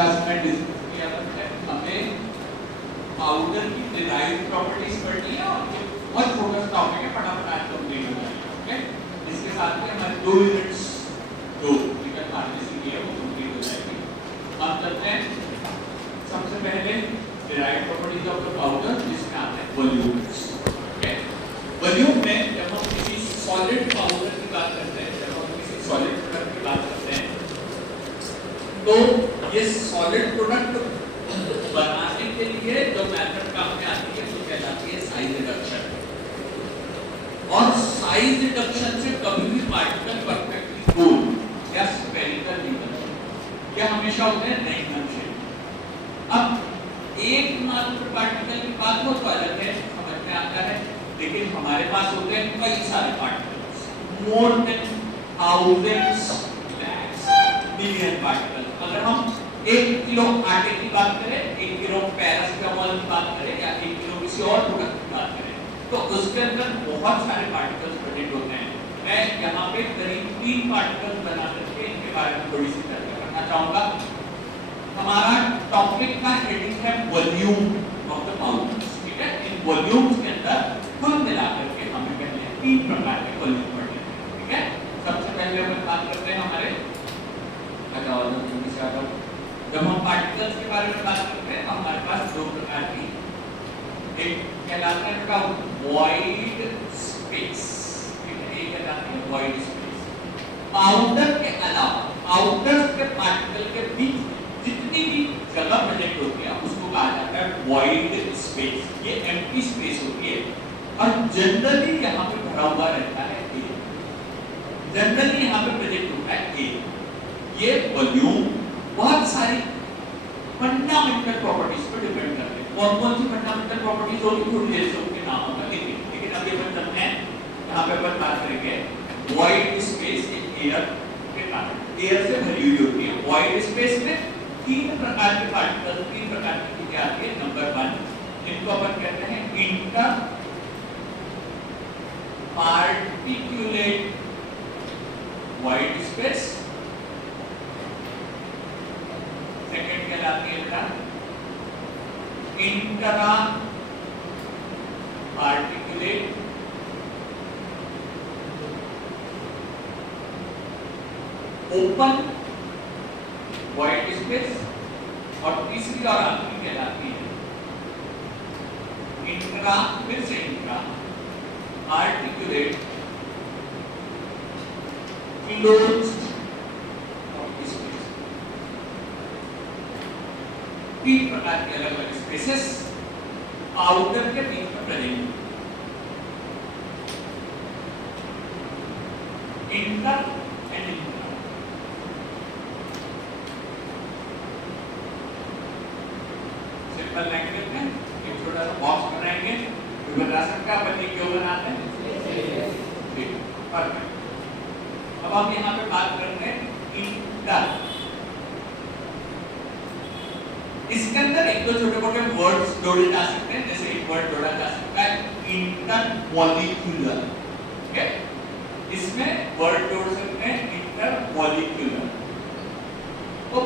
Class में discuss किया था हमने पाउडर की डिराइव्ड प्रॉपर्टीज पढ़ी है और ये बहुत फोकस टॉपिक है, फटाफट आज कंप्लीट हो जाएगा। ओके, इसके साथ में हमारे 2 यूनिट्स जो टिकट फार्मेसी की है वो कंप्लीट हो जाएगी। हम चलते हैं सबसे पहले derived properties of the powder, जिसमें आते हैं वॉल्यूम्स। ओके, वॉल्यूम में जब हम किसी सॉलिड पाउडर की बात करते हैं, जब हम किसी सॉलिड प्रोडक्ट की बात करते हैं, तो ये सॉलिड प्रोडक्ट बनाने के लिए जो मेथड काम में आती है वो कहलाती है साइज रिडक्शन। और साइज रिडक्शन से कभी भी पार्टिकल परफेक्टली गोल या स्फेरिकल नहीं बनते, यह हमेशा होते हैं रेक्टेंगुलर शेप। अब एक मात्र पार्टिकल की बात हो तो अलग है, समझ में आता है, लेकिन हमारे पास होते हैं कई सारे particles, more than thousands, lakhs, million particle. अगर हम 1 किलो आटे की बात करें, 1 किलो पैरासिटामोल की बात करें या 1 किलो किसी और प्रोडक्ट की बात करें, तो उसके अंदर बहुत सारे पार्टिकल्स प्रेजेंट होते हैं। मैं यहाँ पे करीब 3 पार्टिकल्स बना करके इनके बारे में थोड़ी सी चर्चा करना चाहूंगा। हमारा टॉपिक का हेडिंग है वॉल्यूम ऑफ द पाउडर्स। ठीक है, इन वॉल्यूम्स के अंदर कुल मिलाकर के हमें पहले 3 प्रकार के वॉल्यूम पढ़ने हैं। ठीक है, सबसे पहले हम बात करते हैं हमारे जब हम पार्टिकल्स के बारे में बात करते हैं, हमारे पास 2 प्रकार की, एक कहलाता है का वॉइड स्पेस। ठीक है, एक कहलाती है वॉइड स्पेस। पाउडर के अलावा पाउडर्स के पार्टिकल के बीच जितनी भी जगह प्रेजेंट होती है उसको कहा जाता है वॉइड स्पेस। ये एम्प्टी स्पेस होती है और जनरली यहाँ पे भरा हुआ रहता है एयर। जनरली यहाँ पे प्रेजेंट होता है एयर। ये वॉल्यूम बहुत सारी फंडामेंटल प्रॉपर्टीज पर डिपेंड करते हैं। कौन-कौन सी फंडामेंटल प्रॉपर्टीज होगी थोड़ी देर से उनके नाम होगा, लेकिन अभी अपन चलते हैं यहाँ पे अपन बात करेंगे वॉइड स्पेस के एयर के कारण। एयर से भरी हुई होती है वॉइड स्पेस में 3 प्रकार के पार्टिकल, 3 प्रकार की चीजें आती है। नंबर 1, इनको अपन कहते हैं inter particulate void space. Second कहलाती है बेटा intra particulate open void space. और तीसरी और आखिरी कहलाती है इंट्रा, फिर से इंट्रा पार्टिकुलेट क्लोज्ड स्पेस। 3 प्रकार के अलग अलग स्पेसेस पाउडर के बीच में प्रेजेंट हैं। Inter and intra. Simple language में एक छोटा सा बॉक्स बनाएंगे, तो बता सकता है अपन ये क्यों बनाते हैं। ठीक, परफेक्ट। अब हम यहाँ पे बात करते हैं इंटर। इसके अंदर एक दो छोटे मोटे वर्ड्स जोड़े जा सकते हैं, जैसे एक वर्ड जोड़ा जा सकता है इंटरमॉलिक्यूलर। ठीक है, इसमें वर्ड जोड़ सकते हैं इंटरमॉलिक्यूलर। तो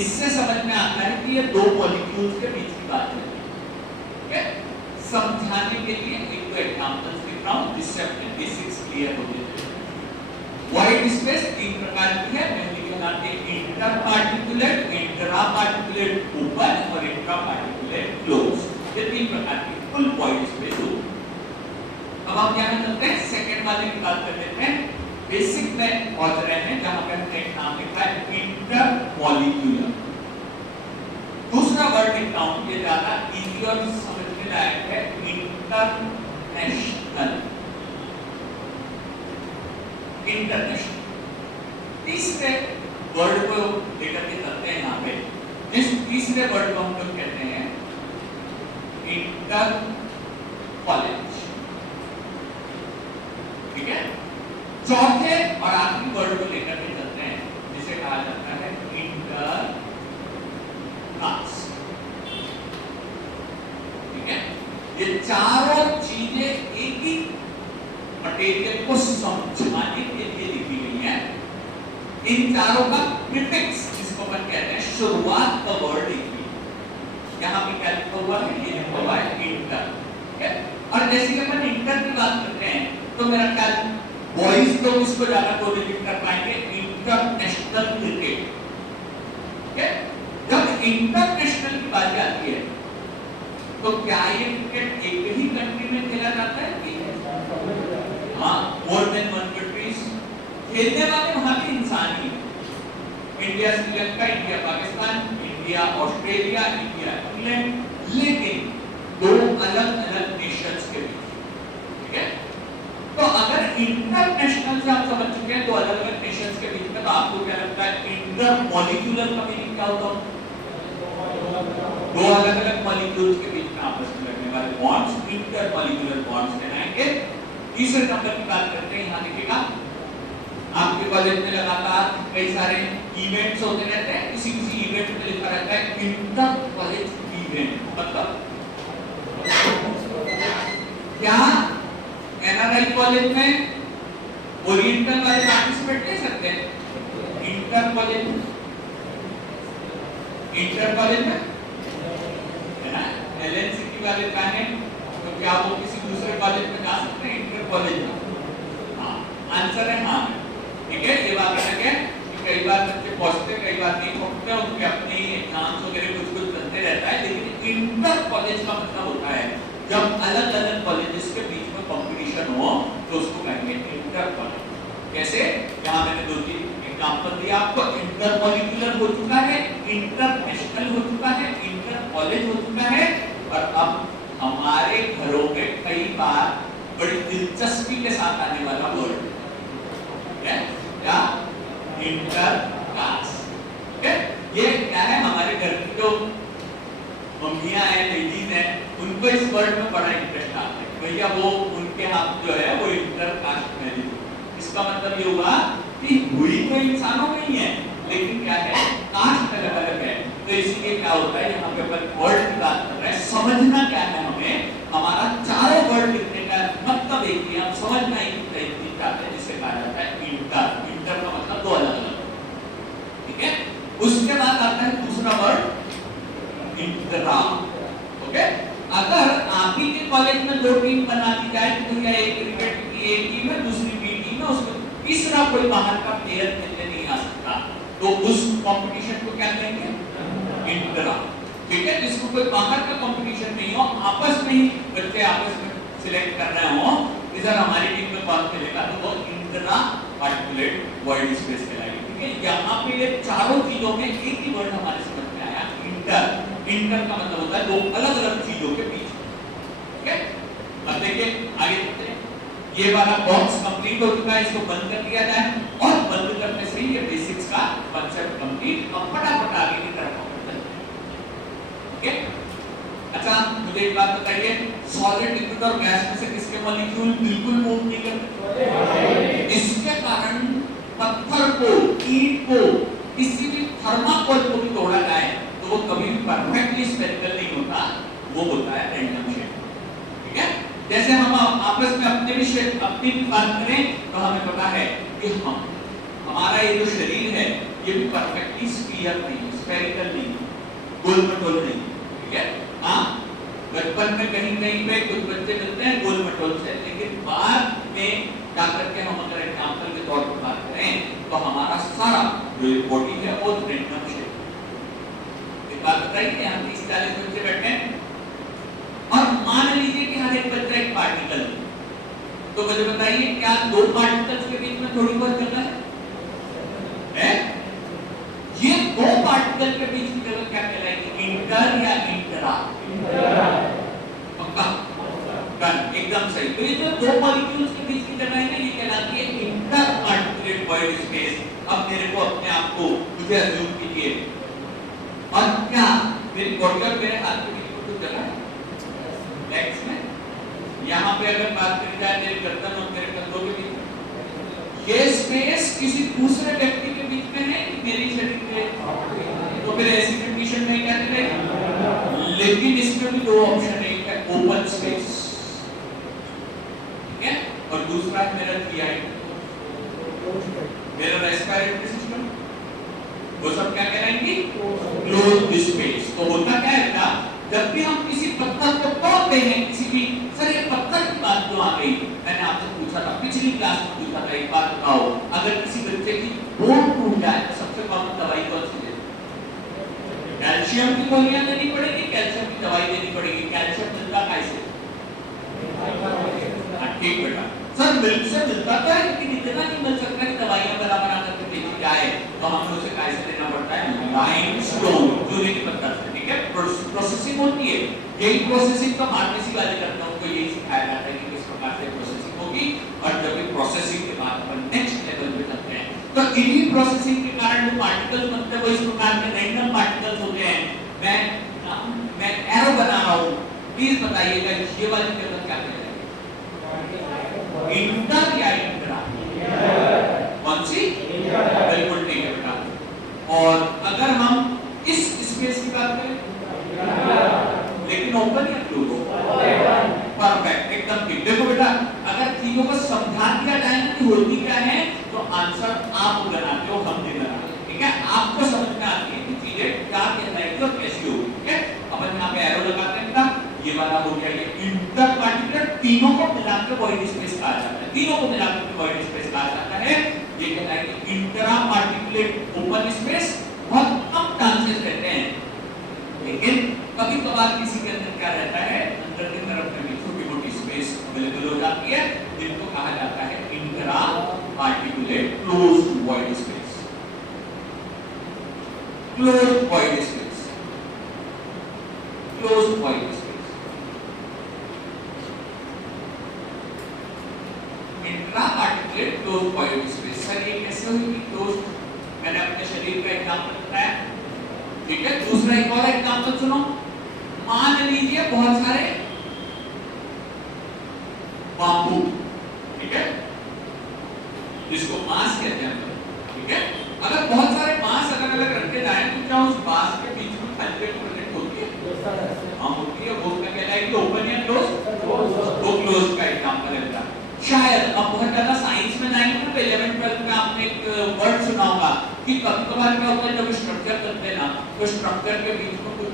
इससे समझ में आता है कि ये 2 मॉलिक्यूल्स के बीच की बात है। ठीक है, समझाने के लिए एक दो एग्जांपल्स लिख रहा हूं जिससे अपने बेसिक्स क्लियर हो जाए। वॉइड स्पेस 3 प्रकार की है। पहली कहलाती है inter particulate, intra particulate open और इंट्रा पार्टिकुलेट क्लोज। ये 3 प्रकार की फुल वॉइड स्पेस होती है। अब हम यहाँ चलते हैं सेकंड वाले की बात कर लेते हैं। बेसिक में पहुंच रहे हैं जहां पे हमने एक नाम लिखा है इंटरमॉलिक्यूलर। दूसरा वर्ड लिख रहा हूं, ये ज्यादा इजी और समझने लायक है, इंटरनेशनल। इंटरनेशनल। तीसरे वर्ड को लेकर के चलते हैं यहाँ पे। जिस तीसरे वर्ड को हम लोग कहते हैं इंटर कॉलेज। ठीक है, चौथे और आखिरी वर्ड को लेकर के चलते हैं जिसे कहा जाता है इंटर कास्ट। ठीक है, ये चारों चीजें एक ही मटेरियल को समझाने के लिए लिखी गई हैं। इन चारों का प्रीफिक्स जिसको अपन कहते हैं शुरुआत का वर्ड एक ही, यहाँ पे क्या लिखा हुआ है, ये लिखा हुआ है इंटर, ठीक है। और जैसे कि अपन इंटर की बात करते हैं तो मेरा ख्याल बॉयज लोग इसको ज्यादा कोरिलेट कर पाएंगे, इंटरनेशनल क्रिकेट, ठीक है। जब इंटरनेशनल की बात आती है तो क्या ये क्रिकेट एक ही कंट्री में खेला जाता है कि हाँ, मोर देन वन कंट्रीज, खेलने वाले वहां के इंसान ही, India Sri Lanka, India Pakistan, India Australia, India England, लेकिन दो अलग अलग नेशंस के बीच, ठीक है। तो अगर इंटरनेशनल से आप समझ चुके हैं तो अलग अलग नेशंस के बीच में, तो आपको क्या लगता है इंटर मॉलिक्यूलर का मीनिंग क्या होता है? दो अलग अलग मॉलिक्यूल्स के बीच में आपस में लगने वाले बॉन्ड्स इंटर मॉलिक्यूलर बॉन्ड्स कहलाएंगे। तीसरे नंबर की बात करते हैं, यहाँ देखिएगा आपके कॉलेज में लगातार कई सारे इवेंट्स होते रहते हैं, किसी किसी इवेंट में लिखा रहता है इंटर कॉलेज इवेंट, मतलब क्या एनआरआई कॉलेज में ओरिएंटल वाले पार्टिसिपेट ले सकते हैं इंटर कॉलेज में? इंटर कॉलेज में है ना, एलएनसीटी वाले चाहे तो क्या वो किसी दूसरे कॉलेज में जा सकते हैं इंटर कॉलेज में? हाँ, आंसर है हाँ, ठीक है। ये बात अलग है कि कई बार बच्चे पहुंचते, कई बार नहीं पहुंचते, उनके अपने एग्जाम्स वगैरह कुछ कुछ बनते रहता है, लेकिन इंटर कॉलेज का मतलब होता है जब अलग अलग कॉलेजेस के बीच में कंपटीशन हो तो उसको कहेंगे इंटर कॉलेज। कैसे? यहाँ मैंने दो तीन एग्जांपल दिया आपको, इंटर मॉलिक्यूलर हो चुका है, इंटरनेशनल हो चुका है, इंटर कॉलेज हो चुका है, और अब हमारे घरों में कई बार बड़ी दिलचस्पी के साथ आने वाला वर्ड है क्या? Inter class. ये क्या है, हमारे घर की जो मम्मियां हैं, लेडीज हैं, उनको इस वर्ड में बड़ा इंटरेस्ट आता है, भैया वो उनके हाथ जो है वो इंटर कास्ट मैरिज। इसका मतलब ये हुआ कि हुई तो इंसानों में ही है, लेकिन क्या है कास्ट अलग अलग है। तो इसलिए क्या होता है, यहाँ पे अपन वर्ड की बात कर रहे हैं, समझना क्या है हमें, हमारा चारों वर्ड लिखने का मतलब एक ही, हम समझना एक ही चाहते हैं, जिसे कहा जाता है इंटर। इंटर का मतलब दो अलग अलग, ठीक है। उसके बाद आता है दूसरा वर्ड इंट्रा, ओके। अगर आप ही के कॉलेज में दो टीम बना दी जाए तो भैया एक क्रिकेट की एक टीम है, दूसरी बी टीम है, उसमें तीसरा कोई बाहर का प्लेयर खेलने नहीं आ सकता, तो उस कंपटीशन को क्या कहेंगे? इंट्रा, ठीक है। जिसको कोई बाहर का कंपटीशन नहीं हो, आपस में ही बच्चे आपस में सिलेक्ट कर रहे हो इधर हमारी टीम में कौन खेलेगा, तो वो इंट्रा पार्टिकुलेट वर्ड स्पेस कहलाएगी, ठीक है। यहाँ पे ये चारों चीजों में एक ही वर्ड हमारे समझ में आया, इंटर। इंटर का मतलब होता है दो अलग अलग चीजों के बीच, ठीक है। अब देखिए आगे चलते हैं, ये वाला बॉक्स कंप्लीट हो चुका है, इसको बंद कर दिया जाए, और बंद करने से ही ये बेसिक्स का कांसेप्ट कंप्लीट, और फटाफट आगे की तरफ बढ़ते हैं, ठीक है। अच्छा मुझे एक बात बताइए, सॉलिड, लिक्विड और गैस में से किसके मॉलिक्यूल बिल्कुल मूव नहीं करते? इसके कारण पत्थर को, ईंट को, किसी भी थर्माकोल को भी तोड़ा जाए तो वो कभी भी परफेक्टली स्फेरिकल नहीं होता, वो होता है रैंडम शेप, ठीक है। जैसे हम आपस में अपने भी बात करें तो हमें पता है कि हमारा ये जो शरीर है ये भी परफेक्टली स्फीयर नहीं, स्फेरिकल नहीं, गोल मटोल नहीं, ठीक है। हाँ, बचपन में कहीं कहीं पे कुछ बच्चे मिलते हैं गोल मटोल से, लेकिन बाद में जाकर के हम अगर एग्जाम्पल के तौर पर बात करें तो हमारा सारा जो बॉडी है वो रैंडम शेप। एक बात बताइए, यहाँ 30-40 बच्चे बैठे हैं और मान लीजिए कि हर एक बच्चा एक पार्टिकल है, तो मुझे बताइए क्या दो पार्टिकल्स के बीच में थोड़ी बहुत जगह है? ये दो पार्टिकल के बीच की जगह क्या कहलाएगी, इंटर या इंट्रा? पक्का? डन, एकदम सही। तो ये जो दो मॉलिक्यूल्स के बीच की जगह है ना, ये कहलाती है इंटर पार्टिकुलेट वॉइड स्पेस। अब मेरे को अपने आप को मुझे अज्यूम कीजिए, और क्या मेरी बॉडी और मेरे हाथ के बीच में कुछ जगह है लेग्स में? यहाँ पे अगर बात करी जाए मेरे गर्दन और मेरे कंधों के बीच में, ये स्पेस किसी दूसरे व्यक्ति के बीच में है कि मेरे शरीर में? तो फिर ऐसी कंडीशन में क्या करेगा? लेकिन इसमें भी दो ऑप्शन है, एक है ओपन स्पेस, ठीक है, और दूसरा है मेरा GI, मेरा रेस्पिरेटरी सिस्टम, वो सब क्या कहलाएंगी? Closed space. तो होता क्या है बेटा, जब भी हम किसी पत्थर को तोड़ते हैं, किसी भी, सर ये पत्थर की बात क्यों आ गई? मैंने आपसे पूछा था, पिछली क्लास में पूछा था, एक बात बताओ, अगर किसी बच्चे की बोन टूट जाए तो सबसे कॉमन दवाई कौन सी देते? कैल्शियम की गोलियां देनी पड़ेगी, कैल्शियम की दवाई देनी पड़ेगी। कैल्शियम मिलता कैसे? ठीक बेटा, सर मिल्क से मिलता तो है, लेकिन इतना नहीं मिल सकता कि दवाइयां बराबर आकर के बेची जाए, तो हमें उसे कैसे देना पड़ता है? लाइमस्टोन, चूने के पत्थर से। ठीक है, प्रोसेसिंग होती है, यही प्रोसेसिंग तो फार्मेसी वाले करते हैं, उनको यही सिखाया जाता है कि किस प्रकार से प्रोसेसिंग होगी। और जब भी प्रोसेसिंग के बाद अपन नेक्स्ट लेवल पे चलते हैं, तो इन्हीं प्रोसेसिंग के कारण जो पार्टिकल्स बनते हैं वो इस प्रकार के रैंडम पार्टिकल्स होते हैं। मैं एरो बना रहा हूं, प्लीज बताइएगा ये वाली जगह क्या कहलाएगी? इंटर या इंट्रा? कौन सी? बिल्कुल ठीक है बेटा। और अगर हम इस स्पेस की बात करें, लेकिन ओपन या क्लोज? परफेक्ट, एकदम ठीक। देखो बेटा, अगर चीजों को समझा दिया जाए ना कि होती क्या है, तो आंसर आप बनाते हो, हम नहीं बनाते। ठीक है, आपको समझ में आती है कि चीजें क्या कहलाएगी और कैसी होगी। ठीक है, अपन यहाँ पे एरो लगाते हैं बेटा, ये वाला हो गया ये इंटर पार्टिकुलर, तीनों को मिलाकर वॉइड स्पेस कहा जाता है, तीनों को मिलाकर वॉइड स्पेस कहा जाता है। ये कहलाएगी इंट्रा पार्टिकुलेट ओपन स्पेस। बहुत कम चांसेस रहते हैं, लेकिन कभी कभार किसी के अंदर क्या रहता है, अंदर की तरफ में भी छोटी मोटी स्पेस अवेलेबल हो जाती है, जिनको कहा जाता है intra particulate closed void space. Closed void space, closed void space. Intra particulate closed void space. Sir ये कैसे होगी क्लोज्ड? मैंने अपने शरीर का एग्जांपल बताया, ठीक है। दूसरा एक और एग्जांपल सुनो, मान लीजिए बहुत सारे बांबू, ठीक है, जिसको बांस कहते हैं, ठीक है। अगर बहुत सारे बांस अलग अलग रखे जाए तो क्या उस बांस के बीच में खाली प्रोजेक्ट होती है? हाँ होती है। वो क्या कहलाएगी? ओपन या क्लोज? वो क्लोज का एग्जांपल है बेटा। शायद अब बहुत ज्यादा साइंस में जाएंगे ना, 11th 12th में आपने एक वर्ड सुना होगा कि कभी कभार क्या होता है, जब स्ट्रक्चर करते हैं ना, तो स्ट्रक्चर के बीच में कुछ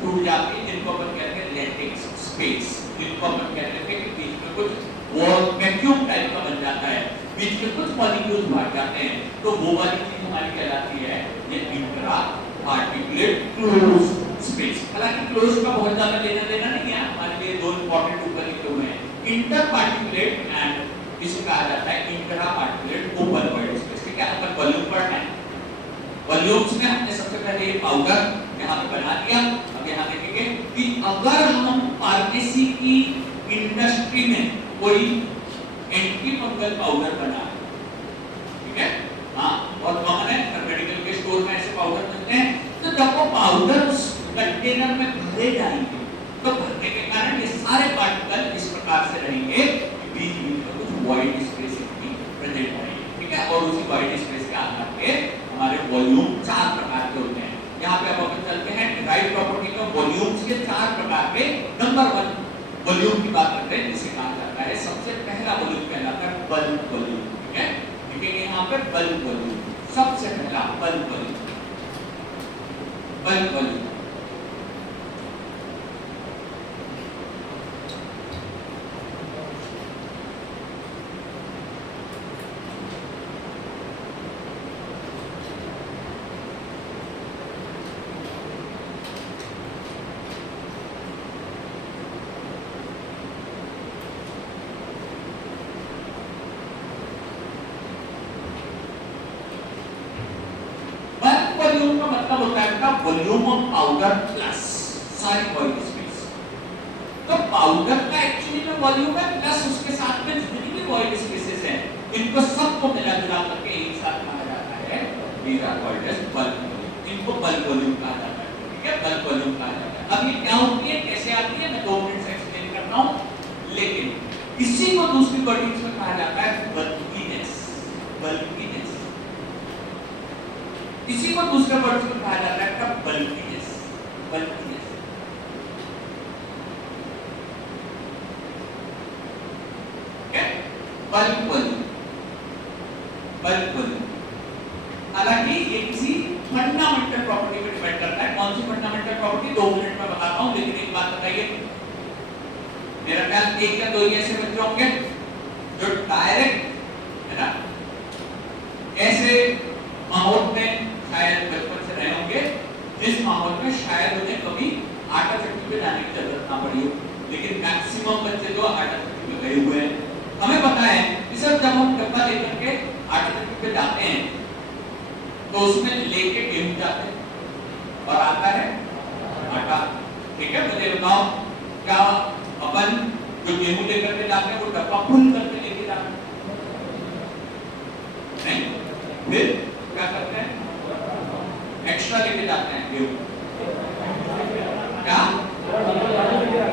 छूट जाती है, जिनको अपन कहते हैं लैटिस स्पेस, जिनको अपन कहते हैं कि बीच में कुछ वो वैक्यूम टाइप का बन जाता है, बीच में कुछ मॉलिक्यूल्स बाहर जाते हैं, तो वो वाली चीज हमारी कहलाती है ये इंट्रा पार्टिकुलेट क्लोज्ड स्पेस। हालांकि क्लोज का बहुत ज्यादा लेना देना नहीं है, हमारे लिए दो इंपॉर्टेंट ऊपर लिखे हुए हैं, इंटर पार्टिकुलेट एंड इसे कहा जाता है intra particulate open void space. ठीक है, अपन वॉल्यूम पढ़ना है। वॉल्यूम्स में हमने सबसे पहले ये पाउडर यहाँ पे बना दिया। अब यहाँ देखेंगे कि अगर हम फार्मेसी की इंडस्ट्री में कोई एंटीफंगल पाउडर बना, ठीक है, हाँ बहुत कॉमन है, मेडिकल के स्टोर में ऐसे पाउडर मिलते हैं, तो जब वो पाउडर उस कंटेनर में भरे जाएंगे, तो भरने के कारण ये सारे पार्टिकल इस प्रकार से रहेंगे कि बीच में कुछ वॉइड स्पेस भी प्रेजेंट रहेगी। ठीक है, और उसी वॉइड स्पेस के आधार पे हमारे वॉल्यूम 4 प्रकार के होते हैं। यहाँ पे अब अपन चलते हैं डिराइव्ड प्रॉपर्टी का वॉल्यूम्स के 4 प्रकार के। नंबर 1 वॉल्यूम की बात करते हैं, जिसे कहा जाता है, सबसे पहला वॉल्यूम कहलाता है बल्क वॉल्यूम। ठीक है, लिखेंगे यहाँ पे बल्क वॉल्यूम, सबसे पहला bulk volume, bulk volume. Volume का मतलब होता है का वॉल्यूम ऑफ पाउडर प्लस सारी वॉइड स्पेस। तो पाउडर का एक्चुअली में वॉल्यूम है प्लस उसके साथ में जितनी भी वॉइड स्पेसेस हैं, इनको सबको मिला जुला करके एक साथ कहा जाता है these are called as bulk volume. इनको बल्क वॉल्यूम कहा जाता है। ठीक है, बल्क वॉल्यूम कहा जाता है। अब ये क्या होती है, कैसे आती है, मैं 2 मिनट से एक्सप्लेन करता हूं, लेकिन इसी को दूसरी वर्डिंग्स में कहा जाता है बल्कीनेस। बल्कीनेस इसी को दूसरे वर्ड में कहा जाता है का बल्कीनेस। बल्कीनेस क्या? Bulk volume, bulk volume. हालांकि ये किसी फंडामेंटल प्रॉपर्टी पे डिपेंड करता है। कौन सी फंडामेंटल प्रॉपर्टी 2 मिनट में बताता हूं, लेकिन एक बात बताइए, मेरा ख्याल एक या दो ही ऐसे बच्चे होंगे जो डायरेक्ट है ना ऐसे माहौल में शायद बचपन से रहे होंगे जिस माहौल में शायद उन्हें कभी आटा चक्की पे जाने की जरूरत ना पड़ी हो, लेकिन मैक्सिमम बच्चे जो आटा चक्की पे गए हुए हैं। हमें पता है कि सर जब हम डब्बा लेकर के आटा चक्की पे जाते हैं तो उसमें लेके गेहूं जाते हैं और आता है आटा। ठीक है, मुझे बताओ क्या अपन जो गेहूं लेकर के जाते हैं वो डब्बा फुल करके लेके जाते हैं? नहीं, फिर क्या करते हैं? एक्स्ट्रा लेके जाते हैं गेहूं। क्या?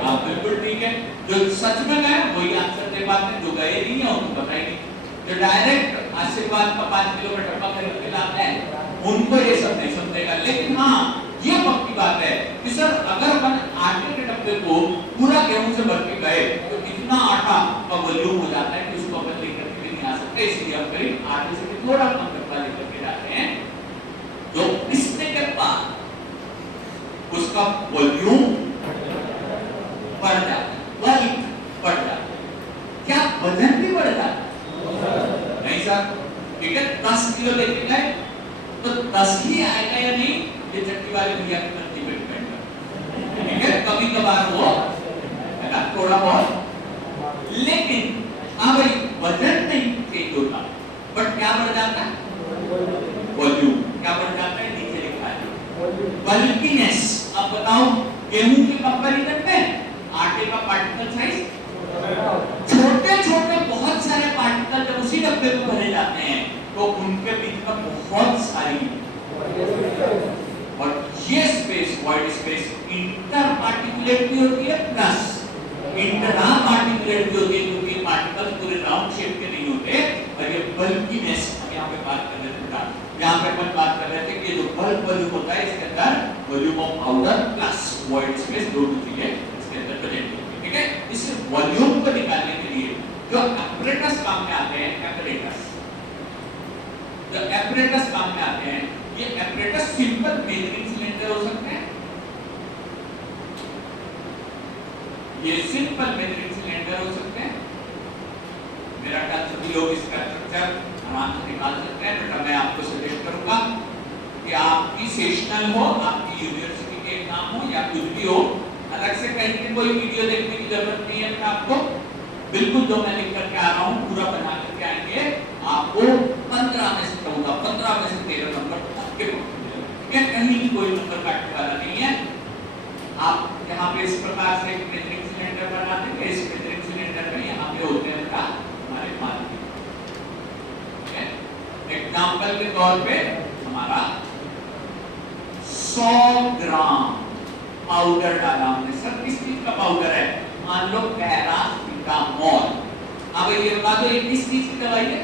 हाँ बिल्कुल ठीक है, जो सच में गए वही आंसर दे पाते हैं, जो गए नहीं है उनको पता ही नहीं। जो डायरेक्ट आशीर्वाद का 5 किलो का डब्बा खरीद के लाते हैं उनको ये सब नहीं समझेगा। लेकिन हाँ ये पक्की बात है कि सर अगर अपन आटे के डब्बे को पूरा गेहूं से भर के गए तो इतना आटा का वॉल्यूम हो जाता है कि उसको अपन लेकर के भी नहीं आ सकते, इसलिए हम करीब आटे से थोड़ा कम डब्बा लेकर के जाते हैं। जो पिसने के बाद उसका वॉल्यूम बढ़ जाता है, वजन बढ़ जाता है। क्या वजन भी बढ़ जाता है? नहीं सर, ठीक है, 10 किलो लेके गए तो 10 ही आएगा या नहीं ये चक्की वाले भैया की मर्जी पे डिपेंड करता है। ठीक है, कभी कभार वो है ना थोड़ा बहुत, लेकिन हाँ भाई वजन नहीं चेंज होता, बट क्या बढ़ जाता है? वॉल्यूम। क्या बढ़ जाता है? नीचे लिखा है बल्कीनेस। अब बताओ गेहूं के कंपैरिजन में आटे का पार्टिकल साइज छोटे छोटे बहुत सारे पार्टिकल जब उसी डब्बे में भरे जाते हैं तो उनके बीच में बहुत सारी और ये space void space inter particulate भी होती है प्लस इंटरा पार्टिकुलेट भी होती है, क्योंकि पार्टिकल्स पूरे राउंड शेप के नहीं होते। और ये बल्कीनेस यहाँ पे बात कर रहे थे, यहाँ पे अपन बात कर रहे थे कि जो बल्क वॉल्यूम होता है इसके अंदर volume of powder plus void space दोनों चीजें इसके अंदर प्रेजेंट होती है। ठीक है, इस वॉल्यूम को निकालने के लिए जो एपरेटस काम में आते हैं, जो एपरेटस काम में आते हैं, ये एपरेटस सिंपल मेजरिंग सिलेंडर हो सकते हैं, ये सिंपल मेजरिंग सिलेंडर हो सकते हैं। मेरा ख्याल सभी लोग इसका स्ट्रक्चर आराम से निकाल सकते हैं, बेटा मैं आपको सजेस्ट करूंगा कि आपकी सेशनल हो, आपकी यूनिवर्सिटी के एग्जाम हो या कुछ भी हो, अलग से कहीं की कोई वीडियो देखने की जरूरत नहीं है। आपको बिल्कुल जो मैं लिख करके आ रहा हूँ पूरा बना करके आएंगे, आपको 15 में से कहूँगा 15 में से 13 नंबर आपके ठीक है, कहीं भी कोई नंबर काटने वाला नहीं है। आप यहाँ पे इस प्रकार से एक मेजरिंग सिलेंडर बना देंगे, इस मेजरिंग सिलेंडर में यहाँ पे होते हैं बेटा हमारे माध्यम। ठीक है, एग्जाम्पल के तौर पे हमारा 100 ग्राम पाउडर डाला हमने। सर किस चीज का पाउडर है? मान लो पैरासीटामोल। अब ये बता दो ये किस चीज की दवाई है?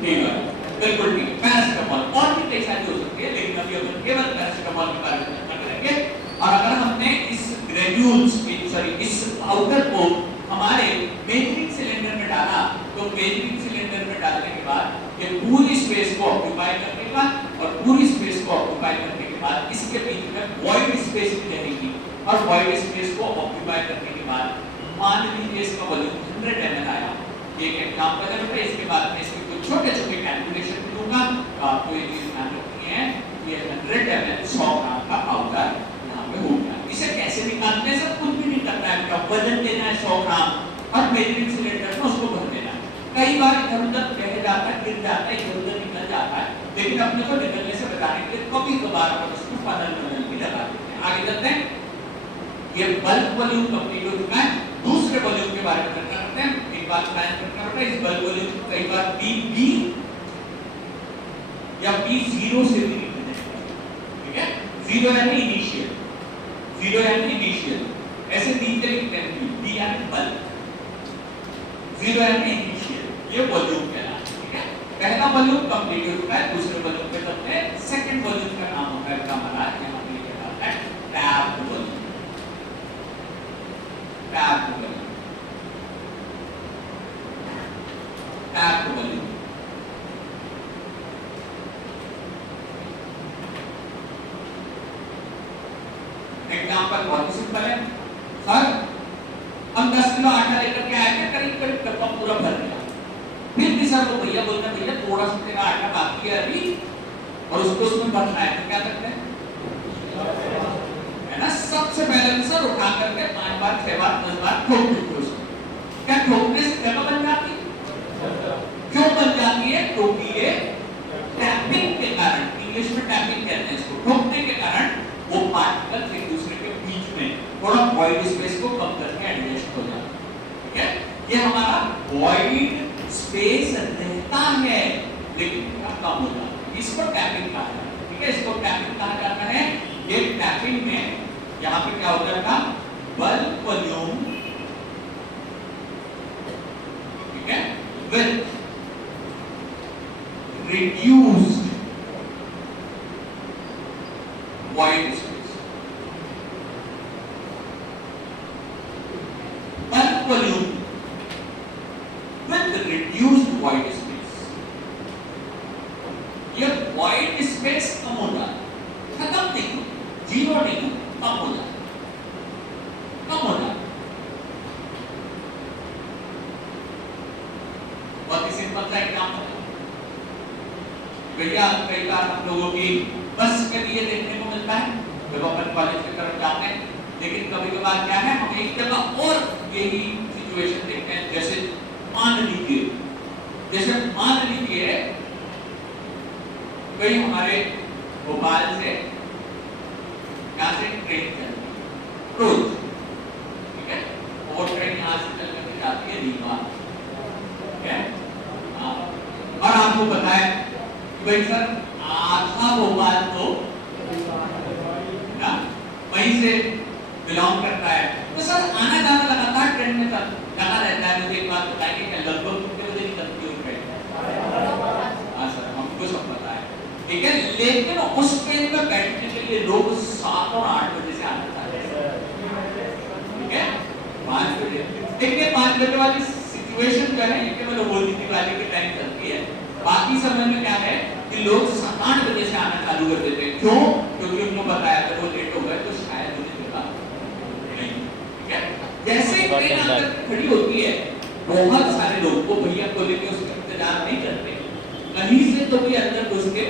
फीवर। बिल्कुल ठीक, पैरासीटामोल। और भी कई सारी हो सकती है, लेकिन अभी अपन केवल पैरासीटामोल के बारे में चर्चा करेंगे। और अगर हमने इस ग्रेन्यूल्स इस पाउडर को हमारे मेजरिंग सिलेंडर में डाला तो मेजरिंग सिलेंडर में डालने के बाद ये पूरी स्पेस को ऑक्यूपाई करने के बाद और पूरी स्पेस को ऑक्यूपाई करने के बाद इसके बीच में वॉइड स्पेस भी रहेगी और वॉइड स्पेस को ऑक्यूपाई करने के बाद मान लीजिए इसका वॉल्यूम 100 ml आया। ये एक एग्जांपल है, इसके बाद में इसके कुछ छोटे-छोटे कैलकुलेशन भी दूंगा तो आपको ये चीज ध्यान रखनी है। ये 100 ml 100 ग्राम का पाउडर यहाँ पे हो गया। इसे कैसे निकालते हैं? सब कुछ भी नहीं करना है, क्या वजन देना है 100 ग्राम और मेजरिंग सिलेंडर में उसको भर देना है। कई बार इधर उधर बह जाता है, गिर जाता है, इधर उधर निकल जाता है, लेकिन अपने को निकलने से बचाने के लिए कभी कभार अपन उसको फनल भी लगा देते हैं। आगे चलते हैं, ये बल्क वॉल्यूम कंप्लीट हो चुका है। दूसरे वॉल्यूम के बारे में चर्चा करते हैं। एक बात प्लान करना होता है, इस बल्क वॉल्यूम को कई बार बी या B0 से भी लिखा जाएगा। ठीक है, 0 यानी इनिशियल, 0 यानी इनिशियल, ऐसे नीचे लिखते हैं B यानी बल्क, 0 यानी इनिशियल, ये वॉल्यूम कहलाता है। ठीक है, पहला वॉल्यूम कंप्लीट हो चुका है। दूसरे वॉल्यूम पे चलते हैं। सेकंड वॉल्यूम का नाम होता है हमारा, यहाँ पे लिखा जाता है tap volume. Tap volume, tap volume. Example बहुत ही सिंपल है सर, हम 10 किलो आटा लेकर के आए थे, करीब करीब डब्बा पूरा भर गया, फिर भी सर वो भैया बोलते भैया थोड़ा सा तेरा आटा बाकी है अभी और उसको उसमें भरना है, तो क्या करते हैं है ना, सबसे पहले सर उठा करके 5 बार 6 बार 10 बार ठोक देते उसको। क्या ठोकने से जगह बन जाती है? क्यों बन जाती है? क्योंकि ये टैपिंग के कारण, इंग्लिश में टैपिंग कहते हैं इसको, ठोकने के कारण वो पार्टिकल्स एक दूसरे के बीच में थोड़ा वॉइड स्पेस को कम करके एडजस्ट हो जाता है। ठीक है, ये हमारा वॉइड स्पेस रहता है लेकिन थोड़ा कम हो जाता है, इसको टैपिंग कहा जाता है। ठीक है, इसको टैपिंग कहा जाता है। ये टैपिंग में यहाँ पे क्या होता है, बल्क वॉल्यूम, ठीक है, with reduced void space, bulk volume with reduced void space। ये void space कम हो जाता है, खत्म नहीं हो, जीरो नहीं हो, कम हो जाता है, कम हो जाता है। बहुत ही सिंपल सा एग्जाम्पल है भैया, कई बार हम लोगों की बस में भी ये देखने को मिलता है जब अपन कॉलेज की तरफ जाते हैं, लेकिन कभी कभार क्या है हम एक जगह और यही सिचुएशन देखते हैं। जैसे मान लीजिए कोई हमारे भोपाल से यहाँ से ट्रेन चलती रोज, ठीक है, और ट्रेन यहाँ से चल करके जाती है रीवा, ठीक है, और आपको पता है भाई सर आधा भोपाल तो ना वहीं से बिलोंग करता है, तो सर आना जाना लगातार ट्रेन में सर लगा रहता है। मुझे एक बात बताइए कि लगभग कितने बजे निकलती है ट्रेन? हाँ सर, हमको सब पता है, ठीक है, लेकिन उस ट्रेन में बैठने के लिए लोग 7 और 8 बजे से आते हैं, ठीक है, 5 बजे। देखिए 5 बजे वाली सिचुएशन जो है ये केवल होली दिवाली के टाइम चलती है, बाकी समय में क्या है कि लोग 7-8 बजे से आना चालू कर देते हैं। क्यों? क्योंकि उनको बताया अगर वो लेट हो गए तो शायद उन्हें जगह नहीं, ठीक है। जैसे ही ट्रेन आकर खड़ी होती है बहुत सारे लोग वो भैया को लेके उसका इंतजार नहीं करते, कहीं से तो भी अंदर घुस के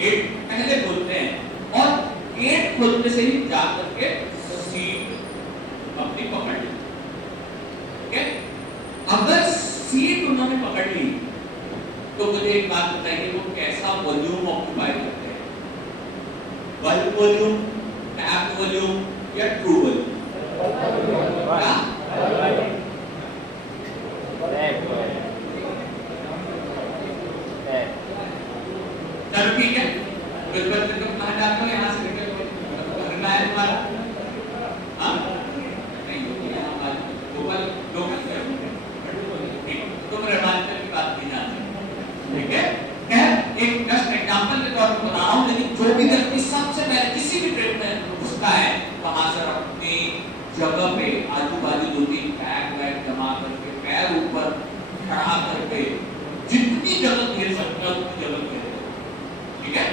गेट पहले खोलते हैं और गेट खोलने से ही जा करके सीट अपनी पकड़ ली, ठीक है। अगर सीट उन्होंने पकड़ ली तो मुझे एक बात बताइए वो कैसा वॉल्यूम ऑक्यूपाई करते हैं, बल्क वॉल्यूम, टैप वॉल्यूम या ट्रू वॉल्यूम? चलो ठीक है, बिल्कुल कहाँ जाते हो, यहाँ से निकल करना है तुम्हारा, हाँ नहीं लोकल तुम रेमांचल की बात नहीं जानते, ठीक है। खैर एक जस्ट एग्जांपल के तौर पर बता रहा हूं, लेकिन जो भी व्यक्ति सबसे पहले किसी भी ट्रेन में घुसता है वहां से अपनी जगह पे आजू बाजू 2-3 बैग जमा करके पैर ऊपर खड़ा करके जितनी जगह घेर सकते हैं उतनी जगह घेर, ठीक है,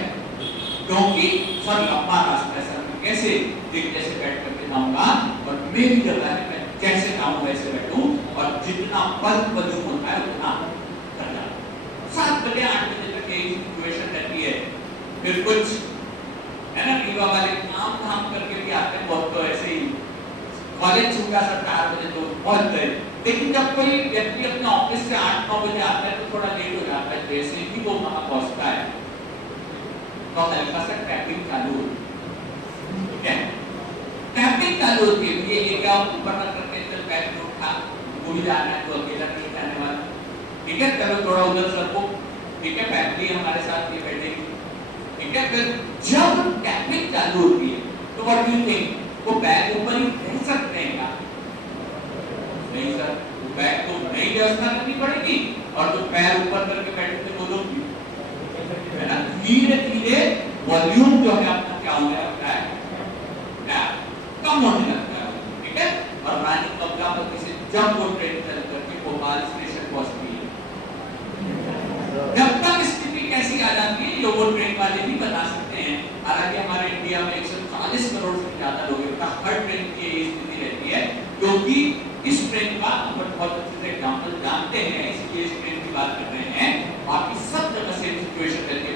क्योंकि सर लंबा रास्ता है सर, कैसे एक जैसे बैठ करके जाऊंगा और मेरी जगह है, मैं जैसे जाऊं वैसे बैठूं और जितना बल्क वॉल्यूम होता है उतना 7 बजे 8 बजे तक यही सिचुएशन रहती है। फिर कुछ है ना रीवा वाले काम धाम करके भी आते हैं, बहुत तो ऐसे ही कॉलेज छूटा सर 4 बजे तो पहुंच गए, लेकिन जब कोई व्यक्ति अपने ऑफिस से 8-9 बजे आता है तो थोड़ा लेट हो जाता है, जैसे ही वो वहां पहुंचता है तो हल्का सा टैपिंग चालू होती है, ठीक है, टैपिंग चालू होती है, ये क्या ऊपर ना करके चल बैठ उठा वो भी जाना है तो अकेला नहीं जाने वाला, ठीक है, चलो थोड़ा उधर सरको, ठीक है, फैमिली हमारे साथ ये बैठेगी, ठीक है। फिर जब टैपिंग चालू होती है तो व्हाट डू यू थिंक, वो बैग ऊपर ही रह सकते हैं क्या? नहीं सर, वो बैग को नई व्यवस्था करनी पड़ेगी और तो पैर ऊपर करके बैठते वो लोग है ना, धीरे धीरे वॉल्यूम जो है आपका क्या होने लगता है, कम होने लगता है, ठीक है। और रानी कमलापति से जब वो ट्रेन चल करके भोपाल स्टेशन पहुंचती है, जब तक स्थिति कैसी आ जाती है ये वो ट्रेन वाले भी बता सकते हैं। हालांकि हमारे इंडिया में 140 40 करोड़ से ज्यादा लोगों का हर ट्रेन की ये स्थिति रहती है, क्योंकि इस ट्रेन का हम बहुत अच्छे से एग्जांपल जानते हैं, इसलिए इस ट्रेन की बात कर रहे हैं। बाकी सब जगह सेम सिचुएशन रहती है,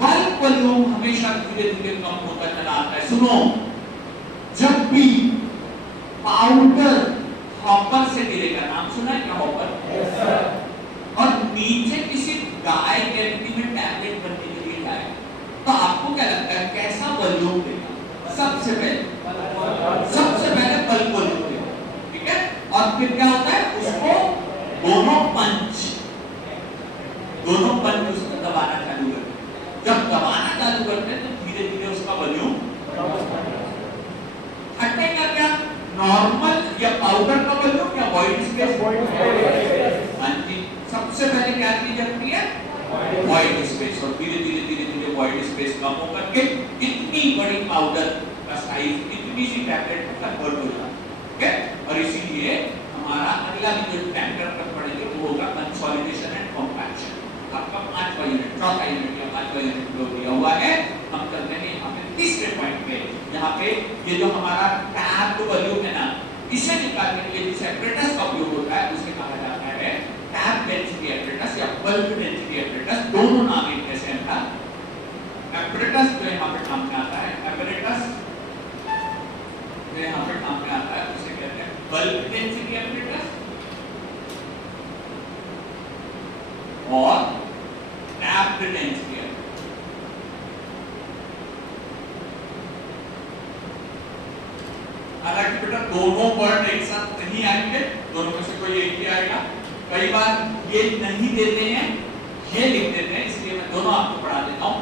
बल्क वॉल्यूम हमेशा धीरे धीरे कम होता चला आता है। सुनो, जब भी पाउडर हॉपर से गिरेगा, नाम सुना है क्या हॉपर? yes, sir. और नीचे किसी गाय कैविटी में टैबलेट बनने के लिए जाए, तो आपको क्या लगता है कैसा वॉल्यूम देगा? सबसे पहले बल्क वॉल्यूम देगा, ठीक है? और फिर क्या होता है, उसको दोनों पंच उसको दबाना चालू करते हैं। जब दबाना चालू करते हैं तो धीरे धीरे उसका वॉल्यूम हटेगा। क्या नॉर्मल या पाउडर का वॉल्यूम या वॉइड स्पेस? हाँ जी, सबसे पहले क्या चीज जाती है? Void space. और धीरे धीरे वॉइड स्पेस कम होकर के इतनी बड़ी पाउडर का साइज, इतनी सी टैबलेट में कन्वर्ट हो जाता है, ठीक है? और इसीलिए हमारा अगला भी जो चैप्टर पर पढ़ेंगे वो होगा कंसोलिडेशन एंड कॉम्पैक्शन। आपका 5वां यूनिट, चौथा यूनिट या 5वां यूनिट जो दिया हुआ है। हम चलते हैं यहाँ पे तीसरे पॉइंट पे। यहाँ पे ये जो हमारा टैप्ड वॉल्यूम है ना, इसे निकालने के लिए जिस एपरेटस का उपयोग होता है उसे कहा जाता है टैप डेंसिटी एपरेटस या बल्क डेंसिटी एपरेटस। दोनों नाम एक जैसे हैं ना। एपरेटस जो यहाँ पे काम में आता है, एपरेटस जो यहाँ पे काम में आता है उसे कहते हैं बल्क डेंसिटी एपरेटस और टैप्ड डेंसिटी एपरेटस। हालांकि बेटा दोनों वर्ड एक साथ नहीं आएंगे, दोनों में से कोई एक ही आएगा। कई बार ये नहीं देते हैं, ये लिख देते हैं, इसलिए मैं दोनों आपको पढ़ा देता हूँ।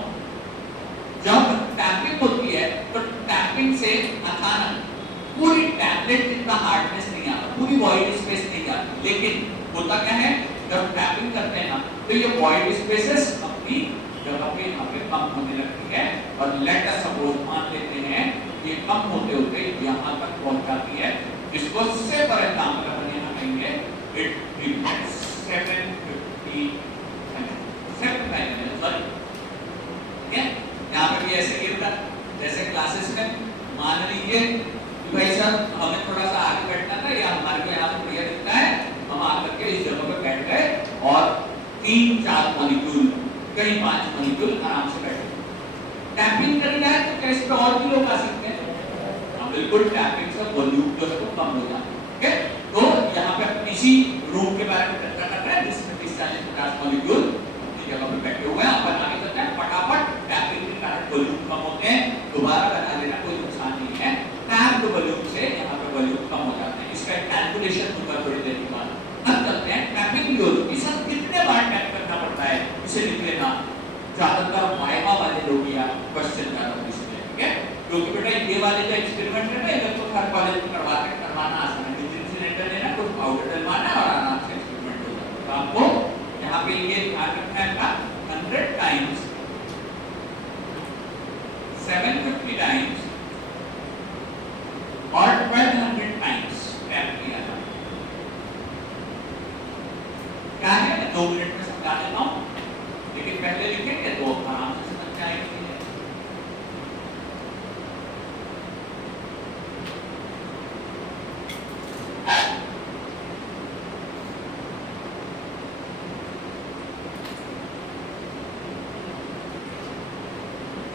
जब टैपिंग होती है तो टैपिंग से अचानक पूरी टैबलेट जितना हार्डनेस नहीं आता, पूरी वॉइड स्पेस नहीं आती। लेकिन होता क्या है, जब टैपिंग करते हैं ना तो ये वॉइड स्पेसेस अपनी जगह पे यहाँ पे कम होने लगती है। और लेट अस सपोज मान लेते हैं ये कम होते होते यहाँ तक पहुँच जाती है, जिसको से फॉर एग्जाम्पल अपन यहाँ कहेंगे 750 यहाँ पे भी ऐसे गिरता। जैसे क्लासेस में मान लीजिए कि भाई साहब हमें थोड़ा सा आगे बैठना था या हमारे को यहाँ से बढ़िया दिखता है, हम आकर के इस जगह पे बैठ गए और 3-4 मॉलिक्यूल कहीं 5 मॉलिक्यूल आराम से बैठे। टैपिंग करी जाए तो क्या इस पे और भी लोग आ सकते हैं? हाँ बिल्कुल, टैपिंग से वॉल्यूम जो है वो कम हो जाता है। ठीक है, तो यहाँ पे अपन इसी रूम के बारे में चर्चा कर रहे हैं जिसमें 30-40-50 मॉलिक्यूल अपनी जगह पे बैठे हुए हैं। अपन आगे चलते हैं, फटाफट टैपिंग के कारण वॉल्यूम कम होते हैं, दोबारा बना लेना कोई नुकसान नहीं है। टैप्ड वॉल्यूम से यहाँ पे वॉल्यूम कम हो जाते हैं। इसका कैलकुलेशन होगा थोड़ी देर के बाद। अब चलते हैं टैपिंग वॉल्यूम की सब कितने बार टैप करना पड़ता है इसे लिख लेना। ज्यादातर वाइवा वाले लोग या क्वेश्चन ज्यादा पूछते हैं, ठीक है? क्योंकि बेटा ये वाले जो एक्सपेरिमेंट है ना, ये तो हर कॉलेज में करवाना आसान है। डिस्टिलेटर लेना, कुछ पाउडर डलवाना और आराम से एक्सपेरिमेंट हो जाता है। तो आपको यहाँ पे ये ध्यान रखना है का 100 टाइम्स 750 टाइम्स और 1200 टाइम्स टैप किया था। क्या है, मैं 2 मिनट में समझा देता हूँ, लेकिन पहले लिखेंगे तो आराम से समझ जाएगी।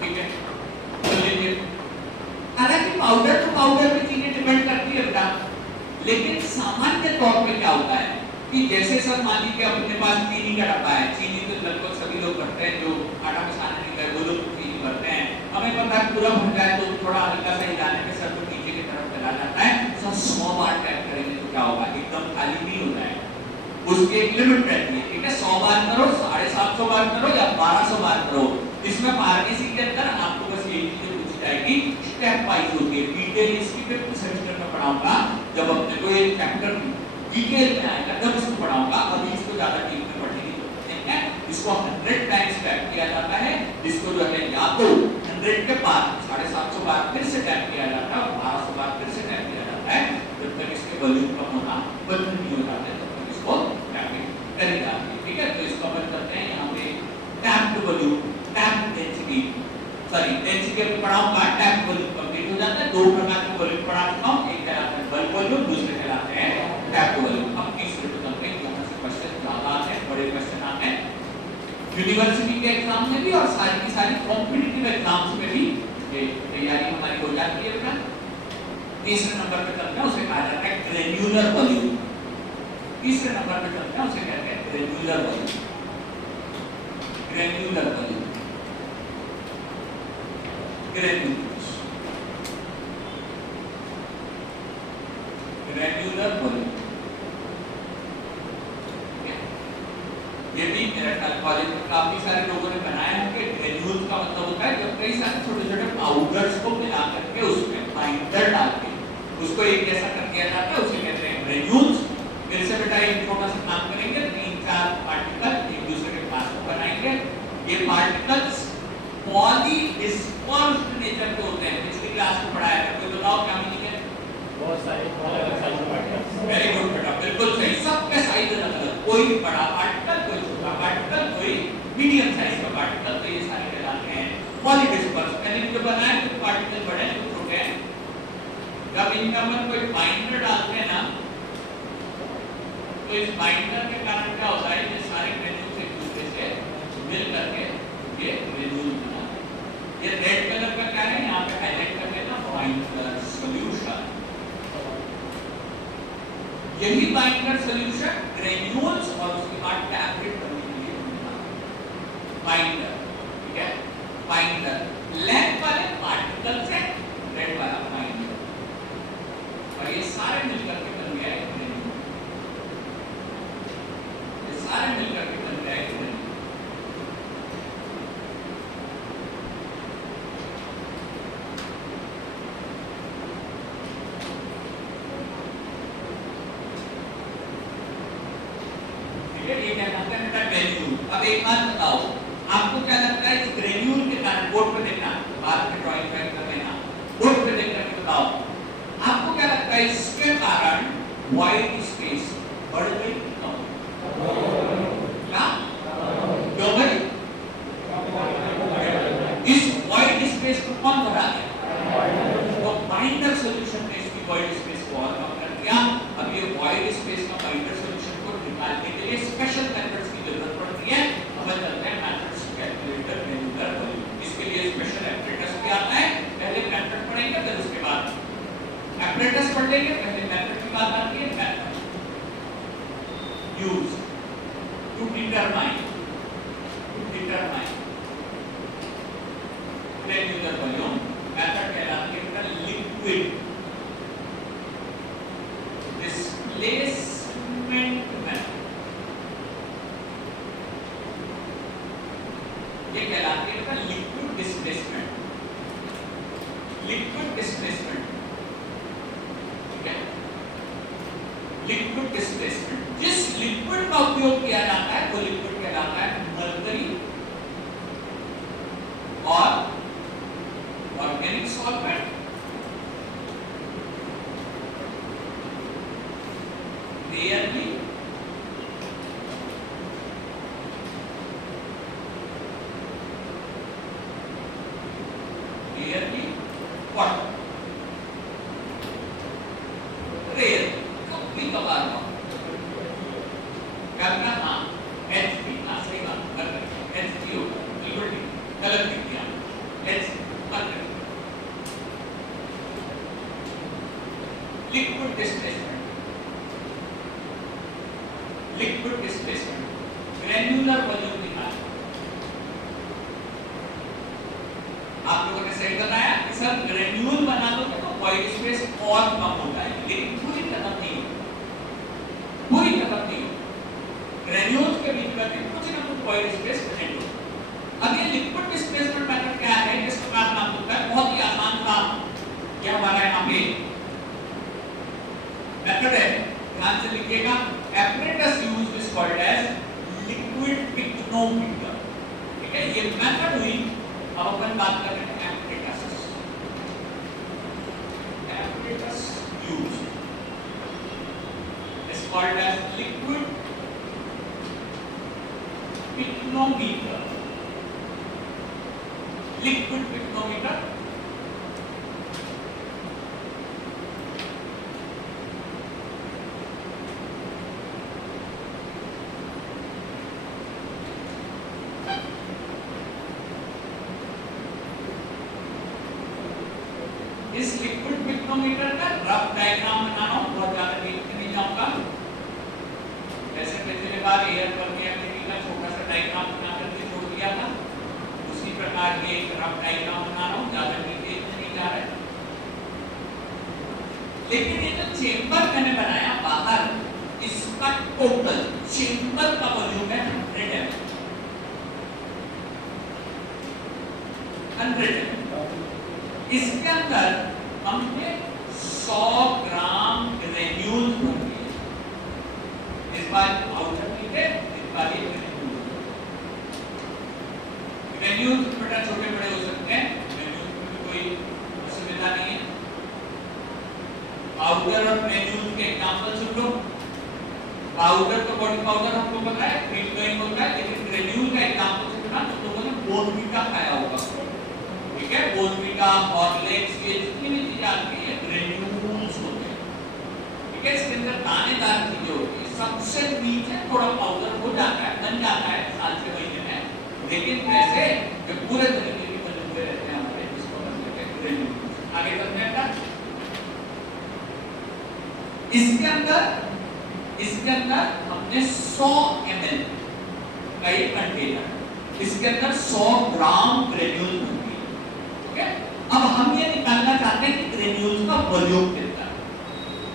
ठीक है, तो लीजिए, हालांकि पाउडर तो पाउडर की चीजें डिपेंड करती है बेटा, लेकिन सामान्य तौर पे क्या होता है कि जैसे सब मान लीजिए अपने पास चीनी का डब्बा है, चीनी तो लगभग सभी लोग भरते हैं, जो आटा पिसाने नहीं गए वो लोग चीनी भरते हैं। हमें पता है पूरा भर जाए तो थोड़ा हल्का सा हिलाने पे सर को नीचे की तरफ चला जाता है। सर 100 बार टैप करेंगे तो क्या होगा, एकदम खाली नहीं हो जाएगा, उसकी एक लिमिट रहती है। ठीक है, 100 बार करो, 750 बार करो या 1200 बार करो। इसमें फार्मेसी के अंदर आपको बस यही चीजें पूछी जाएगी, स्टेप वाइज होती है। डिटेल इसकी 5th सेमेस्टर में पढ़ाऊंगा, जब अपने को एक चैप्टर डिटेल में आएगा तब इसको पढ़ाऊंगा। अभी इसको ज्यादा डीप में पढ़ने की जरूरत नहीं है। इसको 100 टाइम्स टैप किया जाता है, जिसको जो है या तो 100 के बाद 750 बार फिर से टैप किया जाता है और 1200 बार फिर से टैप किया जाता है। जब तक इसके वॉल्यूम कम होना बंद नहीं हो जाता तब तक इसको टैपिंग करी जाती है। ठीक है, तो इसको अपन करते हैं यहाँ पे tapped volume, tap density, sorry density अभी पढ़ाऊंगा, टैप वॉल्यूम दो प्रकार के वॉल्यूम पढ़ा चुका हूं, एक कहलाते हैं बल्क वॉल्यूम, दूसरे कहलाते हैं टैप वॉल्यूम। अब तीसरे को चलते हैं, यहां से क्वेश्चन ज्यादा आते हैं, बड़े क्वेश्चन आते हैं यूनिवर्सिटी के एग्जाम में भी और सारी की सारी कॉम्पिटिटिव एग्जाम्स में भी ये तैयारी हमारी हो जाती है बेटा। तीसरे नंबर पे चलते हैं, उसे कहा जाता है ग्रेन्युलर वॉल्यूम। तीसरे नंबर पे चलते हैं, उसे कहते हैं granular volume. Granular volume, granules, granular volume. ये भी मेरा कॉलेज में काफी सारे लोगों ने बनाए होंगे। ग्रेन्यूल्स का मतलब होता है जब कई सारे छोटे-छोटे पाउडर्स को मिला करके उसमें बाइंडर डाल के उसको एक जैसा कर दिया जाता है, उसे कहते हैं ग्रेन्यूल्स। फिर से बेटा एक छोटा सा काम करेंगे, 3-4 पार्टिकल एक दूसरे के पास में बनाएंगे। ये पार्टिकल्स पॉलीडिस्पर्स्ड नेचर के होते हैं। पिछली क्लास में पढ़ाया था, कोई बताओ क्या मीनिंग है? बहुत सारे अलग-अलग साइज के पार्टिकल्स। वेरी गुड बेटा, बिल्कुल सही। सबके साइज अलग-अलग, कोई बड़ा पार्टिकल, कोई छोटा पार्टिकल, कोई मीडियम साइज का पार्टिकल, तो ये सारे कहलाते हैं पॉलीडिस्पर्स। मैंने जो बनाया कुछ पार्टिकल बड़े हैं, कुछ छोटे हैं। जब इनका हम कोई बाइंडर डालते हैं ना, तो इस बाइंडर के कारण क्या होता है, ये सारे ग्रेन्यूल्स एक दूसरे से मिल करके ये ग्रेन्यूल बनाते हैं। ये रेड कलर का क्या है, यहाँ पे हाईलाइट कर लेना, बाइंडर सॉल्यूशन। यही बाइंडर सॉल्यूशन ग्रेन्यूल्स और उसके बाद टैबलेट बनने के लिए होता है। बाइंडर, ठीक है, बाइंडर लेंथ वाले पार्टिकल से रेड वाला बाइंडर, और ये सारे मिलकर के बन गया है ग्रेन्यूल। ये सारे मिलकर के बन गया है ग्रेन्यूल। ये क्या कहते हैं बेटा, ग्रेन्यूल। अब एक बात बताओ, आपको क्या लगता है इस ग्रेन्यूल के कारण, बोर्ड पे देखना, बाद में ड्राइंग पैड कर लेना, बोर्ड पे देख करके बताओ, आपको क्या लगता है इसके कारण वाइड स्पेस बढ़ गई कि कम? क्या? क्यों भाई? इस वाइड स्पेस को कौन बढ़ा दिया? तो बाइंडर सॉल्यूशन ने इसकी वाइड स्पेस को और कम कर दिया। अब ये वाइड स्पेस का बाइंडर सॉल्यूशन को निकालने के लिए स्पेशल मेथड्स की जरूरत पड़ती है। अब चलते हैं methods to calculate the granular volume. इसके लिए स्पेशल एपरेटस भी आता है। पहले मेथड पढ़ेंगे, फिर उसके बाद एपरेटस पढ़ लेंगे। पहले मेथड की बात आती है। Method use to determine granular volume. Method कहलाती है लिक्विड डिस्प्लेसमेंट मेथड। ये कहलाती है लिक्विड डिस्प्लेसमेंट। लिक्विड डिस्प्लेसमेंट, ठीक है, लिक्विड डिस्प्लेसमेंट। जिस लिक्विड का उपयोग किया जाता है वो लिक्विड कहलाता है मरकरी और organic solvent, rarely water. Rare कभी कभार करना, हाँ H3, हाँ सही बात कर रहे हैं, H3 होगा, बिल्कुल ठीक, गलत लिख दिया, liquid displacement. Liquid displacement granular volume निकालना। आप लोगों ने सही बताया कि सर ग्रेन्यूल बना दोगे तो वाइड स्पेस और कम हो जाएगी, लेकिन पूरी खत्म नहीं होगी, पूरी खत्म नहीं होगी। ग्रेन्यूल्स के बीच में कुछ ना कुछ वाइड स्पेस प्रेजेंट होगा। अब ये लिक्विड डिस्प्लेसमेंट मेथड क्या है, किस प्रकार काम होता है? बहुत ही आसान काम। क्या हमारा यहाँ पे मेथड है, ध्यान से लिखिएगा। apparatus used is called as liquid picnometer, ठीक है, ये मेथड हुई। अब अपन बात कर रहे हैं apparatus। apparatus used is called as liquid picnometer। liquid picnometer इस लिक्विड पिक्टोमीटर का रफ डायग्राम बना रहा हूं, बहुत ज्यादा डीप में नहीं जाऊंगा। जैसे पिछले बार एयर परमिएबिलिटी का छोटा सा डायग्राम बना करके छोड़ दिया था, उसी प्रकार ये एक रफ डायग्राम बना रहा हूं, ज्यादा डिटेल में नहीं जा रहा है। लेकिन ये जो चेंबर मैंने बनाया बाहर, इसका टोटल चेंबर का वॉल्यूम है 100 ml। 100 ml। इसके अंदर हमने 100 ग्राम ग्रेन्यूल्स भर दिए। इस बार आउटर लीजिए, इस बार ये ग्रेन्यूल्स बेटा छोटे बड़े हो सकते हैं, ग्रेन्यूल्स में भी कोई असुविधा नहीं है। पाउडर और ग्रेन्यूल्स के एग्जांपल सुन लो। पाउडर तो बॉडी पाउडर हमको पता है, फीड गोइंग होता है, लेकिन ग्रेन्यूल का एग्जांपल सुनना तो लोगों ने बोर्नवीटा खाया होगा, ठीक है। बोर्नवीटा, हॉर्लिक्स, ये जितनी भी चीजें आती है ग्रेन्यूल्स होते हैं, ठीक है। इसके अंदर दानेदार चीजें होती है, सबसे नीचे थोड़ा पाउडर हो जाता है, बन जाता है साल से महीने में, लेकिन वैसे जो पूरे तरीके के बने हुए रहते हैं हमारे, जिसको हम कहते हैं ग्रेन्यूल्स। आगे चलते हैं। इसके अंदर हमने 100 ml का ये कंटेनर, इसके अंदर 100 ग्राम ग्रेन्यूल होती है, ओके। अब हम ये निकालना चाहते हैं कि ग्रेन्यूल का वॉल्यूम कितना है,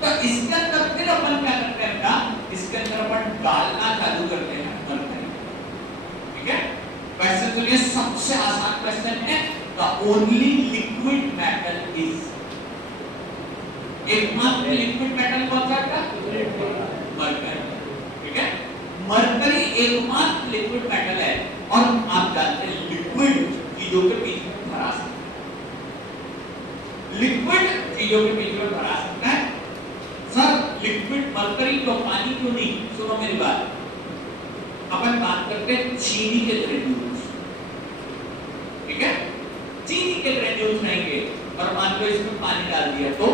तो इसके अंदर फिर अपन क्या करते हैं बेटा, इसके अंदर अपन डालना चालू करते हैं मरकरी, ठीक है। वैसे तो ये सबसे आसान क्वेश्चन है, the only liquid metal is, एकमात्र लिक्विड मेटल कौन सा है? मरकरी, ठीक है। मरकरी एकमात्र लिक्विड मेटल है, और आप जानते हैं लिक्विड चीजों के बीच में भरा सकता है, लिक्विड चीजों के बीच में भरा सकता है। सर लिक्विड मरकरी तो पानी क्यों नहीं? सुनो मेरी बात, अपन बात करते हैं चीनी के ग्रेन्यूल्स, ठीक है। चीनी के ग्रेन्यूल्स रहेंगे और मान लो इसमें पानी डाल दिया तो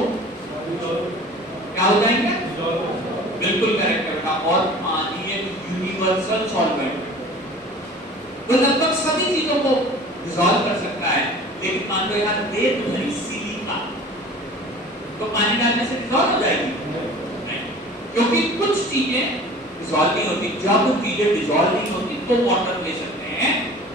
क्या हो जाएंगे? बिल्कुल करेक्ट है बेटा, और पानी एक यूनिवर्सल सॉल्वेंट, तो लगभग सभी चीजों को डिसॉल्व कर सकता है। लेकिन मान लो यार रेत भरी सिलिका, तो पानी डालने से डिसॉल्व हो जाएगी? नहीं, क्योंकि कुछ चीजें डिसॉल्व नहीं होती। जब चीजें डिसॉल्व नहीं होती तो वाटर ले सकते हैं,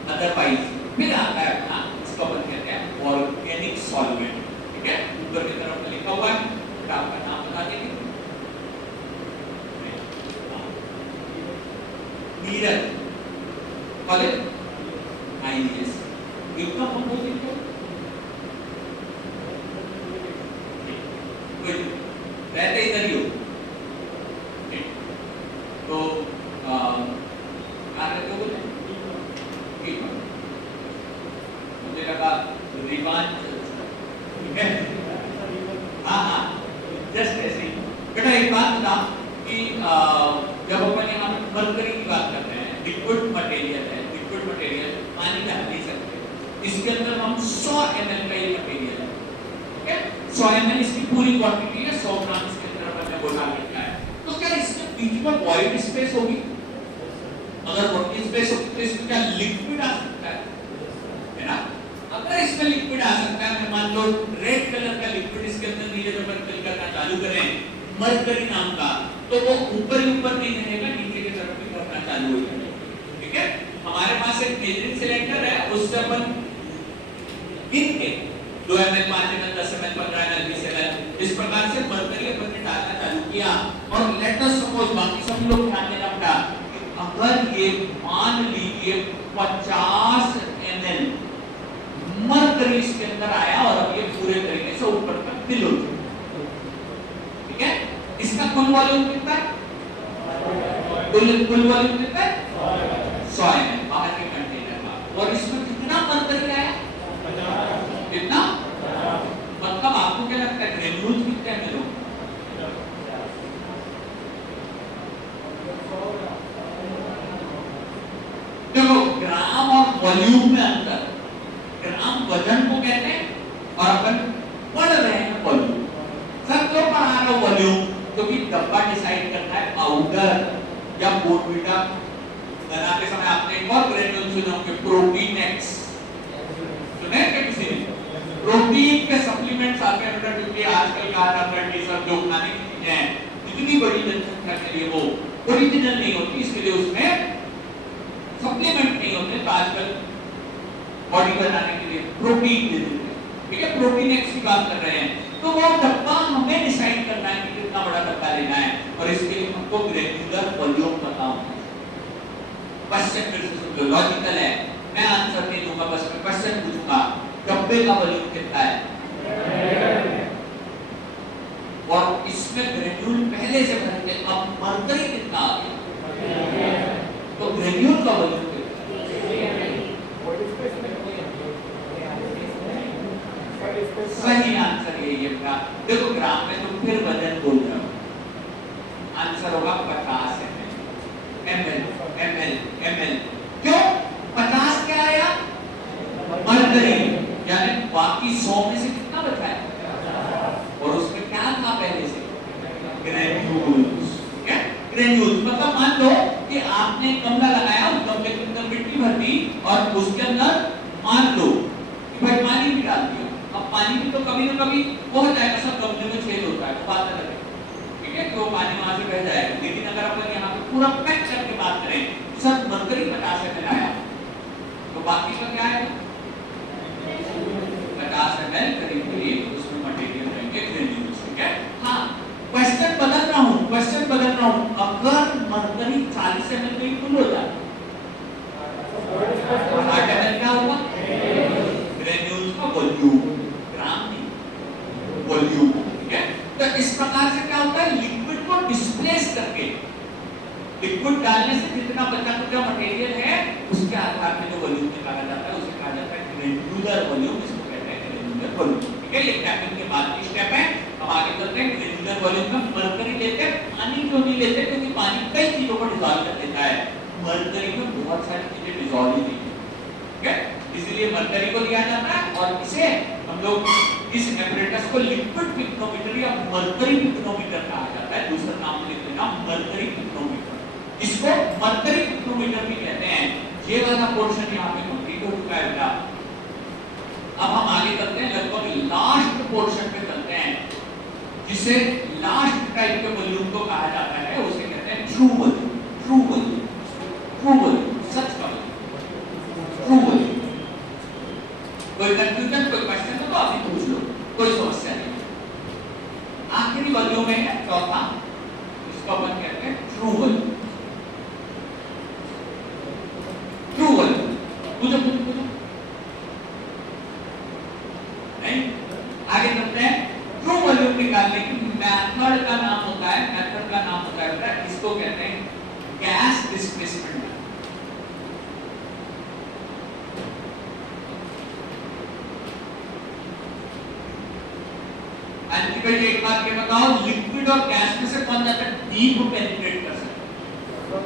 अदरवाइज फिर आता है अपना, इसको अपन कहते हैं ऑर्गेनिक सॉल्वेंट, ठीक है। ऊपर की तरफ लिखा हुआ है, आपका नाम बता देंगे, नीरज कॉलेज आईएस, इतना कंपोजिट को रहते इधर ही हो, तो क्या रहते हो बोले, ठीक है। मुझे लगा रिवाज, ठीक है। हाँ हाँ, जस्ट ऐसे ही बेटा। एक बात बता कि जब अपन यहाँ पे मरकरी की बात करते हैं, लिक्विड मटेरियल है, लिक्विड मटेरियल पानी डाल नहीं सकते, इसके अंदर हम 100 ml का ये मटेरियल है, ठीक है। 100 ml इसकी पूरी क्वांटिटी है, 100 ग्राम इसके अंदर अपन ने बोला लिखा है, तो क्या इसके बीच में वॉइड स्पेस होगी? अगर वॉइड स्पेस होगी तो इसमें क्या लिक्विड आ सकता है ना? अगर इसमें लिक्विड आ सकता है, मान लो रेड कलर का लिक्विड इसके अंदर नीचे जब फिल करना चालू करें मरकरी नाम का, तो वो ऊपर ही ऊपर नहीं रहेगा, नीचे की तरफ भी करना चालू हो जाएगा, ठीक है। हमारे पास एक मेजरिंग सिलेंडर है, उससे अपन गिन के 2 ml, 5 ml, 10 ml, 15 ml, 20 ml, इस प्रकार से मरकरी अपन ने डालना चालू किया। और लेट अस सपोज, बाकी सब लोग ध्यान देना बेटा, अगर ये मान लीजिए 50 ml मरकरी इसके अंदर आया और अब ये पूरे तरीके से ऊपर तक फिल हो चुका, ठीक है। इसका कुल वॉल्यूम कितना है? कुल वॉल्यूम कितना है? 100 ml बाहर के कंटेनर का। और इसमें कितना मरकरी आया? कितना? मतलब आपको क्या लगता है ग्रेन्यूल्स कितने हैं मेरे? देखो ग्राम और वॉल्यूम में अंतर, ग्राम वजन को कहते हैं और अपन पढ़ रहे हैं वॉल्यूम। सर क्यों पढ़ा रहा हूं वॉल्यूम? क्योंकि डब्बा डिसाइड करता है पाउडर या बोर्नवीटा बनाते समय आपने एक और ग्रेन्यूल सुने होंगे, प्रोटीन एक्स, सुने क्या किसी ने? प्रोटीन के सप्लीमेंट सप्लीमेंट्स आते हैं बेटा, क्योंकि आजकल कहा जाता है कि सब जो खाने की चीजें हैं इतनी बड़ी जनसंख्या के लिए वो ओरिजिनल नहीं होती, इसके लिए उसमें सप्लीमेंट नहीं होते, तो आजकल बॉडी बनाने के लिए प्रोटीन दे देते हैं, ठीक है, प्रोटीन एक्स की बात कर रहे हैं। तो वो डब्बा हमें डिसाइड करना है कि कितना बड़ा डब्बा लेना है, और इसके लिए हमको ग्रेन्युलर वॉल्यूम पता होना है। क्वेश्चन फिर से सुन लो, लॉजिकल है, मैं आंसर नहीं दूंगा, बस मैं क्वेश्चन पूछूंगा, डब्बे का वॉल्यूम कितना है, और इसमें ग्रेन्यूल पहले से भर के अब मरकरी कितना आ गया, तो ग्रेन्यूल का वॉल्यूम कितना है? सही आंसर यही है बेटा। देखो ग्राम में तुम फिर वजन बोल रहे हो, आंसर होगा 50 ml। क्यों 50 क्या आया, मरकरी, यानी बाकी 100 में से कितना बचा है, और उसमें क्या था पहले से, ग्रेन्यूल्स, ठीक है, ग्रेन्यूल्स। मतलब मान लो कि आपने गमला लगाया, उस गमले के अंदर मिट्टी भर दी और उसके अंदर मान लो कि भाई पानी भी डाल दिया। अब पानी भी तो कभी ना कभी वो हो जाएगा, सब गमले में छेद होता है, तो बात अलग है, ठीक है, तो पानी वहां से बह जाएगा। लेकिन अगर अपन यहाँ पे पूरा पैक करके बात करें, सब मरकरी 50 ml आया, तो बाकी का क्या है, 50 ml करीब उसमें मटेरियल रहेंगे ग्रेन्यूल्स, ठीक है। हाँ, क्वेश्चन बदल रहा हूँ, अगर मरकरी 40 ml में फुल हो जाए, 60 ml क्या होगा, ग्रेन्यूल्स का वॉल्यूम, ग्राम नहीं, वॉल्यूम, ठीक है। तो इस प्रकार से क्या होता है, लिक्विड को डिस्प्लेस करके, लिक्विड डालने से जितना बचा खुचा मटेरियल है उसके आधार में जो वॉल्यूम निकाला जाता है उसे कहा जाता है ग्रेन्युलर वॉल्यूम, इसको कहते हैं ग्रेन्युलर वॉल्यूम, ठीक है। ये टैपिंग के बाद की स्टेप है। अब आगे चलते हैं, ग्रेन्युलर वॉल्यूम में मरकरी लेते हैं, पानी क्यों नहीं लेते, क्योंकि पानी कई चीजों को डिसॉल्व कर देता है, मरकरी में बहुत सारी चीजें डिसॉल्व ही नहीं, ठीक है, इसलिए मरकरी को लिया जाता है। और इसे हम लोग इस एपरेटस को लिक्विड पिक्नोमीटर या मरकरी पिक्नोमीटर कहा जाता है, दूसरा नाम लिख लेना, मरकरी पिक्नोमीटर, इसको मरकरी पिक्नोमीटर भी कहते हैं। ये वाला पोर्शन यहाँ पे कंप्लीट हो चुका है बेटा। अब हम आगे चलते हैं, लगभग लास्ट पोर्शन पे चलते हैं, जिसे लास्ट टाइप के वॉल्यूम को कहा जाता है, उसे कहते हैं true volume, true volume, true volume, सच का वॉल्यूम, ट्रू वॉल्यूम। कोई कंफ्यूजन, कोई क्वेश्चन हो तो अभी पूछ लो, कोई समस्या नहीं। आखिरी वॉल्यूम है चौथा, इसको अपन कहते हैं ट्रू वॉल्यूम, ट्रू वॉल्यूम। पूछो नहीं, आगे चलते हैं। ट्रू वॉल्यूम निकालने की मेथड का नाम होता है, मेथड का नाम होता है, इसको कहते हैं गैस डिस्प्लेसमेंट। एक बात के बताओ, लिक्विड और गैस में से कौन ज्यादा डीप पेनिट्रेट कर सकता है,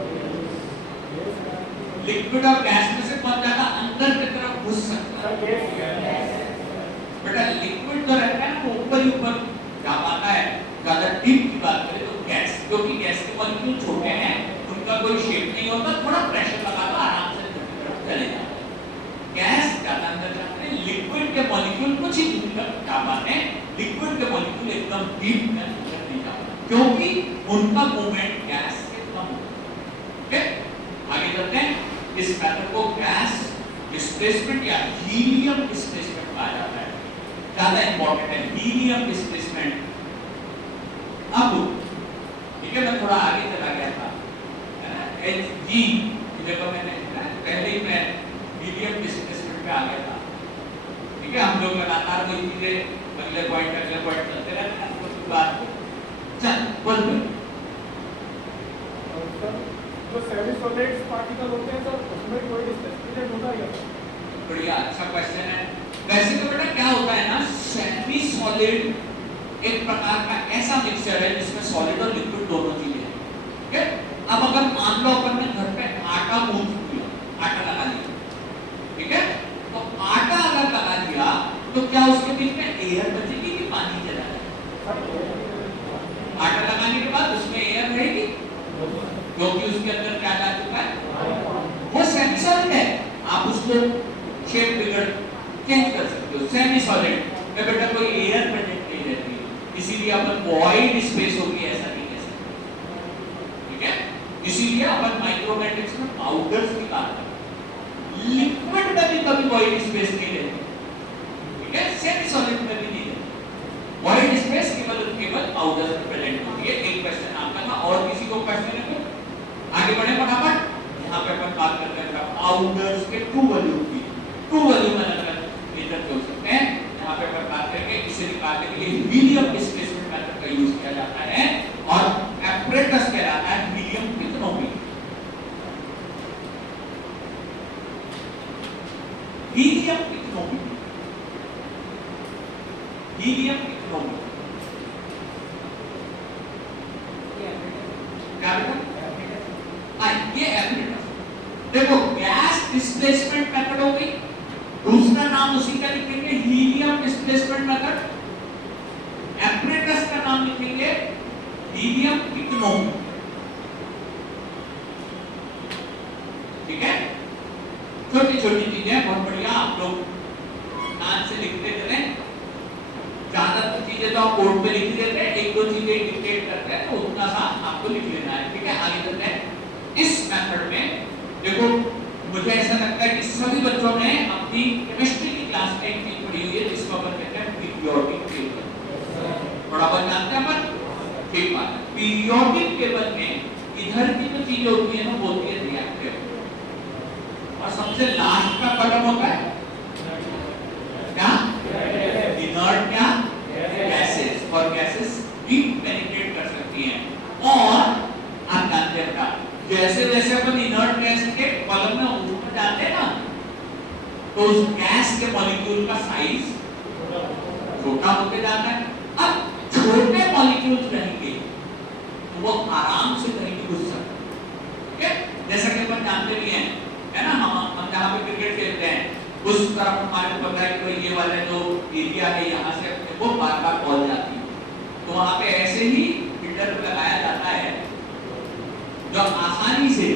लिक्विड और गैस में से कौन ज्यादा अंदर की तरफ घुस सकता है, बेटा लिक्विड तो रहता है ना ऊपर ही ऊपर जा पाता है, ज्यादा डीप की बात करें तो गैस, क्योंकि गैस के मॉलिक्यूल छोटे हैं, उनका कोई शेप नहीं होता, थोड़ा प्रेशर लगा दो आराम से चले जाते हैं। गैस ज्यादा अंदर जाते हैं, लिक्विड के मॉलिक्यूल कुछ ही दूर तक जा पाते हैं, लिक्विड के मॉलिक्यूल एकदम डीप में अंदर नहीं जा पाते, क्योंकि उनका मूवमेंट गैस से कम होता है। आगे चलते हैं, इस मेथड को गैस डिस्प्लेसमेंट या हीलियम डिस्प्लेसमेंट कहा जाता है, ज्यादा इंपॉर्टेंट है हीलियम डिस्प्लेसमेंट। अब ठीक है, मैं थोड़ा आगे चला गया था, Hg जगह मैंने पहले ही मैं हीलियम डिस्प्लेसमेंट पे आ गया था, ठीक है। हम लोग लगातार वही चीजें अगले पॉइंट चलते रहते हैं, उसके बाद चल बोल जो सेमी सॉलिड्स पार्टिकल होते हैं सर, उसमें कोई डिस्प्लेसमेंट होता है क्या? बढ़िया, अच्छा क्वेश्चन है। वैसे तो बेटा क्या होता है ना, सेमी सॉलिड एक प्रकार का ऐसा मिक्सचर है जिसमें सॉलिड और लिक्विड दोनों चीजें हैं, ठीक है। अब अगर मान लो अपन ने घर पे आटा गूंथ दिया, आटा लगा दिया, ठीक है, तो आटा अगर लगा दिया तो क्या उसके बीच में एयर बचेगी कि पानी चला जाएगा? आटा लगाने के बाद उसमें एयर रहेगी, क्योंकि उसके अंदर क्या जा चुका है, वो सेमी सॉलिड है। आप उसको शेप बिगड़ चेंज कर सकते हो, सेमी सॉलिड ए बेटा कोई एयर प्रेजेंट नहीं रहती, इसीलिए अपन वॉइड स्पेस होगी ऐसा नहीं कह सकते, ठीक है। इसीलिए अपन माइक्रोमैट्रिक्स में पाउडर्स निकालते हैं, लिक्विड में भी कभी वॉइड स्पेस नहीं रहती, ठीक है, सेमी सॉलिड में भी नहीं रहती। वॉइड स्पेस केवल पाउडर्स में प्रेजेंट होती है। एक क्वेश्चन आपका था, और किसी को क्वेश्चन है तो आगे बढ़े फटाफट। यहाँ पे अपन बात करते हैं पाउडर्स के टू वॉल्यूम की, टू वॉल्यूम अलग-अलग मेथड हो सकते हैं। यहाँ पे अपन बात करेंगे, इसे निकालने के लिए हीलियम डिस्प्लेसमेंट मेथड का यूज किया जाता है और एपरेटस कहलाता है हीलियम पिथनोमीटर। हीलियम पिथनोमीटर, हीलियम पिथनोमीटर क्या बेटा? ये एपरेटस। देखो गैस डिस्प्लेसमेंट मेथड हो गई, दूसरा नाम उसी का लिखेंगे हीलियम डिस्प्लेसमेंट मेथड, एपरेटस का नाम लिखेंगे हीलियम पिथनोमीटर, ठीक है। छोटी छोटी चीजें बहुत बढ़िया, आप लोग ध्यान से लिखते चलें। ज्यादातर चीजें तो आप बोर्ड पे लिख देते हैं, एक दो चीजें इंडिकेट करते हैं तो उतना सा आपको लिख लेना है, ठीक है। आगे चलते हैं। इस मेथड में देखो मुझे ऐसा लगता है कि सभी बच्चों ने अपनी केमिस्ट्री की क्लास में एक चीज पढ़ी हुई है जिसको अपन कहते हैं पीरियोडिक टेबल। थोड़ा बहुत जानते हैं अपन, ठीक बात है। पीरियोडिक टेबल में इधर की जो चीजें होती है ना वो होती है रिएक्टिव, और सबसे लास्ट का कॉलम होता है क्या? इनर्ट क्या? गैसेस, और गैसेस भी पेनिट्रेट कर सकती हैं। और आप जानते हैं बेटा, जैसे जैसे अपन इनर्ट गैस के कॉलम में ऊपर जाते हैं ना, तो उस गैस के मॉलिक्यूल का साइज छोटा होते जाता है। अब छोटे मॉलिक्यूल्स रहेंगे तो वो आराम से कहीं भी घुस सकते हैं, ठीक है। जैसा कि अपन जानते भी हैं, है ना, हम जहाँ पे क्रिकेट खेलते हैं उस तरफ हमारे को पता है कि ये वाला जो एरिया है यहाँ से अपने को बार बार बॉल जाती है, तो वहाँ पे ऐसे ही फिल्टर लगाया जाता है जो आसानी से,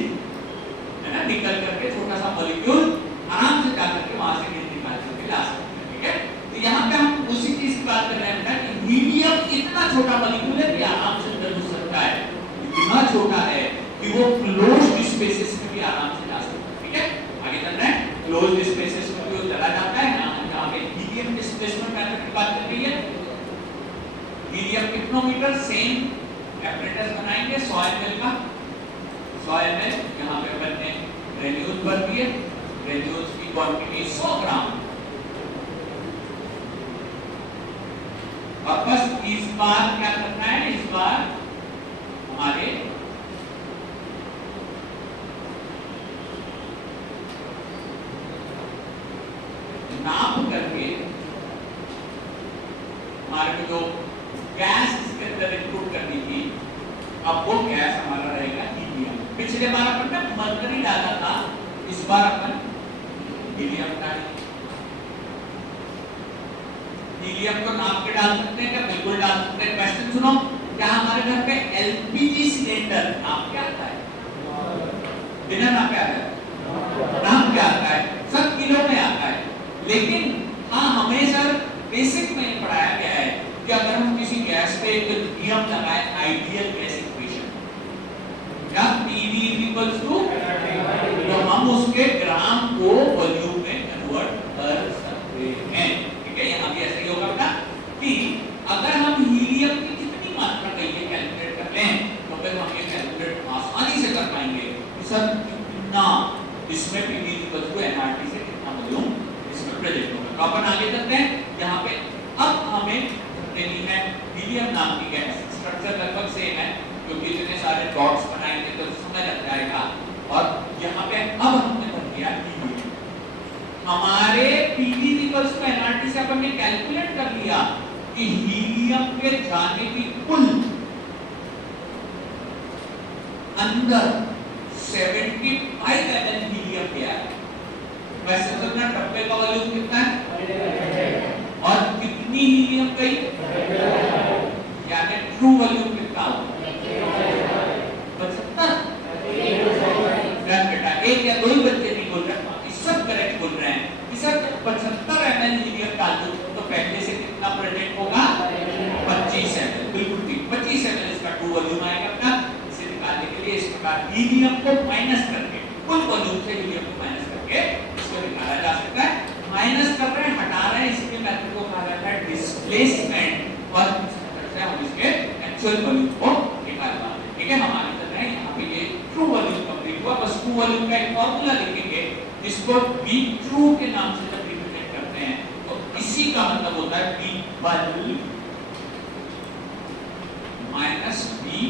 है ना, निकल करके छोटा सा मॉलिक्यूल आराम से जा करके वहाँ से निकाल करके ला सकते हैं, ठीक है। तो यहाँ पे हम उसी चीज की बात कर रहे हैं बेटा कि हीलियम इतना छोटा मॉलिक्यूल है कि आराम से अंदर घुस सकता है, इतना छोटा है कि वो क्लोज्ड स्पेसेस में भी आराम से जा सकता है, ठीक है। आगे चल रहे हैं, क्लोज्ड स्पेसेस में भी वो चला जाता है। यहाँ पे हीलियम डिस्प्लेसमेंट मेथड की बात कर रही है। हीलियम पिथनोमीटर सेम एपरेटस बनाएंगे 100 ml का, 100 ml। यहाँ पे अपन ने ग्रेन्यूल्स भर दिए, ग्रेन्यूल्स की क्वांटिटी 100 ग्राम। और बस इस बार क्या करना है, इस बार हमारे नाप करके हमारे को जो गैस इसके अंदर इनपुट करनी थी, अब वो गैस हमारा रहेगा हीलियम। पिछले बार अपन ने मरकरी डाला था, इस बार अपन हीलियम डालेंगे। हीलियम को नाप के डाल सकते हैं क्या? बिल्कुल डाल सकते हैं। क्वेश्चन सुनो, क्या हमारे घर पे एलपीजी सिलेंडर नाप क्या आता है? बिना नाप क्या आता है? नाप क्या आता है? सब किलो में आता है। लेकिन हाँ, हमें सर बेसिक में पढ़ाया गया है कि अगर हम किसी गैस पे एक नियम लगाए, आइडियल गैस इक्वेशन, क्या PV इक्वल्स टू, तो हम उसके ग्राम को वॉल्यूम में कन्वर्ट कर सकते हैं, ठीक है। यहाँ भी ऐसा ही होगा बेटा कि अगर हम हीलियम की कितनी मात्रा कहिए कैलकुलेट कर लें तो फिर हम ये कैलकुलेट आसानी से कर पाएंगे कि सर कितना इसमें PV इक्वल्स टू nRT से कितना वॉल्यूम प्रेजेंट होगा। तो अपन आगे चलते हैं। यहाँ पे अब हमें लेनी है हीलियम नाम की गैस। स्ट्रक्चर लगभग सेम है क्योंकि इतने सारे डॉट्स बनाएंगे तो समझ लग जाएगा। और यहाँ पे अब हमने कर दिया हीलियम, हमारे PV इक्वल्स टू nRT से अपन ने कैलकुलेट कर लिया कि हीलियम के जाने की कुल अंदर 75 ml हीलियम गया है। वैसे तो अपना डब्बे का वॉल्यूम कितना है और कितनी हीलियम गई, यानी ट्रू वॉल्यूम कितना होगा? 75। बेटा एक या दो ही बच्चे नहीं बोल रहे, बाकी सब करेक्ट बोल रहे हैं कि सर 75 ml हीलियम डाल दो तो पहले से हीलियम को माइनस करके, कुल वॉल्यूम से हीलियम को माइनस करके इसको निकाला जा सकता है। माइनस कर रहे हैं, हटा रहे हैं, इसके मेथड को कहा जाता है डिस्प्लेसमेंट और इस मेथड से हम इसके एक्चुअल वॉल्यूम को निकाल पाते हैं। ठीक है, हमारे तरह है यहाँ पे ये ट्रू वॉल्यूम कंप्लीट हुआ। बस ट्रू वॉल्यूम का एक फार्मूला लिखेंगे जिसको बी ट्रू के नाम से जब रिप्रेजेंट करते हैं तो इसी का मतलब होता है बी बल माइनस बी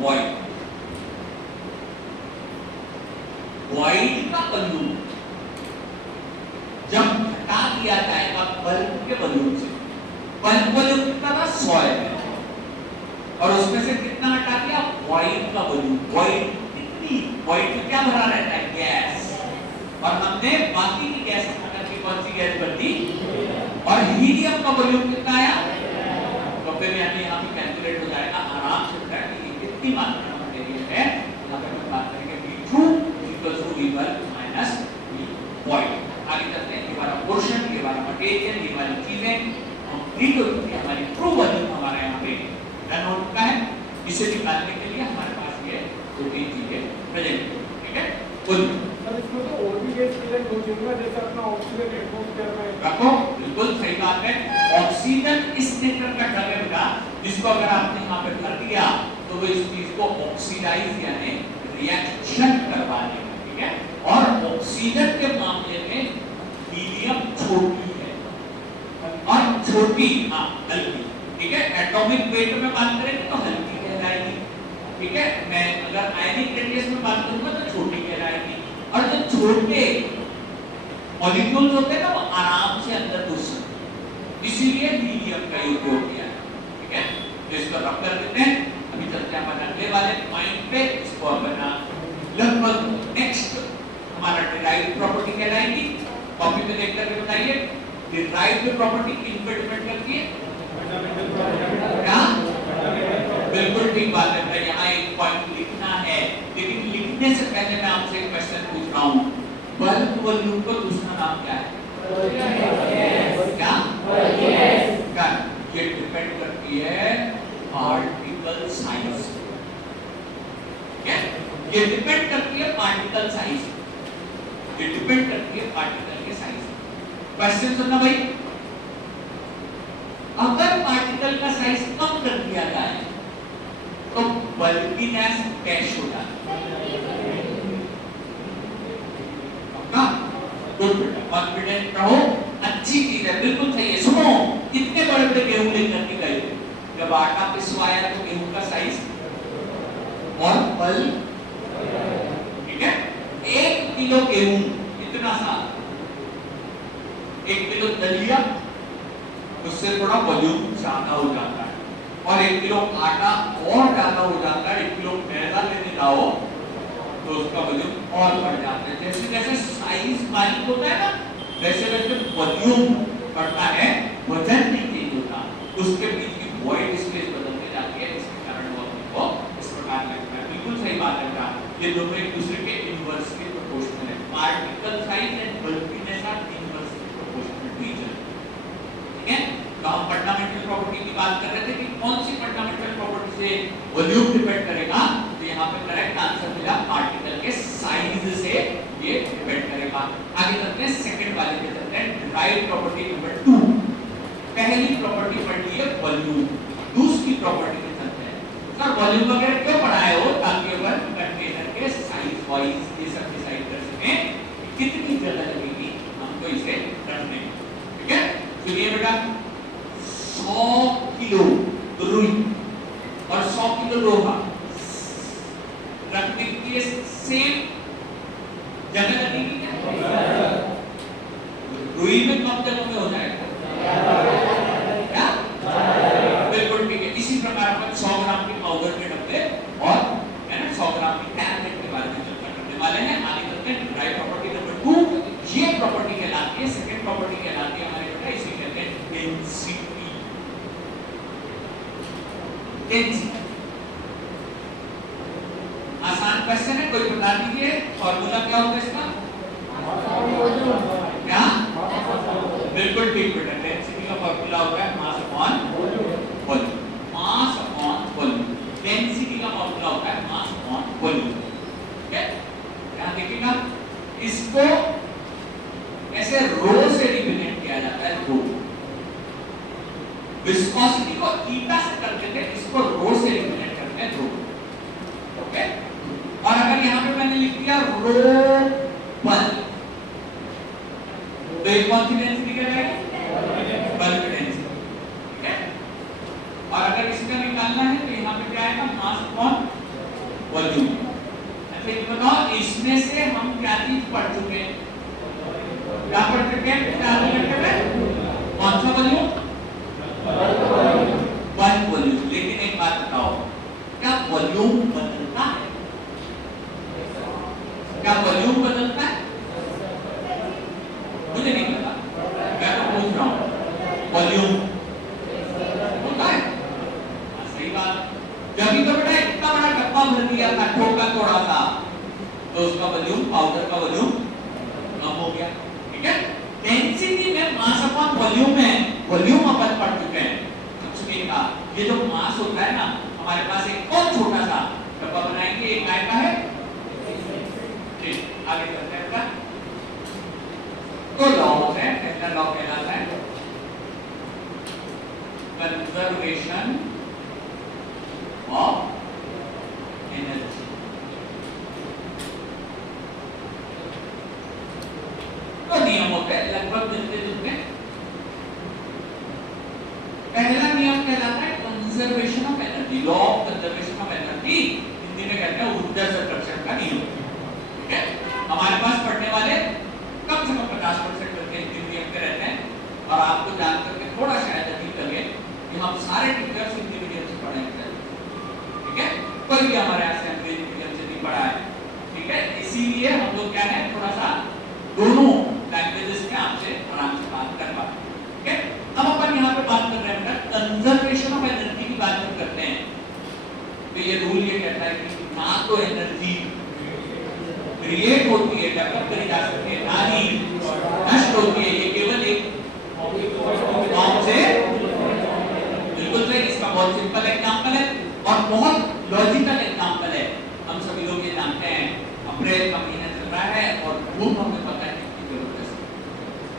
वॉइड। वॉइड का वॉल्यूम जब हटा दिया जाएगा बल्ब के वॉल्यूम से, बल्ब वॉल्यूम कितना था 100 है और उसमें से कितना हटा दिया वॉइड का वॉल्यूम। वॉइड कितनी, वॉइड में क्या भरा रहता है गैस, और हमने बाकी की गैस हटा करके कौन सी गैस भर दी, और हीलियम का वॉल्यूम कितना आया, तो फिर यहाँ पे कैलकुलेट हो जाएगा आराम से कि कितनी मात्रा में मटेरियल है। यहाँ पे हम बात करेंगे b true equals to b bulb minus b void. आगे चलते हैं, ये वाला पोर्शन, ये वाला मटेरियल, ये वाली चीजें कंप्लीट हो चुकी है। हमारी ट्रू वॉल्यूम हमारा यहाँ पे डन हो चुका है। इसे निकालने के लिए हमारे पास ये दो तीन चीजें प्रेजेंट है। ठीक है, बोलिए सर इसमें तो और भी गैस प्रेजेंट हो जाएगा, जैसे अपना ऑक्सीजन एटमॉस्फेयर में रखो, बिल्कुल सही बात है। ऑक्सीजन इस नेचर का ड्रग है बेटा, जिसको अगर आपने यहाँ पे भर दिया तो वो इस चीज को ऑक्सीडाइज यानी रिएक्शन करवा देगा। ठीक है, और ऑक्सीजन के मामले में हीलियम छोटी है और छोटी हल्की। ठीक है, एटॉमिक वेट में बात करेंगे तो हल्की कहलाएगी। ठीक है, मैं अगर आयनिक रेडियस में बात करूंगा तो छोटी कहलाएगी। और जो छोटे मॉलिक्यूल्स होते हैं ना वो आराम से अंदर घुस सकते हैं, इसीलिए हीलियम का उपयोग किया है। ठीक है, तो इसको रख कर देते हैं। अभी चलते हैं अपन अगले वाले पॉइंट पे, इसको अपन लगभग नेक्स्ट हमारा डिराइव्ड प्रॉपर्टी कहलाएगी। कॉपी में देख करके बताइए, डिराइव्ड प्रॉपर्टी किन पे डिपेंड करती है, क्या? बिल्कुल ठीक बात है बेटा, यहाँ एक पॉइंट लिखना है, लेकिन लिखने से पहले मैं आपसे एक क्वेश्चन पूछ रहा हूँ, बल्ब वॉल्यूम का दूसरा नाम क्या है? क्या? क्या? ये डिपेंड करती है पार्टिकल साइज। क्या? ये डिपेंड करती है पार्टिकल साइज, ये डिपेंड करती है पार्टिकल के साइज। क्वेश्चन सुनना भाई, अगर पार्टिकल का साइज कम कर दिया जाए तो बल्बीनेस कैश हो जाती है। पक्का? गुड बेटा, कॉन्फिडेंट रहो, अच्छी चीज है, बिल्कुल सही है। सुनो, कितने बड़े बड़े गेहूं लेकर के गए थे, जब आटा पिसवाया तो गेहूं का साइज और बल्ब, ठीक है, 1 किलो गेहूं इतना सा, 1 किलो दलिया, उससे थोड़ा वॉल्यूम ज्यादा हो जाता है, और 1 किलो आटा और ज्यादा हो जाता है। 1 किलो मैदा लेने जाओ तो उसका वॉल्यूम और बढ़ जाता है। जैसे जैसे साइज बारीक होता है ना, वैसे वैसे वॉल्यूम बढ़ता है, वजन नहीं चेंज होता, उसके बीच की वॉइड स्पेस बदलते जाती है, जिसके कारण वो अपने को इस प्रकार लगता है। बिल्कुल सही बात है बेटा, ये दोनों एक दूसरे के इनवर्सली प्रोपोर्शनल है। Particle size and bulkiness are inversely proportional to each other. ठीक है, तो हम फंडामेंटल प्रॉपर्टी की बात कर रहे थे कि कौन सी फंडामेंटल प्रॉपर्टी से वॉल्यूम डिपेंड करेगा, तो यहाँ पे करेक्ट आंसर मिला पार्टिकल के साइज से ये डिपेंड करेगा। आगे चलते हैं, सेकंड वाले पे चलते हैं, डिराइव्ड प्रॉपर्टी नंबर 2। पहली प्रॉपर्टी पढ़ी है वॉल्यूम, दूसरी प्रॉपर्टी पे चलते हैं। सर वॉल्यूम वगैरह क्यों पढ़ाए हो, ताकि अपन कंटेनर के साइज वाइज ये सब डिसाइड कर सकें कितनी जगह लगेगी हमको इसे रखने में। ठीक है, सुनिए बेटा, 100 किलो रुई और 100 किलो लोहा रखने के लिए सेम जगह लगेगी क्या? रुई में कम जगह में हो जाएगा क्या? बिल्कुल ठीक है। इसी प्रकार अपन 100 ग्राम के पाउडर के डब्बे और है ना 100 ग्राम की टैबलेट के बारे में चर्चा करने वाले हैं। आगे चलते हैं, ड्राई प्रॉपर्टी नंबर 2, ये प्रॉपर्टी कहलाती है, सेकंड प्रॉपर्टी कहलाती है हमारे बेटा, इसे कहते हैं डेंसिटी। डेंसिटी आसान क्वेश्चन है, कोई बता दीजिए फॉर्मूला क्या होता है इसका? क्या? बिल्कुल ठीक बेटा, डेंसिटी का फॉर्मूला होता है mass upon volume. Mass upon volume. Density का विस्कोसिटी को थीटा से करते थे, इसको रो से रिप्रेजेंट करते हैं, रो। ओके, और अगर यहाँ पे मैंने लिख दिया रो बल, तो एक कौन सी डेंसिटी कहलाएगी? बल की डेंसिटी। ठीक है, और अगर इसका निकालना है तो यहाँ पे क्या आएगा? Mass upon volume. अच्छा ये बताओ, इसमें से हम क्या चीज पढ़ चुके हैं? क्या पढ़ चुके हैं? कौन सा वॉल्यूम? One volume. लेकिन एक बात बताओ, क्या वॉल्यूम बदलता है? क्या वॉल्यूम बदलता है? मुझे नहीं पता, मैं तो पूछ रहा हूं। वॉल्यूम होता है? सही बात। जब भी तो बेटा इतना बड़ा डब्बा भर दिया था ठोका थोड़ा सा, तो उसका वॉल्यूम, पाउडर का वॉल्यूम कम हो गया। ठीक है, डेंसिटी में मास अपॉन वॉल्यूम में वॉल्यूम अपन पढ़ चुके हैं। का ये जो मास होता है ना, हमारे पास एक और छोटा सा डब्बा बनाएंगे, एक काय का है। ठीक, आगे चलते हैं बेटा। तो लॉ होता है, पहला लॉ कहलाता है कंजर्वेशन ऑफ एनर्जी। तो नियम होते हैं लगभग मिलते जुलते। पहला नियम कहलाता है conservation of energy, law of conservation of energy. Hindi में कहते हैं ऊर्जा संरक्षण का नियम। ठीक है, हमारे पास पढ़ने वाले कम से कम 50% करके हिंदी मीडियम के रहते हैं, और आपको जान करके थोड़ा शायद अजीब लगे कि हम सारे टीचर्स हिंदी मीडियम से पढ़ेंगे। ठीक है, कोई भी हमारे यहाँ से अंग्रेजी मीडियम से नहीं पढ़ा है। ठीक है, इसीलिए हम लोग क्या है, थोड़ा सा दोनों लैंग्वेजेस में आपसे आराम से बात कर पाते हैं। ठीक है, अब अपन यहाँ पे बात कर रहे हैं कंजर्वेशन ऑफ एनर्जी की बात जब करते हैं, तो ये रूल ये कहता है कि ना तो एनर्जी क्रिएट होती है, डेवलप करी जा सकती है, ना ही नष्ट होती है। ये केवल एक फॉर्म से, बिल्कुल सही, इसका बहुत सिंपल एग्जांपल है और बहुत लॉजिकल एग्जांपल है। हम सभी लोग ये जानते हैं, अप्रैल का महीना चल रहा है और धूप हमें पता है कितनी जरूरत है।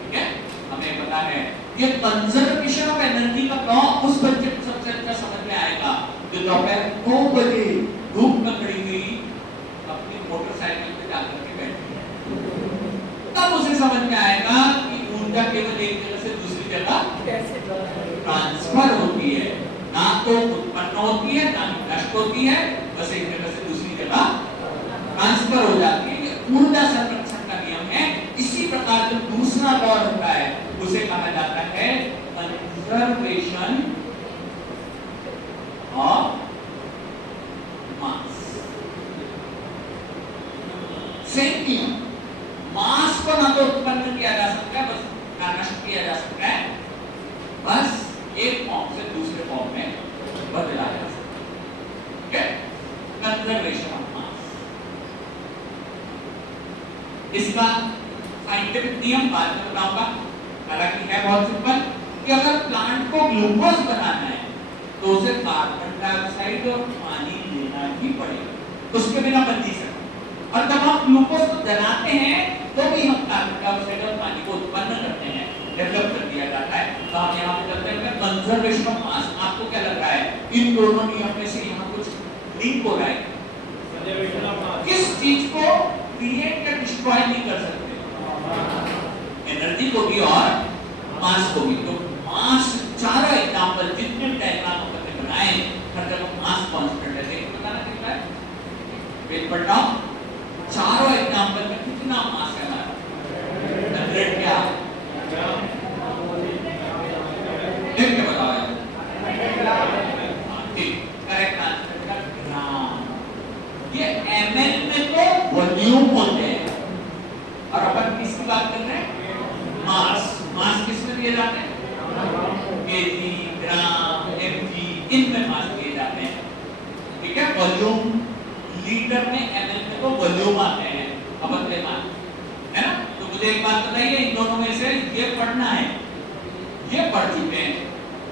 ठीक है, हमें पता है ये कंजर्वेशन ऑफ एनर्जी का लॉ उस बच्चे को सबसे अच्छा समझ में आएगा जो दोपहर 2 बजे धूप में खड़ी हुई अपनी मोटरसाइकिल पे जाकर के बैठी, तब उसे समझ में आएगा कि ऊर्जा केवल एक जगह से दूसरी जगह ट्रांसफर होती है, ना तो उत्पन्न होती है ना ही नष्ट होती है, बस एक जगह से दूसरी जगह ट्रांसफर हो जाती है। ऊर्जा संरक्षण का नियम है। इसी प्रकार जो दूसरा लॉ होता है उसे कहा जाता है कंजर्वेशन ऑफ मास। सेम नियम, मास को ना तो उत्पन्न किया जा सकता है, बस ना नष्ट किया जा सकता है, बस एक फॉर्म से दूसरे फॉर्म में बदला जा सकता है। ठीक है, कंजर्वेशन ऑफ मास। इसका साइंटिफिक नियम बाद में बताऊंगा, हालांकि है बहुत सिंपल कि अगर प्लांट को ग्लूकोज बनाना है तो उसे कार्बन डाइऑक्साइड और पानी लेना ही पड़ेगा, उसके बिना बन नहीं सकता। और जब हम ग्लूकोज को जलाते हैं तो भी हम कार्बन डाइऑक्साइड और पानी को उत्पन्न करते हैं, डेवलप कर दिया जाता है। तो हम यहाँ पे चलते हैं कंजर्वेशन ऑफ मास। आपको क्या लग रहा है इन दोनों नियम में से यहाँ कुछ लिंक हो रहा है? कंजर्वेशन ऑफ मास किस चीज को क्रिएट या डिस्ट्रॉय नहीं कर सकते? एनर्जी को भी और मास को भी। तो मास, चारों एग्जांपल जितने डायग्राम हमने बनाए हर जगह मास कांस्टेंट है। देखो बताना कितना है, पेज पर डाउन, चारों एग्जांपल में कितना मास है हमारा? 100 क्या? देख के बताओ यार। ठीक, करेक्ट आंसर का ग्राम। ये ml में तो वॉल्यूम होते हैं और अपन किसकी बात कर रहे हैं? मास। मास किस में दिए जाते हैं? केजी, ग्राम, mg, इनमें मास दिए जाते हैं। ठीक है, वॉल्यूम लीटर में, ml में तो वॉल्यूम आते हैं, अपव्ययमान, है ना? तो मुझे एक बात बताइए, इन दोनों में से ये पढ़ना है, ये पढ़ चुके हैं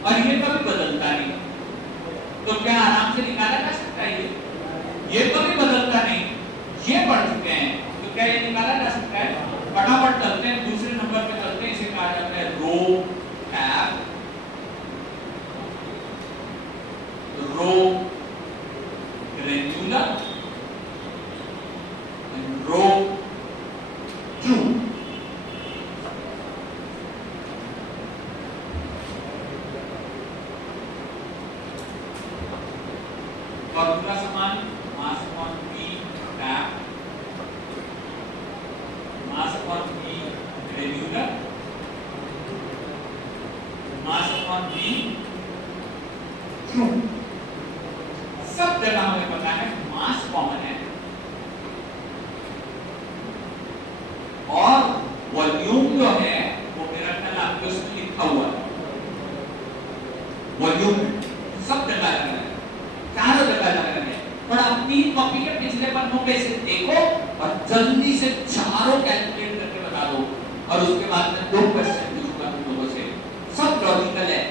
और ये कभी बदलता नहीं, तो क्या आराम से निकाला जा सकता है? ये कभी बदलता नहीं, ये पढ़ चुके हैं, तो क्या ये निकाला जा सकता है? फटाफट चलते हैं, दूसरे नंबर पे चलते हैं। इसे कहा जाता है रो टैप और उसके बाद में 2 क्वेश्चन पूछूंगा तुम लोगों से, सब लॉजिकल है।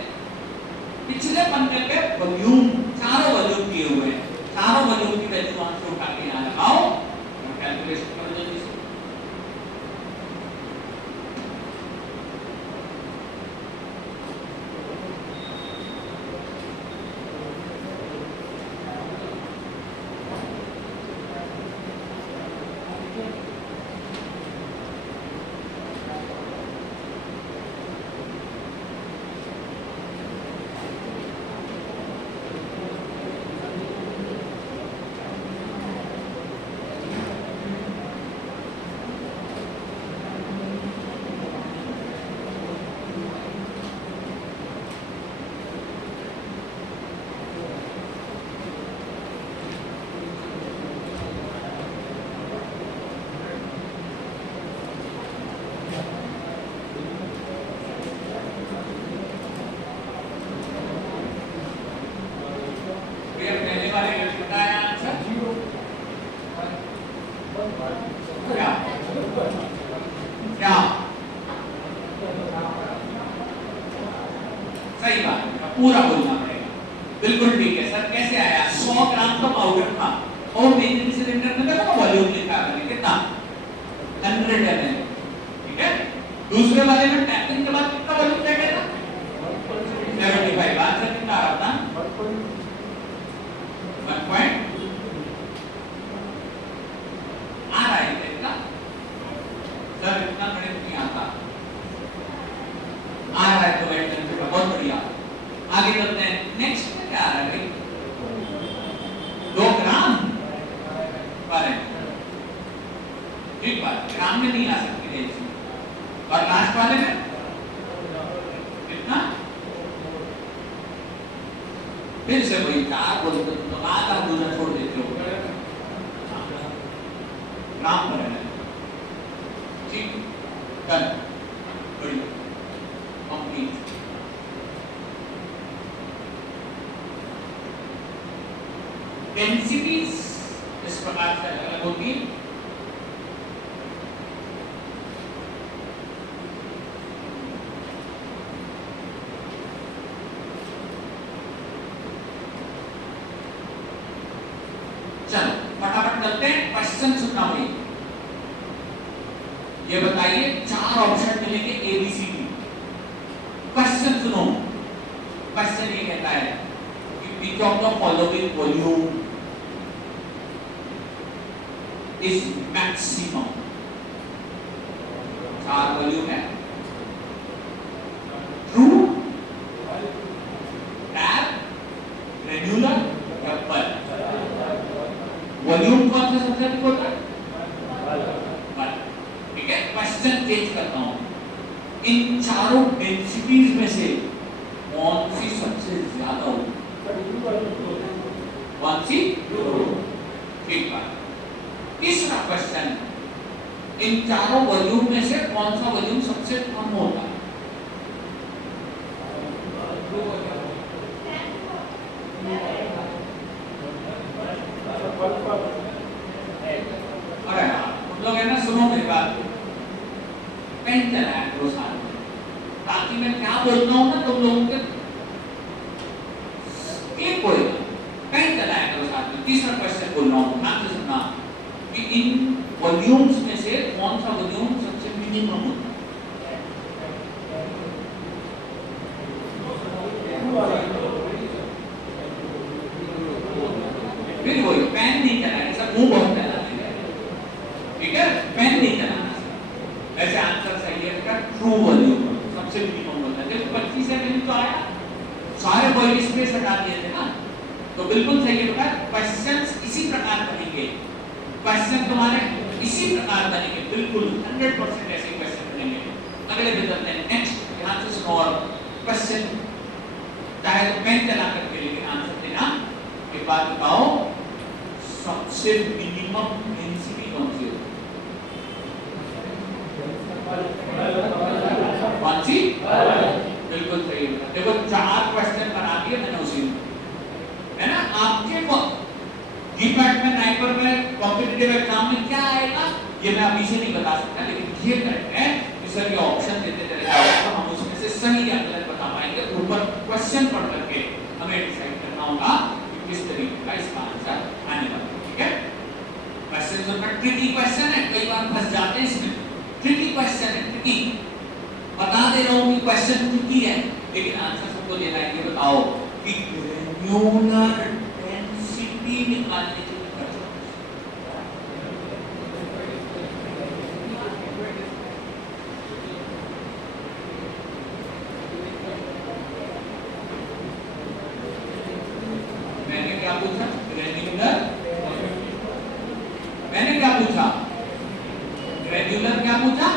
पिछले पन्ने पे वॉल्यूम, चारों वॉल्यूम दिए हुए हैं, चारों वॉल्यूम की वैल्यू आंसर उठा के यहाँ लगाओ और कैलकुलेशन करो जल्दी से। पहले वाले का छोटा है आंसर क्या क्या सही बात है, पूरा बोलना पड़ेगा। बिल्कुल ठीक है सर। कैसे आया? 100 ग्राम का पाउडर था और मेजरिंग सिलेंडर में देखो वॉल्यूम लिखा है कितना, 100 ml, ठीक है। दूसरे वाले में टैपिंग के बाद कितना वॉल्यूम लगेगा? 75। आंसर कितना आ रहा था? 1 आ रहा है कितना? सर इतना गणित नहीं आता, आ रहा है तो वेट करके बहुत बढ़िया। आगे चलते हैं, नेक्स्ट में क्या आ रहा है भाई? 2 ग्राम पर ठीक बात, ग्राम में नहीं आ सकती रेंज। और लास्ट वाले में कितना? फिर से वही 4 बोलते तो आधा दूसरा छोड़ देते हो, ग्राम पर है। ठीक, डन, बढ़िया, कंप्लीट। डेंसिटीज इस प्रकार से अलग अलग होती है। चलो फटाफट चलते हैं, क्वेश्चन सुनना भाई। ये बताइए, 4 ऑप्शन मिलेंगे A B C D. Question सुनो, क्वेश्चन ये कहता है कि which of the following volume is maximum? 4 volume है, ट्रू, टैप, ग्रेन्युलर या बल्क। वॉल्यूम कौन सा सबसे अधिक होता है? बल्क। ठीक है, क्वेश्चन चेंज करता हूं, इन चारों डेंसिटीज में से कौन सी सबसे ज्यादा होगी? कौन सी? ठीक बात। तीसरा क्वेश्चन, इन चारों वॉल्यूम में से कौन सा वॉल्यूम सबसे कम होता है? अरे तुम लोग है ना, सुनो मेरी बात, पेन चलाया करो साथ में, ताकि मैं क्या बोलता हूँ ना तुम लोगों के क्लिक होएगा। पेन चलाया करो साथ में। तीसरा क्वेश्चन बोल रहा हूँ, ध्यान से सुनना, कि इन वॉल्यूम्स में से कौन सा वॉल्यूम सबसे मिनिमम होता है? फिर वही, पेन नहीं चलाना सर, मुंह बहुत चलाना है, ठीक है, पेन नहीं चलाना सर। ऐसे आंसर सही है बेटा, ट्रू वॉल्यूम सबसे मिनिमम होता है। देखो 25 सेकंड तो आया, सारे बॉडी स्पेस हटा दिए थे ना, तो बिल्कुल सही है बेटा। क्वेश्चंस इसी प्रकार बनेंगे, क्वेश्चन तुम्हारे इसी प्रकार बनेंगे, बिल्कुल 100% ऐसे क्वेश्चन बनेंगे। अगले पे चलते हैं, नेक्स्ट, ध्यान से सुनो और क्वेश्चन चाहे तो पेन चला करके लेकिन आंसर देना। एक बात बताओ, सबसे मिनिमम डेंसिटी कौन सी होती है? कौन सी? बिल्कुल सही है। देखो 4 क्वेश्चन बना दिए मैंने उसी में, है ना। आपके जीपैट में, नाइपर में, कॉम्पिटिटिव एग्जाम में क्या आएगा ये मैं अभी से नहीं बता सकता, लेकिन ये करेक्ट है कि प्रोड्यूसर ये ऑप्शन देते चले जाओगे तो हम उसमें से सही या गलत बता पाएंगे। ऊपर क्वेश्चन पढ़ करके हमें डिसाइड करना होगा कि किस तरीके का इसका आंसर आने वाला है। ठीक है, क्वेश्चन जो ट्रिकी क्वेश्चन है, कई बार फंस जाते हैं इसमें। ट्रिकी क्वेश्चन है, ट्रिकी बता दे रहा हूं कि क्वेश्चन ट्रिकी है, लेकिन आंसर सबको देना है। ये बताओ कि ग्रेन्युलर डेंसिटी निकालने के लिए क्या पूछा? ग्रेन्युलर, मैंने क्या पूछा? ग्रेन्युलर क्या पूछा?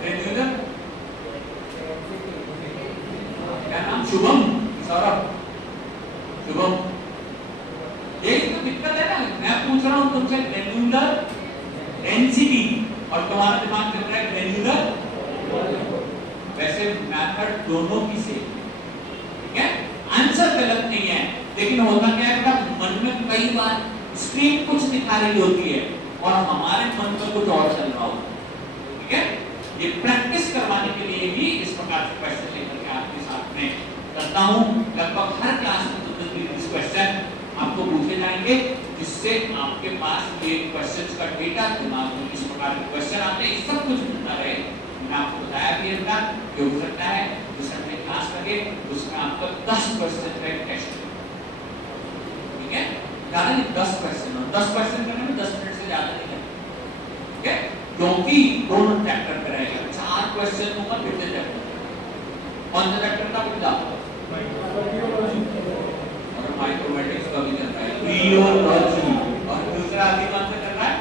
ग्रेन्युलर क्या नाम? शुभम, सौरभ, शुभम। यही तो दिक्कत है ना, मैं पूछ रहा हूं तुमसे ग्रेन्युलर डेंसिटी और तुम्हारा दिमाग चल रहा है ग्रेन्युलर। वैसे मेथड दोनों की सेम, ठीक है, आंसर गलत नहीं है, लेकिन होता क्या है बेटा, मन में कई बार स्क्रीन कुछ दिखा रही होती है और हमारे मन में कुछ और चल रहा होता है। ठीक है, ये प्रैक्टिस करवाने के लिए भी इस प्रकार से क्वेश्चन लेकर के आपके साथ में करता हूं। लगभग हर क्लास में तो 20 क्वेश्चन आपको पूछे जाएंगे, जिससे आपके पास ये क्वेश्चंस का डेटा दिमाग में किस प्रकार के क्वेश्चन आते हैं सब कुछ मिलता रहे। मैंने आपको बताया भी है कि हो सकता है क्लास लगे उसमें आपका 10 क्वेश्चन का टेस्ट, ठीक है, ज्यादा नहीं 10 क्वेश्चन, और 10 क्वेश्चन करने में 10 मिनट से ज्यादा नहीं लगेगा। ठीक है, क्योंकि दोनों चैप्टर पे रहेगा, 4 क्वेश्चन होगा फिफ्थ चैप्टर। कौन सा चैप्टर का पिछला? और माइक्रोमेटिक्स का भी चल रहा है, रियोलॉजी, और दूसरा अभी कौन सा चल रहा है?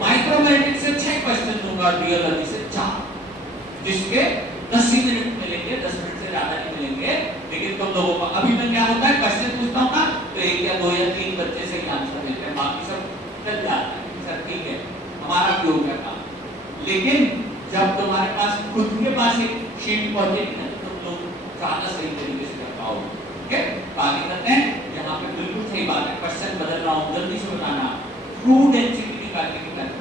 माइक्रोमेटिक्स से 6 क्वेश्चन दूंगा, रियोलॉजी से 4, जिसके 10 ही मिनट मिलेंगे, 10 मिनट से ज्यादा नहीं मिलेंगे। लेकिन तुम लोगों का अभी मैं क्या होता है, क्वेश्चन पूछता हूं ना तो 1 या 2 या 3 बच्चे से ही आंसर देते हैं, बाकी सब चल जाता है, सर ठीक है हमारा क्यों क्या काम। लेकिन जब तुम्हारे पास खुद के पास एक शीट पहुंचेगी ना तो तुम लोग ज्यादा सही तरीके से कर पाओगे। ठीक है, आगे करते हैं। यहाँ पे बिल्कुल सही बात है, क्वेश्चन बदल रहा हूँ, जल्दी से बताना। ट्रू डेंसिटी निकालने की बात,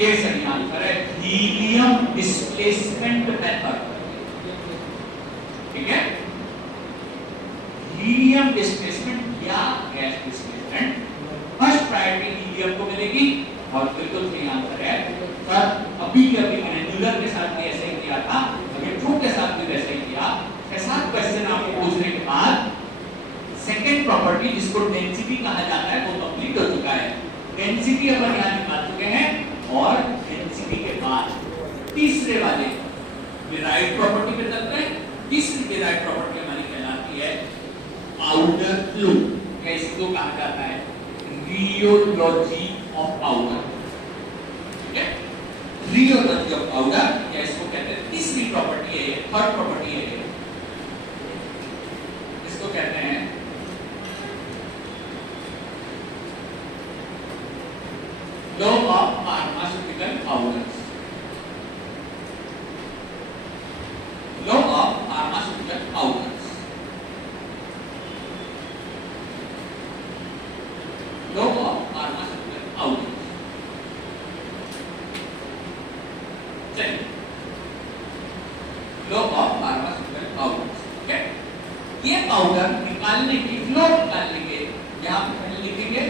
ये सही आंसर है, हीलियम डिस्प्लेसमेंट मेथड। ठीक है, हीलियम डिस्प्लेसमेंट या gas displacement, first priority helium को मिलेगी। और बिल्कुल सही आंसर है सर, अभी के अभी ग्रेन्युलर के साथ भी ऐसे ही किया था, अभी ट्रू के साथ भी वैसे ही किया। 6-7 क्वेश्चन आपको पूछने के बाद सेकंड प्रॉपर्टी जिसको डेंसिटी कहा जाता है वो कंप्लीट हो चुका है। डेंसिटी अपन यहाँ निकाल चुके हैं, और डेंसिटी के बाद तीसरे वाले डिराइव्ड प्रॉपर्टी पे चलते हैं। तीसरी डिराइव्ड प्रॉपर्टी हमारी कहलाती है पाउडर फ्लो, या इसको कहा जाता है रियोलॉजी ऑफ पाउडर। ठीक है, रियोलॉजी ऑफ पाउडर, या इसको कहते हैं तीसरी प्रॉपर्टी है, थर्ड प्रॉपर्टी है, इसको कहते हैं law of pharmaceutical powders, law of pharmaceutical powders, law of pharmaceutical powders। चलिए, law of pharmaceutical powders, ठीक है, ये पाउडर निकालने की, फ्लो निकालने के, यहाँ पे पहले लिखेंगे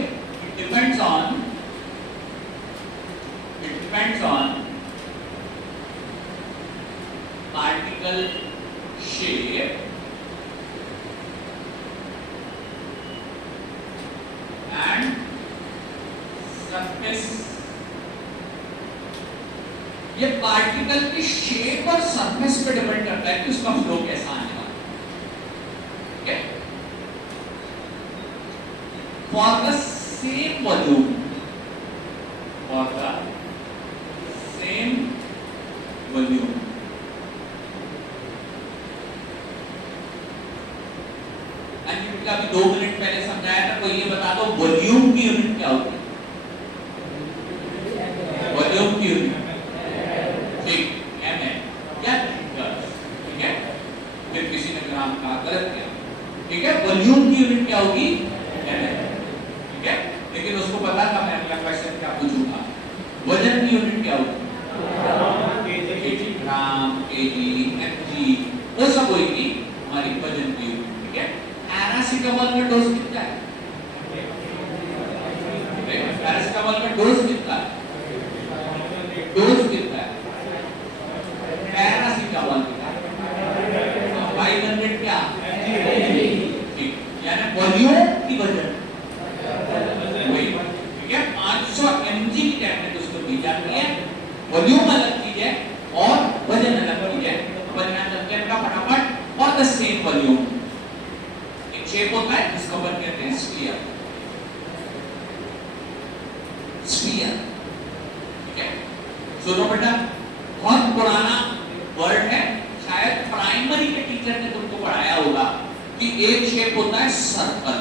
it depends on particle shape and surface। ये पार्टिकल की शेप और सरफेस पे डिपेंड करता है कि उसका फ्लो कैसा आने वाला है। ठीक है, for the same volume, for the same volume, अभी 2 मिनट पहले समझाया था, कोई ये बता दो वॉल्यूम की यूनिट क्या होती है? वॉल्यूम की यूनिट ठीक एम है या लीटर। ठीक है, फिर किसी ने ग्राम का गलत किया। ठीक है, वॉल्यूम की यूनिट क्या होगी ml, ठीक है? लेकिन उसको पता था मैं अगला क्वेश्चन क्या पूछूंगा, वजन की यूनिट क्या होगी, kg, ग्राम, kg, mg, वो सब होगी हमारी वजन की यूनिट, ठीक है? पैरासीटामोल का डोज कितना है, पैरासीटामोल का डोज कितना है, डोज कितना है, पैरासीटामोल का 500 क्या, ठीक, यानी वॉल्यूम की वजन वही, ठीक है? 500 mg की टैबलेट उसको दी जाती है, वॉल्यूम अलग चीज है और वजन अलग चीज है। अपन यहाँ चलते हैं फटाफट, और द सेम वॉल्यूम, एक शेप होता है जिसको अपन कहते हैं स्फीयर, स्फीयर, ठीक है? सुनो बेटा, बहुत पुराना वर्ड है, शायद प्राइमरी के टीचर ने तुमको पढ़ाया होगा कि एक शेप होता है सर्कल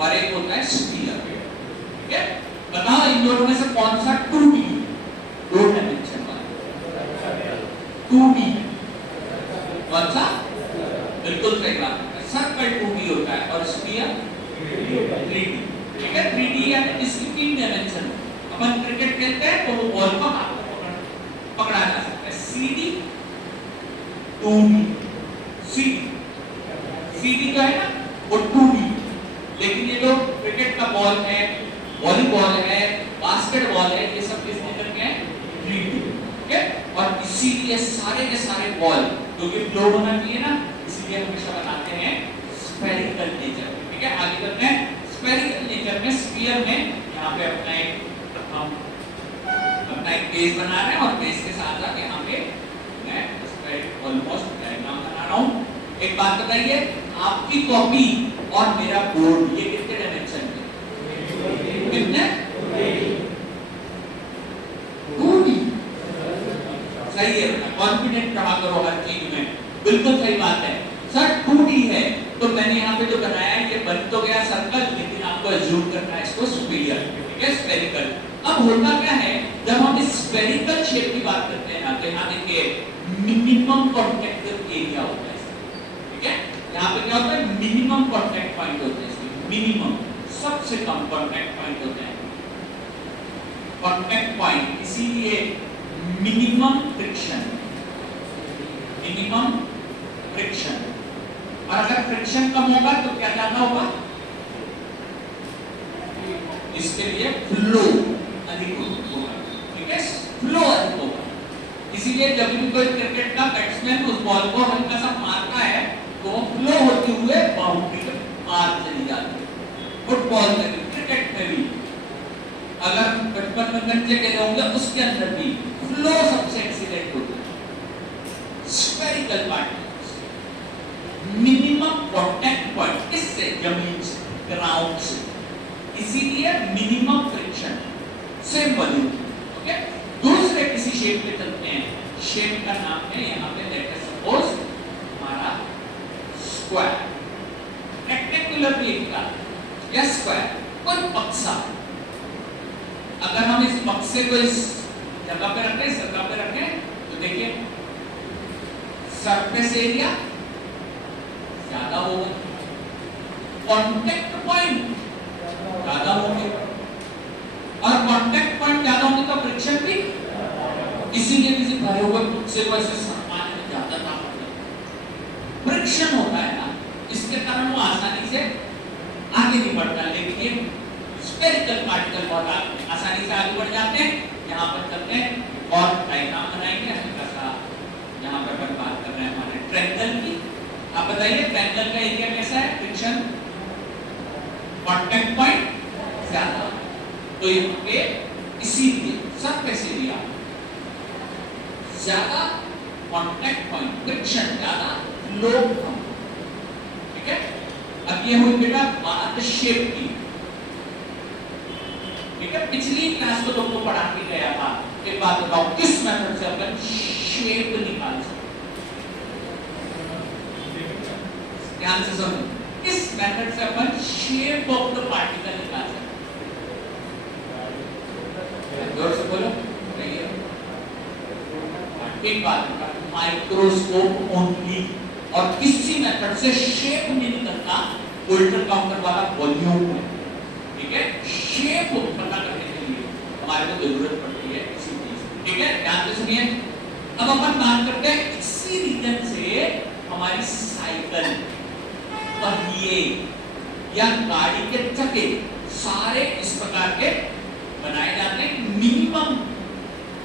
और एक होता है स्फीयर, ठीक है? बताओ इन दोनों में से कौन सा 2D, दो डायमेंशन वाला 2D, कौन सा? बिल्कुल सही बात है, सर्कल 2D होता है और स्फीयर 3D, ठीक है? 3D यानी जिसकी 3 डायमेंशन, अपन क्रिकेट खेलते हैं तो वो बॉल को हाथ में पकड़ा जा सकता है, CD 2D, CD जो है ना वो 2D, लेकिन ये जो क्रिकेट का बॉल है, वॉलीबॉल है, बास्केटबॉल है, ये सब किस नेचर के हैं, 3D, ठीक है? और इसीलिए सारे के सारे बॉल जो कि फ्लो होना चाहिए ना, इसलिए हमेशा बनाते हैं स्फेरिकल नेचर, ठीक है? आगे करते हैं, स्फेरिकल नेचर में, स्फीयर में, यहाँ पे अपना एक बेस बना रहे हैं और बेस के साथ साथ यहाँ पे मैं ऑलमोस्ट डायग्राम बना रहा हूँ। एक बात बताइए, आपकी कॉपी और मेरा बोर्ड ये कितने डायमेंशन में, कितने, 2D, सही है बेटा, कॉन्फिडेंट रहा करो हर चीज में, बिल्कुल सही बात है सर, 2D है तो मैंने यहाँ पे जो बनाया है ये बन तो गया सर्कल, लेकिन आपको अज्यूम करना है इसको स्फीयर, ठीक है? स्फेरिकल। अब होता क्या है, जब हम इस स्फेरिकल शेप की बात करते हैं ना, तो यहाँ देखिए मिनिमम कॉन्टैक्ट एरिया होता है, ठीक है? यहाँ पे क्या होता है, मिनिमम कॉन्टैक्ट पॉइंट होते हैं इसके, मिनिमम, सबसे कम कॉन्टैक्ट पॉइंट होते हैं, कॉन्टैक्ट पॉइंट, इसीलिए मिनिमम फ्रिक्शन, मिनिमम फ्रिक्शन, और अगर फ्रिक्शन कम होगा तो क्या ज्यादा होगा, इसके लिए फ्लो अधिक होगा, ठीक है? फ्लो अधिक होगा, इसीलिए जब भी कोई क्रिकेट का बैट्समैन उस बॉल को हल्का सा मारता है तो वो फ्लो होते हुए बाउंड्री के पार चली जाती है। फुटबॉल में भी, क्रिकेट में भी, अगर बचपन में कंचे खेले होंगे उसके अंदर भी फ्लो सबसे एक्सीलेंट होता है। Spherical particles, minimum contact point, किससे, जमीन से, ग्राउंड से, इसीलिए minimum friction, same volume, okay? दूसरे किसी शेप पे चलते हैं, शेप का नाम है यहाँ पे लेट अस सपोज हमारा स्क्वायर, रेक्टेंगुलर भी एक का या स्क्वायर, कोई बक्सा, अगर हम इस बक्से को इस जगह पे रखें, इस जगह पे रखें तो देखिए सरफेस एरिया ज्यादा होगा, कॉन्टैक्ट पॉइंट ज्यादा होंगे, और कॉन्टैक्ट पॉइंट ज्यादा होंगे तो फ्रिक्शन भी, इसीलिए किसी भरे हुए बक्से को ऐसे सरकाने में ज्यादा ताकत लगती है, फ्रिक्शन होता है ना, इसके कारण वो आसानी से आगे नहीं बढ़ता, लेकिन ये स्फेरिकल पार्टिकल बहुत आसानी से आगे बढ़ जाते हैं। यहाँ पर चलते हैं और डायग्राम बनाएंगे, हल्का सा यहाँ पर बात कर रहे हैं हमारे ट्रायंगल की। आप बताइए ट्रायंगल का एरिया कैसा है, फ्रिक्शन, कॉन्टैक्ट पॉइंट ज्यादा, तो यहाँ पे इसीलिए सरफेस एरिया ज्यादा, कॉन्टैक्ट पॉइंट फ्रिक्शन ज्यादा, फ्लो कम, ठीक है? अब ये हुई बेटा बात शेप की, ठीक है? पिछली क्लास को तुमको पढ़ा के गया था, एक बात बताओ, किस मेथड से अपन शेप निकाल सकते, ध्यान से सुनो, किस मेथड से अपन शेप ऑफ द पार्टिकल निकाल सकते, जोर से बोलो, एक बात, माइक्रोस्कोप ओनली, और किसी मेथड से शेप नहीं निकलता अल्ट्राकाउंटर वाला वॉल्यूम है, ठीक है। शेप पता करने के लिए हमारे को जरूरत पड़ती है इसी चीज की, ठीक है। ध्यान से सुनिए। अब अपन बात करते हैं इसी रीजन से हमारी साइकिल, पहिए या गाड़ी के चक्के सारे इस प्रकार के बनाए जाते हैं। मिनिमम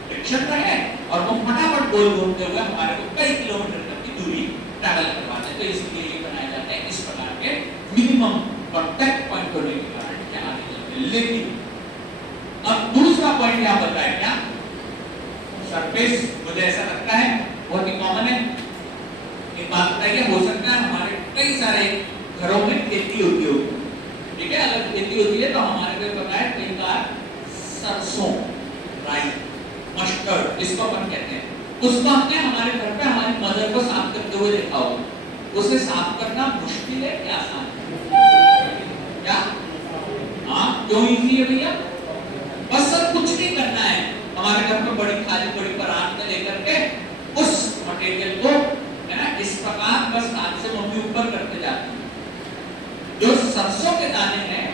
फ्रिक्शन रहे और वो फटाफट गोल घूमते हुए हमारे को कई किलोमीटर तक की दूरी ट्रैवल करवाते हैं। तो इसलिए ये बनाए जाते हैं इस प्रकार के मिनिमम कांटेक्ट पॉइंट होने के कारण क्या आगे चलते हैं। लेकिन अब दूसरा पॉइंट यहाँ बताया क्या, सरफेस मुझे ऐसा लगता है बहुत ही कॉमन है। एक बात बताइए, हो सकता है हमारे कई सारे घरों में खेती होती होगी, ठीक है। अगर खेती होती है तो हमारे को पता है कई बार सरसों, राई, मस्टर्ड जिसको अपन कहते हैं, उसको हमने हमारे घर पे हमारी मदर को साफ करते हुए देखा होगा। उसे साफ करना मुश्किल है क्या आसान है? क्या? हाँ, क्यों इजी है भैया? बस सब कुछ नहीं करना है, हमारे घर में बड़ी खाली बड़ी परात में लेकर के उस मटेरियल को, है ना, इस प्रकार बस हाथ से मम्मी ऊपर करते जाती है। जो सरसों के दाने हैं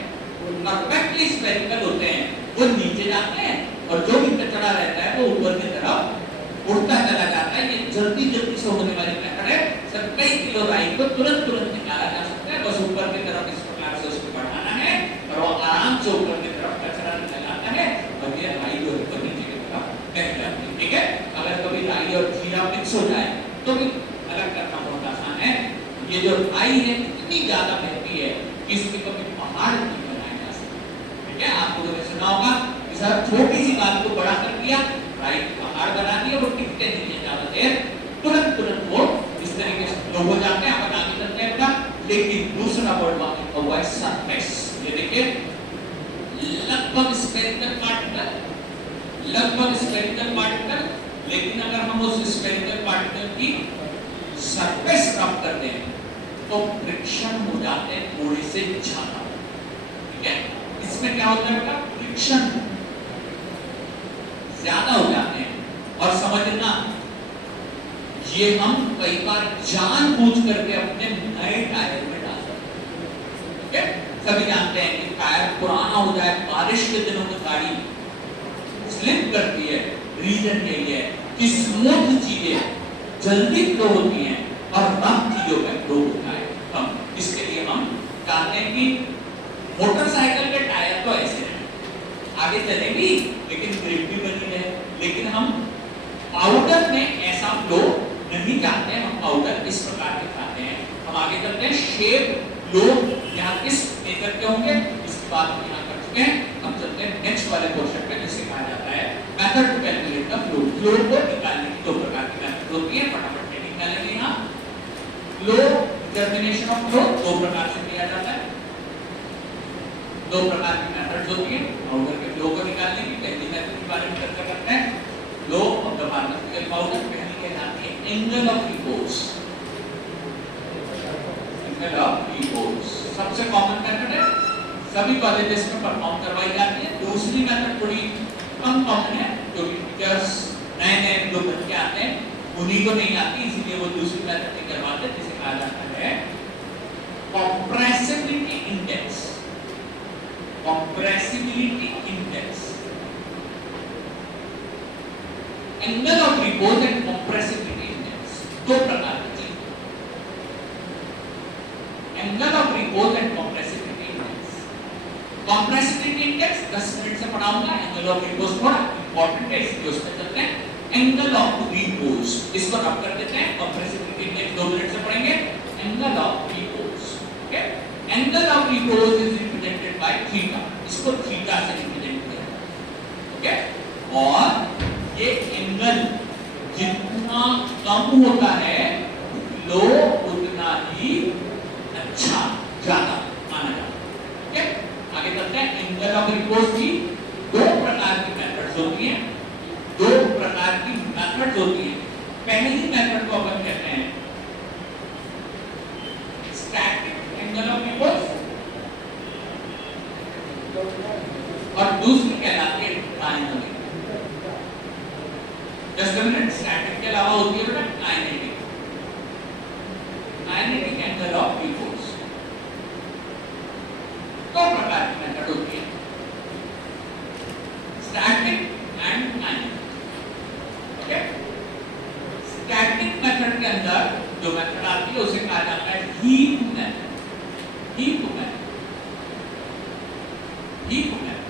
परफेक्टली स्फेरिकल होते हैं, वो नीचे जाते हैं और जो भी कचरा रहता है वो ऊपर की तरफ उड़ता चला जाता है। ये जल्दी जल्दी से होने वाली मेथड है। सर कई किलो राई को तुरंत निकाला जा सकता है, बस ऊपर की तरफ इस प्रकार से उसको बढ़ाना है और वो आराम से ऊपर की तरफ कचरा निकल आता है और ये राई जो है नीचे की तरफ बह जाती है, ठीक है। अगर कभी राई और जीरा मिक्स हो जाए तो भी अलग करना बहुत आसान है। ये जो राई है इतनी ज्यादा बहती है कि इसकी कभी पहाड़ नहीं बनाया जा सकता, ठीक है। आपको तो सुना होगा कि सर छोटी सी बात को बड़ा कर दिया, राई पहाड़ बना दिया, वो टिकते नहीं ज्यादा देर, तुरंत वो इस तरीके से लोग हो जाते हैं। अपन आगे चलते हैं बेटा। लेकिन दूसरा वर्ड वहां का हुआ है सरफेस। ये देखिए लगभग स्फेरिकल पार्टिकल, लगभग स्फेरिकल पार्टिकल, लेकिन अगर हम उस स्फेरिकल पार्टिकल की सरफेस रब करते हैं तो फ्रिक्शन हो जाते हैं थोड़े से ज्यादा, ठीक है। इसमें क्या होता है बेटा, फ्रिक्शन ज्यादा हो जाते हैं। और समझना, ये हम कई बार जानबूझ करके अपने नए टायर में डाल सकते हैं, ठीक है। सभी जानते हैं कि टायर पुराना हो जाए, बारिश के दिनों में गाड़ी स्लिप करती है, रीजन यही है कि स्मूथ चीजें जल्दी फ्लो होती हैं और रफ चीजों में फ्लो होता है कम। इसके लिए हम जानते हैं कि मोटरसाइकिल के टायर तो ऐसे हैं, आगे चलेगी लेकिन ग्रिप भी बनी है। लेकिन हम पाउडर में ऐसा फ्लो नहीं जानते हैं, हम पाउडर इस प्रकार के खाते हैं। हम आगे चलते हैं। शेप लोग यहाँ किस नेचर के होंगे इसकी बात हम यहाँ कर चुके हैं। हम चलते हैं नेक्स्ट वाले क्वेश्चन पे, जिसे कहा जाता है method to calculate the flow. Flow को निकालने की दो प्रकार की मेथड होती है, फटाफट से निकालेंगे। यहाँ फ्लो, डिटरमिनेशन ऑफ फ्लो दो प्रकार से किया जाता है, दो प्रकार की मेथड्स होती है पाउडर के फ्लो को निकालने की। पहली मेथड के बारे में चर्चा करते हैं, flow of the pharmaceutical powder. पहली कहलाती है angle of repose, angle of repose सबसे कॉमन मेथड है, सभी कॉलेजेस में परफॉर्म करवाई जाती है। दूसरी मेथड थोड़ी कम कॉमन है, क्योंकि टीचर्स नए लोग बन के आते हैं, उन्हीं को नहीं आती, इसीलिए वो दूसरी मेथड नहीं करवाते, जिसे कहा जाता है compressibility index. Compressibility index, angle of repose and compressibility index दो प्रकार की चीज। Angle of repose and compressibility index. Compressibility index 10 minute से पढ़ाऊंगा, एंगल ऑफ रिपोज थोड़ा इंपॉर्टेंट है इसलिए उस पर चलते हैं। एंगल ऑफ रिपोज इसको रब कर देते हैं, कंप्रेसिबिलिटी इंडेक्स 2 मिनट से पढ़ेंगे। Angle of repose, okay. Angle of repose is represented by theta, इसको थीटा से रिप्रेजेंट किया जाता है, ओके। और ये एंगल जितना कम होता है लो उतना ही अच्छा, ज्यादा माना जाता है, ओके। आगे चलते हैं। एंगल ऑफ रिपोज की दो प्रकार की मेथड्स होती हैं, दो प्रकार की मेथड्स होती हैं। पहली मेथड को अपन कहते हैं स्टैटिक एंगल ऑफ रिपोज और दूसरी कहलाती है dynamic. Just a minute, static के अलावा होती है बेटा kinetic. Kinetic angle of repose, जो मेथड आती है उसे कहा जाता है heap method. Heap method, heap method.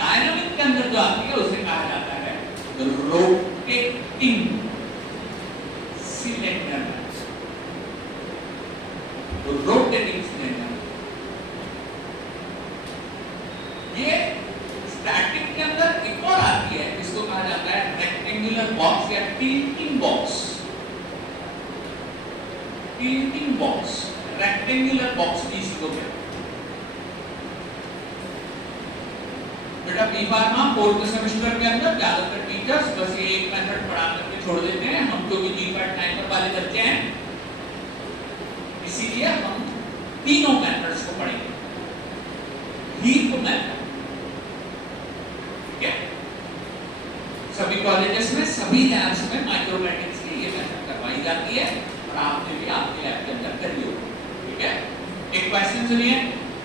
Dynamic के अंदर जो आती है उसे कहा जाता है रोटेटिंग सिलेंडर। रोटेटिंग सिलेंडर ये स्टैटिक के अंदर एक और आती है, इसको कहा जाता है रेक्टेंगुलर बॉक्स या tilting box. Tilting box, rectangular box भी इसको कहते हैं। बेटा बी फार्मा 4th सेमेस्टर के अंदर ज्यादातर टीचर्स बस ये एक मेथड पढ़ा करके छोड़ देते हैं। हम जो भी जी-पैट 9 वाले बच्चे हैं, इसीलिए हम तीनों मेथड्स को पढ़ेंगे। हीप मेथड, ठीक है? सभी कॉलेजेस में, सभी लैब्स में माइक्रोमैटिक्स की ये मेथड करवाई जाती है और आपने भी आपके लैब के अंदर करी होगी, ठीक है? एक क्वेश्चन सुनिए,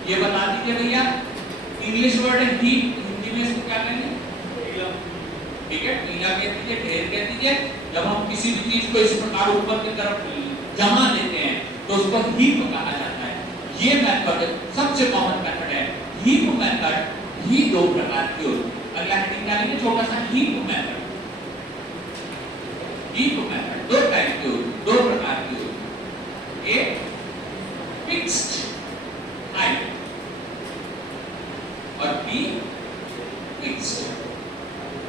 ये बता दीजिए भैया, इंग्लिश वर्ड है हीप, हिंदी में इसको क्या कहेंगे? ठीक है, टीला कह दीजिए, ढेर कह दीजिए। जब हम किसी भी चीज को इस प्रकार ऊपर की तरफ जमा देते हैं तो उसको हीप कहा जाता है। ये मेथड सबसे कॉमन मेथड है। हीप मेथड ही दो प्रकार की होती है। अगला हेडिंग डालेंगे छोटा सा, हीप मेथड। हीप मेथड दो टाइप की होती है, दो प्रकार की होती है। एक फिक्स्ड हाइट और बी फिक्स्ड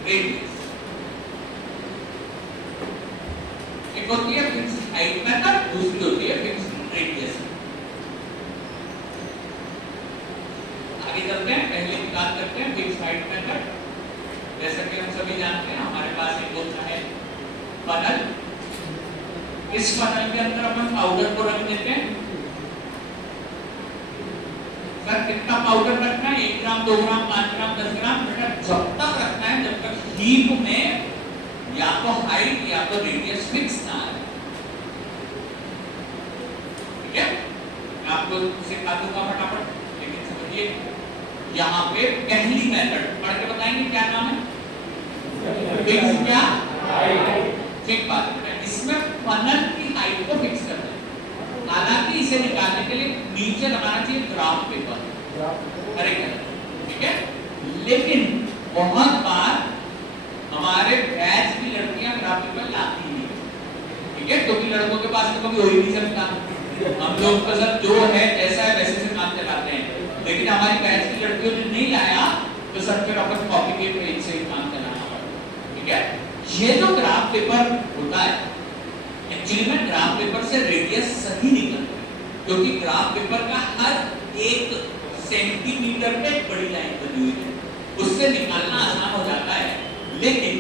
रेडियस। एक होती है फिक्स्ड हाइट मेथड, दूसरी होती है फिक्स्ड रेडियस। आगे चलते हैं, पहले की बात करते हैं फिक्स्ड हाइट मेथड। जैसा कि हम सभी जानते हैं, हमारे पास एक होता है फनल। इस फनल के अंदर अपन पाउडर को रख देते हैं। सर कितना पाउडर रखना है? 1 ग्राम, 2 ग्राम, 5 ग्राम, 10 ग्राम? बेटा जब तक रखना है जब तक हीप में या तो हाइट या तो रेडियस फिक्स ना है, ठीक है? मैं आपको सिखा दूंगा फटाफट, लेकिन समझिए यहाँ पे पहली मेथड पढ़ के बताएंगे क्या नाम है? फिक्स क्या? ठीक बात है। इसमें फनल की हाइट को फिक्स करना है। हालांकि इसे निकालने के लिए नीचे लगाना चाहिए ग्राफ पेपर, करेक्ट, ठीक है? लेकिन बहुत बार हमारे बैच की लड़कियां ग्राफ पेपर लाती नहीं, ठीक है? क्योंकि लड़कों के पास तो कभी हो ही नहीं सकता। हम लोग का सब जो है जैसा है वैसे से काम चलाते हैं, लेकिन हमारी बैच की लड़कियों ने नहीं लाया तो सर फिर अपन कॉपी के पेज से ही काम चलाना पड़ता, ठीक है? ये जो ग्राफ पेपर होता है, एक्चुअली में ग्राफ पेपर से रेडियस सही निकलता है, क्योंकि ग्राफ पेपर का हर 1 सेंटीमीटर पे एक बड़ी लाइन बनी हुई है, उससे निकालना आसान हो जाता है। लेकिन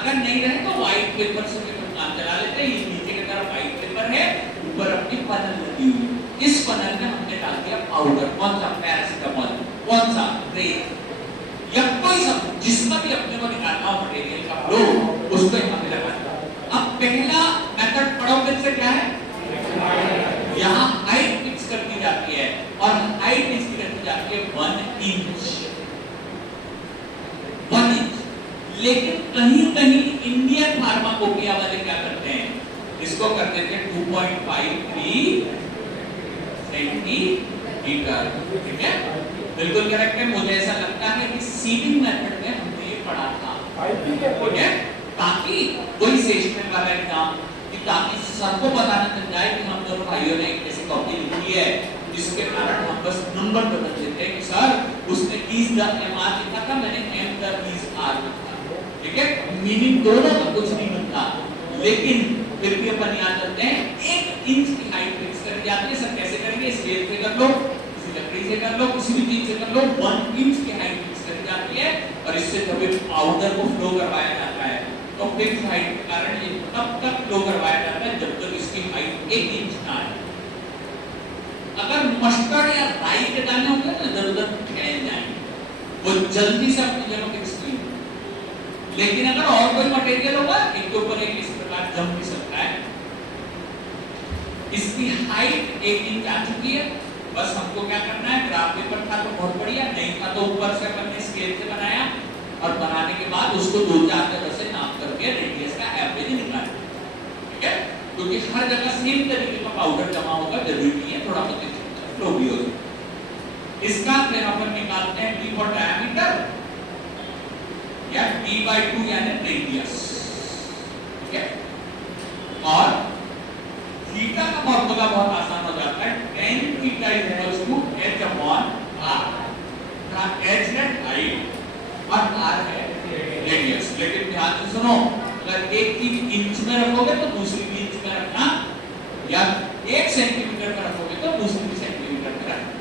अगर नहीं रहे तो व्हाइट पेपर से भी काम चला लेते हैं। ये नीचे की तरफ व्हाइट पेपर है, ऊपर अपनी फनल लगी हुई है। इस फनल में हमने डाल दिया पाउडर, कौन सा? पैरासिटामॉल, कौन सा? रेत, या कोई सा जिसका भी अपने को निकालना हो मटेरियल का फ्लो, उसको यहाँ पे लगा दिया। अब पहला मेथड पढ़ो फिर से, क्या है? यहाँ हाइट फिक्स कर दी जाती है और हाइट इसकी रखी जाती है 1 इंच, 1 इंच। लेकिन कहीं कहीं इंडियन फार्माकोपिया वाले क्या करते हैं? इसको कर देते हैं 2.53 सेंटीमीटर, ठीक है? बिल्कुल करेक्ट है। मुझे ऐसा लगता है कि सीडिंग मेथड में हमने ये पढ़ा था, ठीक है? ताकि कोई सेशनल वाला एग्जाम, कि ताकि सबको पता न चल जाए कि हम दोनों भाइयों ने एक ऐसी कॉपी लिखी है जिसके कारण हम बस नंबर बदल देते हैं कि सर उसने इज द एमआर लिखा था, मैंने एम द इज आर लिखा, ठीक है? मीनिंग दोनों का कुछ नहीं बनता, लेकिन फिर भी अपन याद करते हैं 1 इंच की हाइट फिक्स कर दी जाती है। सर कैसे करेंगे? स्केल से कर लो, किसी लकड़ी से कर लो, किसी भी चीज से कर लो, 1 इंच की हाइट फिक्स कर दी जाती है और इससे जब पाउडर को फ्लो करवाया जाता है तो फिक्स हाइट के कारण ये तब तक फ्लो करवाया जाता है जब तक इसकी हाइट 1 इंच ना आए। अगर मस्टर्ड या राई के दाने होंगे तो इधर-उधर फैल जाएंगे, वो जल्दी से अपनी जगह फिक्स नहीं होंगे। लेकिन अगर और कोई मटेरियल होगा, एक के ऊपर एक इस प्रकार जम भी सकता है। इसकी हाइट 1 इंच आ चुकी है, बस हमको क्या करना है? ग्राफ पेपर था तो बहुत बढ़िया, नहीं था तो ऊपर से अपन ने स्केल से बनाया और बनाने के बाद उसको 2-4 जगह से नाप करके रेडियस का एवरेज निकाला, ठीक है? क्योंकि हर जगह सेम तरीके का पाउडर जमा होगा जरूरी नहीं है, थोड़ा बहुत फ्लो भी हो जाए। इसका फिर अपन निकालते हैं d फॉर डायमीटर या d/2 यानी रेडियस, ठीक है। और थीटा का फॉर्मूला बहुत आसान हो जाता है, tan theta equals to h upon r, जहां h है हाइट और r है रेडियस। लेकिन ध्यान से सुनो, अगर एक चीज इंच में रखोगे तो दूसरी भी इंच में रखना, या 1 सेंटीमीटर में रखोगे तो दूसरी भी सेंटीमीटर में रखना,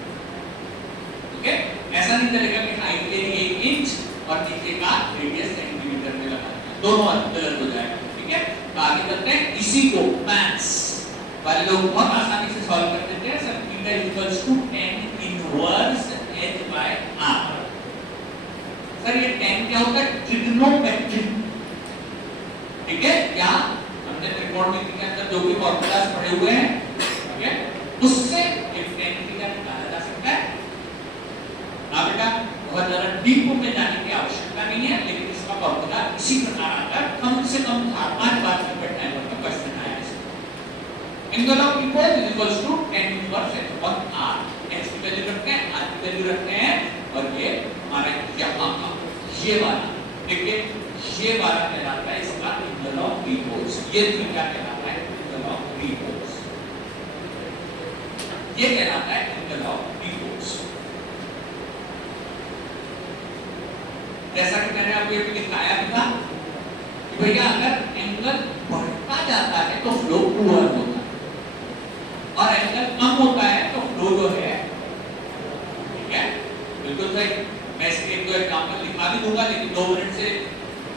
ठीक है। ऐसा नहीं चलेगा कि हाइट के लिए 1 इंच और नीचे का रेडियस सेंटीमीटर में लगाना, दोनों गलत हो जाएगा, ठीक है। तो आगे चलते हैं, इसी को मैथ्स वाले लोग बहुत आसानी से सॉल्व कर देते हैं। Sir theta equals to tan inverse h/r। Sir ये tan क्या होता है? ट्रिग्नोमेट्रिक, ठीक है। क्या हमने त्रिकोणमिति के अंदर जो भी फॉर्मूलास पढ़े हुए हैं, ठीक है, उससे एक tan थीटा निकाला जा सकता है। ना बेटा बहुत ज्यादा डीप में जाने की आवश्यकता नहीं है, लेकिन इसका फॉर्मूला इसी प्रकार आता है। कम से कम 4-5 बार रिपीट टाइम पर क्वेश्चन आया है। Angle of equal equals to tan inverse h upon r। h की वैल्यू रखते हैं, r की वैल्यू रखते हैं, और ये हमारा यहाँ का ये वाला, देखिए ये वाला कहलाता है इसका एंगल ऑफ इक्वल्स, ये थीटा कहलाता है एंगल ऑफ इक्वल्स, ये कहलाता है एंगल ऑफ इक्वल्स। जैसा कि मैंने आपको ये दिखाया भी था कि भैया अगर एंगल बढ़ता जाता है तो फ्लो पुअर होता है, और एंगल कम होता है तो फ्लो जो है, ठीक है, बिल्कुल सही। मैं इसके एक दो एग्जांपल दिखा भी दूंगा, लेकिन 2 मिनट से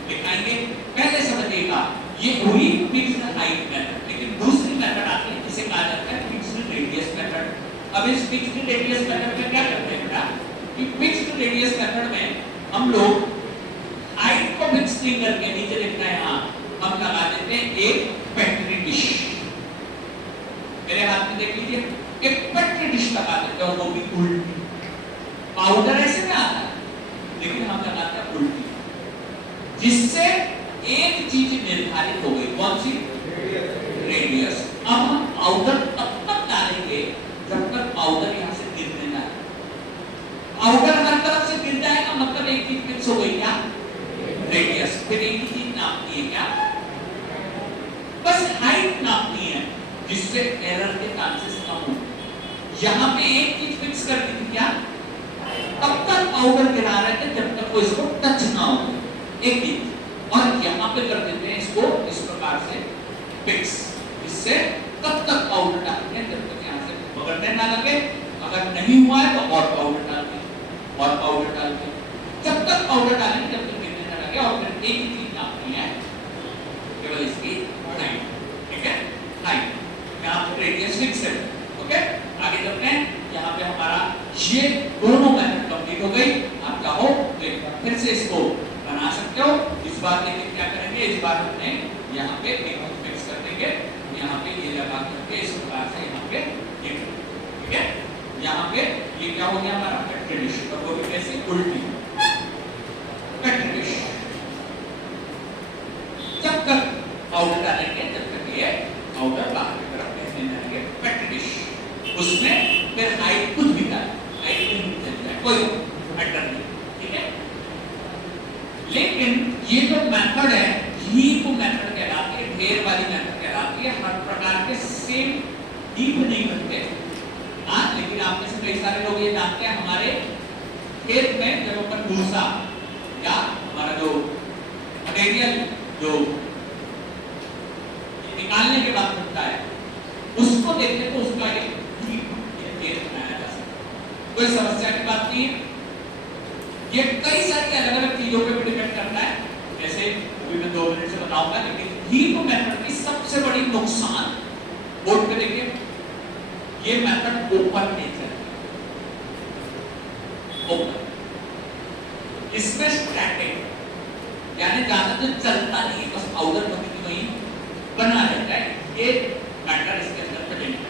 दिखाएंगे। पहले समझिएगा, ये हुई फिक्स्ड हाइट मेथड, लेकिन दूसरी मेथड आती है जिसे कहा जाता है फिक्स्ड रेडियस मेथड। अब इस फिक्स्ड रेडियस मेथड में क्या करते हैं बेटा, कि फिक्स्ड रेडियस मेथड में हम लोग हाइट को फिक्स नहीं करके, नीचे लिखना है यहाँ, हम लगा देते हैं एक पेट्री डिश। मेरे हाथ में देख लीजिए, एक पेट्री डिश लगा देते हैं, और वो भी उल्टी। पाउडर ऐसे में आता है, लेकिन हम लगाते हैं उल्टी, जिससे एक चीज निर्धारित हो गई, कौन सी? रेडियस। अब हम पाउडर तब तक डालेंगे जब तक पाउडर यहाँ से गिरने ना लगे। पाउडर हर तरफ से गिर जाएगा, मतलब एक चीज फिक्स हो गई, क्या? रेडियस। फिर एक ही चीज नापनी है, क्या? बस हाइट नापनी है, जिससे एरर के चांसेस कम हो। यहाँ पे एक चीज फिक्स कर दी थी, क्या? तब तक पाउडर गिरा रहे थे जब तक वो इसको टच ना हो, एक चीज। और यहाँ पे कर देते हैं इसको इस प्रकार से फिक्स, इससे तब तक पाउडर डालते हैं जब तक यहाँ से पकड़ने ना लगे। अगर नहीं हुआ है तो और पाउडर डालते हैं, और पाउडर डालते हैं, जब तक पाउडर डालेंगे जब तक गिरने ना लगे। और फिर एक ही चीज नापनी है, केवल इसकी हाइट, ठीक है, हाइट। यहाँ पे रेडियस फिक्स है, ओके। आगे चलते हैं, यहाँ पे हमारा ये दोनों मेथड कंप्लीट हो गई। आप चाहो तो एक बार फिर से इसको बना सकते हो। इस बार लेकिन क्या करेंगे, इस बार हमने यहाँ पे एक फिक्स कर देंगे, यहाँ पे ये लगा करके इस प्रकार से यहाँ पे, ठीक है। यहाँ पे ये क्या हो गया हमारा पेट्री डिश, और वो भी कैसे? उल्टी पेट्री डिश। जब तक पाउडर डालेंगे जब तक ये पाउडर बाहर की तरफ बहने लगेंगे, पेट्री डिश। उसमें फिर हाइट कुछ भी डाल, हाइट नहीं चल जाए, कोई मैटर नहीं, ठीक है। लेकिन ये जो मेथड है, हीप मेथड कहलाती है, ढेर वाली मेथड कहलाती है। हर प्रकार के सेम हीप नहीं बनते, हाँ। लेकिन आप में से कई सारे लोग ये जानते हैं, हमारे खेत में जब अपन भूसा या हमारा जो मटेरियल जो निकालने के बाद बनता है, उसको देखते तो उसका एक बनाया जा सकता, कोई समस्या की बात नहीं है। ये कई सारी अलग-अलग चीजों पे भी डिपेंड करता है, जैसे अभी मैं 2 मिनट से बताऊंगा। लेकिन हीप मेथड की सबसे बड़ी नुकसान, बोर्ड पे देखिए, ये मेथड ओपन नेचर है, ओपन। इसमें स्टैटिक यानी ज्यादा तो चलता नहीं है, बस पाउडर बनती वही बना रहता है, ये मैटर इसके अंदर प्रेजेंट है।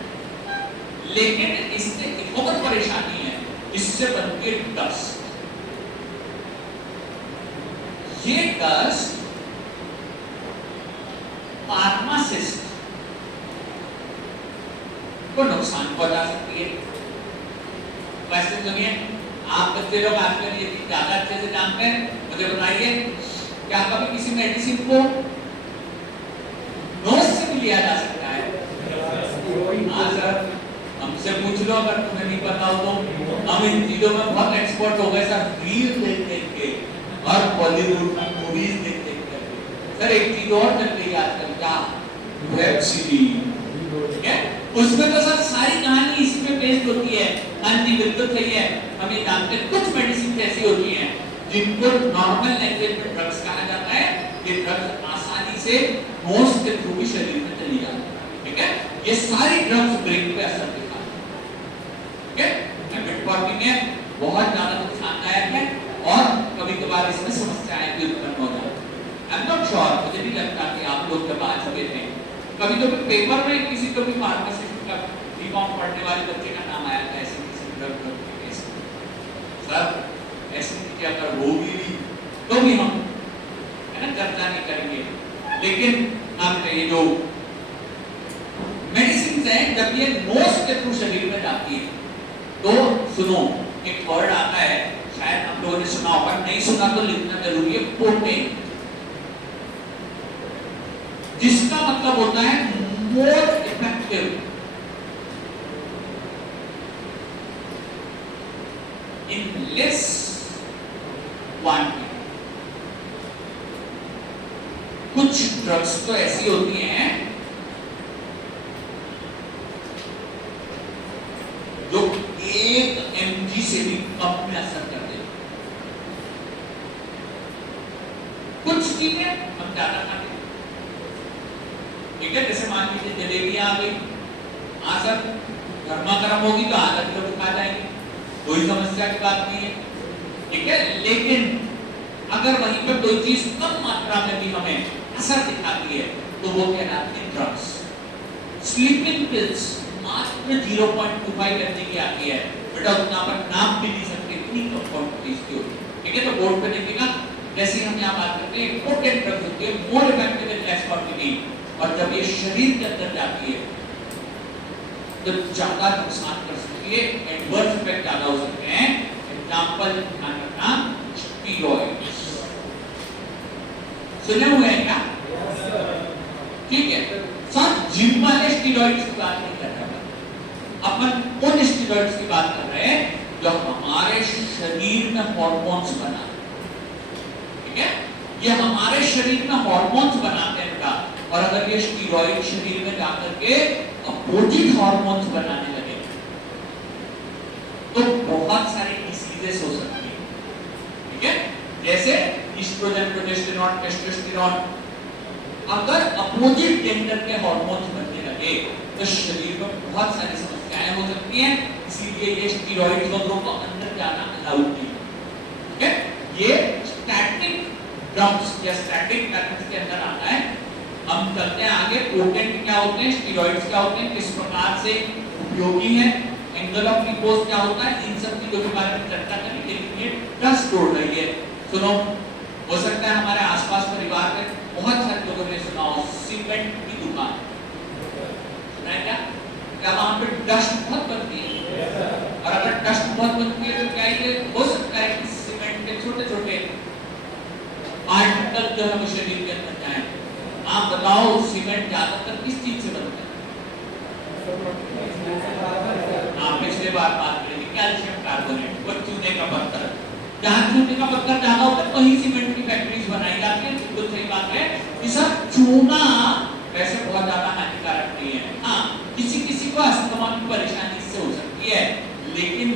लेकिन इससे एक बहुत परेशानी है, इससे बनती है डस्ट। ये डस्ट फार्मासिस्ट को नुकसान पहुंचा सकती है। वैसे सुनिए, आप बच्चे लोग आजकल ये चीज ज्यादा अच्छे से जानते हैं, मुझे बताइए क्या कभी किसी मेडिसिन को नोज से भी लिया जा सकता है? हाँ सर, हमसे पूछ लो अगर तुम्हें नहीं पता हो तो। हम इन चीजों में बहुत एक्सपर्ट हो गए सर, रील देख देख के और बॉलीवुड मूवीज देख देख के। सर एक चीज और चल रही है आजकल, क्या? वेब सीरीज, ठीक है? उसमें तो सर सारी कहानी इसमें बेस्ड होती है। हाँ जी बिल्कुल सही है, हम ये जानते हैं कुछ मेडिसिन ऐसी होती हैं जिनको नॉर्मल लैंग्वेज में ड्रग्स कहा जाता है। ये ड्रग्स आसानी से नोज के थ्रू भी शरीर में चली जाती है, ठीक है? ये सारी ड्रग्स ब्रेन पे असर दिखाती है, ठीक है? मेटफॉर्मिन है, बहुत ज्यादा नुकसानदायक है और कभी-कभार इसमें समस्याएं भी उत्पन्न हो जाती हैं। आई एम नॉट श्योर, मुझे नहीं लगता कि आप लोग जब आज देते हैं कभी-कभी पेपर में किसी को भी फार्मासिस्ट का बीकॉम पढ़ने वाले बच्चे का नाम आया था ऐसे किसी ड्रग के केस में। सर ऐसे क्या अगर होगी भी तो भी हम है ना चर्चा नहीं करेंगे, लेकिन आप ये जो मेडिसिन है जब ये नोज के थ्रू शरीर में जाती है तो सुनो, एक वर्ड आता है, शायद हम लोगों ने सुना होगा, नहीं सुना तो लिखना जरूरी है, पोटेंट, जिसका मतलब होता है more effective. In less quantity. कुछ ड्रग्स तो ऐसी होती हैं जो 1 mg से भी कम में असर कर देती। कुछ चीजें हम ज्यादा खाते, ठीक है? जैसे मान लीजिए जलेबी आ गई, हाँ सर गर्मा गर्म होगी तो आधा किलो तो खा जाएंगे, कोई समस्या की बात नहीं है, ठीक है? लेकिन अगर वहीं पर कोई चीज कम मात्रा में भी हमें असर दिखाती है तो वो कहलाती है ड्रग्स। स्लीपिंग पिल्स मात्र 0.25 mg की आती है, बेटा उतना पर नाम भी नहीं सकते, इतनी कम क्वांटिटीज की होती है, ठीक है? तो बोर्ड पे देखिएगा, जैसे हम यहाँ बात करते हैं पोटेंट ड्रग्स होती है, more effective in less quantity, और जब ये शरीर के अंदर जाती है तो ज्यादा नुकसान कर सकती है, एडवर्स इफेक्ट ज्यादा हो सकते हैं। एग्जांपल ध्यान रखना, स्टीरॉइड्स सुने हुए हैं क्या? ठीक है सर, जिम वाले स्टीरॉइड्स की बात नहीं कर रहे, अपन उन स्टीरॉइड्स की बात कर रहे हैं जो हमारे शरीर में हार्मोन्स बनाते हैं, ठीक है? ये हमारे शरीर में हार्मोन्स बनाते हैं बेटा, और अगर ये स्टीरॉइड शरीर में जाकर के अपोजिट हार्मोन्स बनाने लगे तो बहुत सारी डिसीजेस हो सकती है, ठीक है? जैसे एस्ट्रोजन, प्रोजेस्टेरॉन, टेस्टोस्टेरॉन, अगर अपोजिट जेंडर के हार्मोन्स बनने लगे तो शरीर में बहुत सारी समस्याएं हो सकती हैं, इसीलिए ये स्टीरॉइड वगैरह को अंदर जाना अलाउड नहीं, ठीक है? ये स्टैटिक ड्रग्स या स्टैटिक मेथड्स के अंदर आता है। हम चलते हैं आगे, पोटेंट क्या होते हैं, स्टीरॉइड्स क्या होते हैं, किस प्रकार से उपयोगी है, एंगल ऑफ रिपोज क्या होता है, इन सब चीजों के बारे में चर्चा करेंगे। लेकिन ये ट्रस्ट तोड़ रही है, सुनो, हो सकता है हमारे आसपास परिवार में बहुत सारे लोगों ने सुना हो सीमेंट की दुकान, सुना है क्या? क्या वहां पे डस्ट बहुत बनती है? और अगर डस्ट बहुत बनती है तो क्या ये हो सकता है कि सीमेंट के छोटे छोटे पार्टिकल जो है वो शरीर के अंदर जाए? आप बताओ सीमेंट ज्यादातर किस चीज से बनता है? आप पिछले बार बात करी थी कैल्शियम कार्बोनेट, वो चूने का पत्थर, जहाँ चूने का पत्थर ज्यादा होता है वहीं सीमेंट की फैक्ट्रीज बनाई जाती है। बिल्कुल सही बात है कि सर चूना वैसे बहुत ज्यादा हानिकारक नहीं है, हाँ किसी किसी को अस्थमा की परेशानी इससे हो सकती है, लेकिन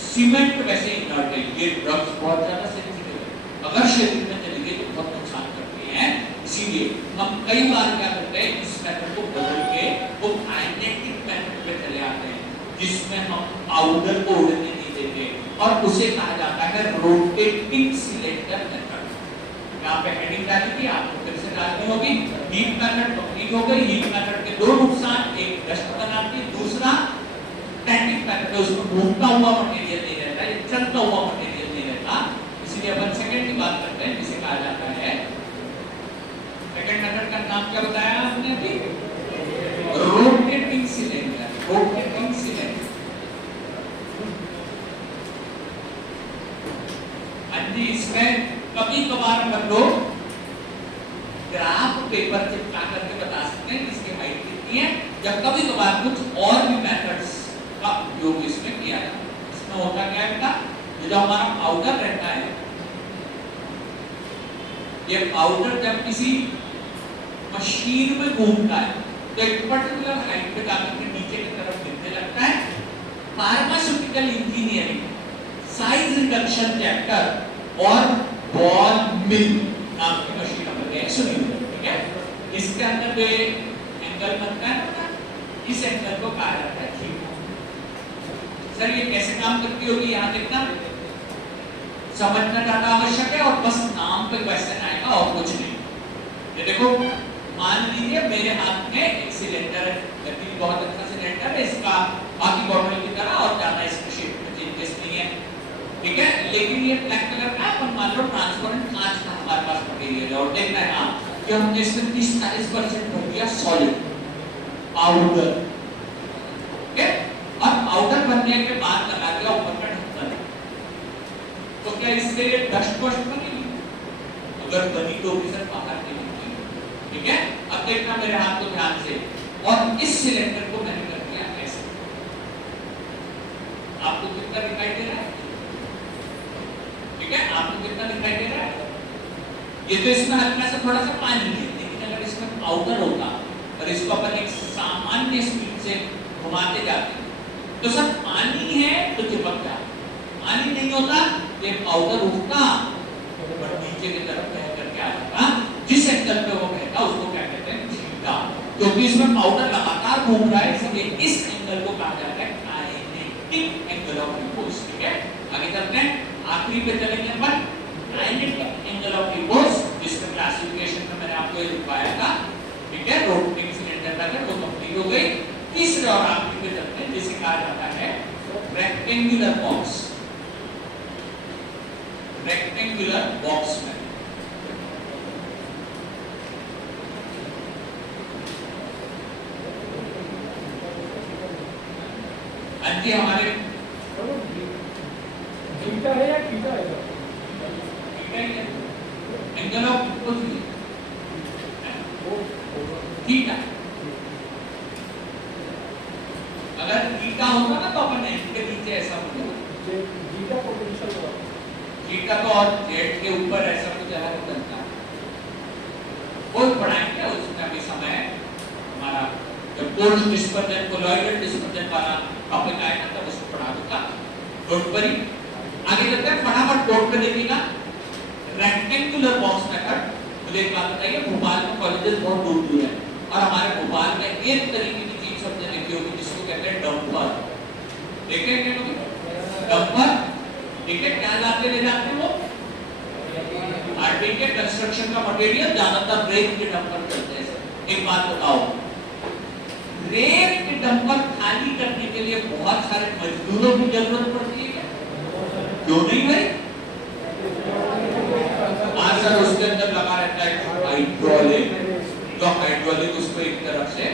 सीमेंट वैसे इनर्ट है। ये ड्रग्स बहुत ज्यादा सेंसिटिव है, अगर शरीर में चली गई तो बहुत नुकसान करती है। इसीलिए हम कई बार क्या करते हैं, इस मेथड को बदल के वो काइनेटिक मेथड पे चले आते हैं, जिसमें हम पाउडर को उड़ने नहीं देते और उसे कहा जाता है रोटेटिंग सिलेंडर मेथड। यहाँ पे हेडिंग डाली थी, आपको फिर से डालनी होगी। हीट मेथड कंप्लीट हो गई। हीट मेथड के दो नुकसान, एक डस्ट बनाती है, दूसरा स्टैटिक मेथड है, उसमें घूमता हुआ मटेरियल नहीं रहता, ये चलता हुआ मटेरियल नहीं रहता। इसलिए अपन सेकंड की बात करते हैं, जिसे कहा जाता है सेकंड मेथड का नाम क्या बताया आपने अभी? Rotating cylinder. रोटेटिंग हाँ जी, इसमें कभी कभार हम लोग ग्राफ पेपर चिपका करके बता सकते हैं इसकी हाइट कितनी है, या कभी कभार कुछ और भी मेथड्स का उपयोग इसमें किया जाता है। इसमें होता क्या है बेटा, ये जो हमारा पाउडर रहता है, ये पाउडर जब किसी मशीन में घूमता है तो एक पर्टिकुलर हाइट पे जाकर के नीचे की तरफ गिरने लगता है। Pharmaceutical engineering, size reduction chapter और बॉल मिल नाम की मशीन हमने देखी सुनी, ठीक है। इसके अंदर जो एंगल बनता है ना, इस एंगल को कहा जाता है थीटा। सर ये कैसे काम करती होगी, यहाँ देखना समझना ज्यादा आवश्यक है, और बस नाम पे क्वेश्चन आएगा और कुछ नहीं। ये देखो, मान लीजिए मेरे हाथ में एक सिलेंडर है, लेकिन बहुत अच्छा सिलेंडर है, इसका बाकी बॉटल की तरह और ज्यादा इसमें शेप में चेंजेस नहीं है, ठीक है। लेकिन ये ब्लैक कलर का अपन मान लो ट्रांसपेरेंट कांच का हमारे पास मटेरियल है, और देखना है हाँ कि हमने इसमें 30-40% भर दिया सॉलिड पाउडर, ठीक है। और पाउडर बनने के बाद लगा दिया ऊपर का ढक्कन, तो क्या इससे डस्ट वस्ट बनेगी? अगर बनी तो भी सर बाहर नहीं निकलेगी, ठीक है। अब देखना मेरे हाथ को ध्यान से, और इस सिलेंडर को मैंने कर दिया ऐसे। आपको कितना दिखाई दे रहा है, ठीक है, आपको कितना दिखाई दे रहा है? ये तो इसमें हल्का सा थोड़ा सा पानी है, लेकिन अगर इसमें पाउडर होता और इसको अपन एक सामान्य स्पीड से घुमाते जाते तो सर पानी है तो चिपक जाता, पानी नहीं होता ये पाउडर उठता और नीचे की तरफ बह करके आ जाता। जिस एंगल पे वो बहता उसको क्या कहते हैं, थीटा। क्योंकि इसमें पाउडर लगातार घूम रहा है, इसलिए इस एंगल को कहा जाता है काइनेटिक एंगल ऑफ रिपोज, ठीक है। आगे चलते हैं, आखिरी पे चलेंगे अपन, काइनेटिक एंगल ऑफ रिपोज, जिसका क्लासिफिकेशन में मैंने आपको ये लिखवाया था, ठीक है। रोटेटिंग सिलेंडर का वो कंप्लीट हो गई। तीसरे और आखिरी पे चलते हैं, जिसे कहा जाता है रेक्टेंगुलर बॉक्स, रेक्टेंगुलर बॉक्स में जी हमारे थीटा है या थीटा है? थीटा ही है, एंगल ऑफ रिपोज थीटा। अगर थीटा होता ना तो अपन एंड के नीचे ऐसा होता, थीटा पोटेंशियल होगा, थीटा तो और जेड के ऊपर ऐसा कुछ अलग बनता है। वो पढ़ाएंगे उसमें, अभी समय हमारा जब कोल्ड डिस्पर्जन, कोलॉइडल डिस्पर्जन वाला टॉपिक आएगा तब उसको पढ़ा दूंगा, डोंट वरी। आगे चलते हैं, फटाफट बोर्ड पे देखिएगा रेक्टेंगुलर बॉक्स मेथड। मुझे एक बात बताइए, भोपाल में कॉलेजेस बहुत दूर दूर है, और हमारे भोपाल में एक तरीके की चीज सबने देखी होगी जिसको कहते हैं डंपर, देखे क्या लोग डंपर, ठीक है। क्या लाते ले जाते हैं वो, आरटी के कंस्ट्रक्शन का मटेरियल, ज्यादातर रेत के डंपर चलते हैं। एक बात बताओ, रेत के डंपर खाली करने के लिए बहुत सारे मजदूरों की जरूरत पड़ती है क्या? क्यों नहीं भाई? हाँ सर, उसके अंदर लगा रहता है हाइड्रोलिक, जो हाइड्रोलिक उसको एक तरफ से,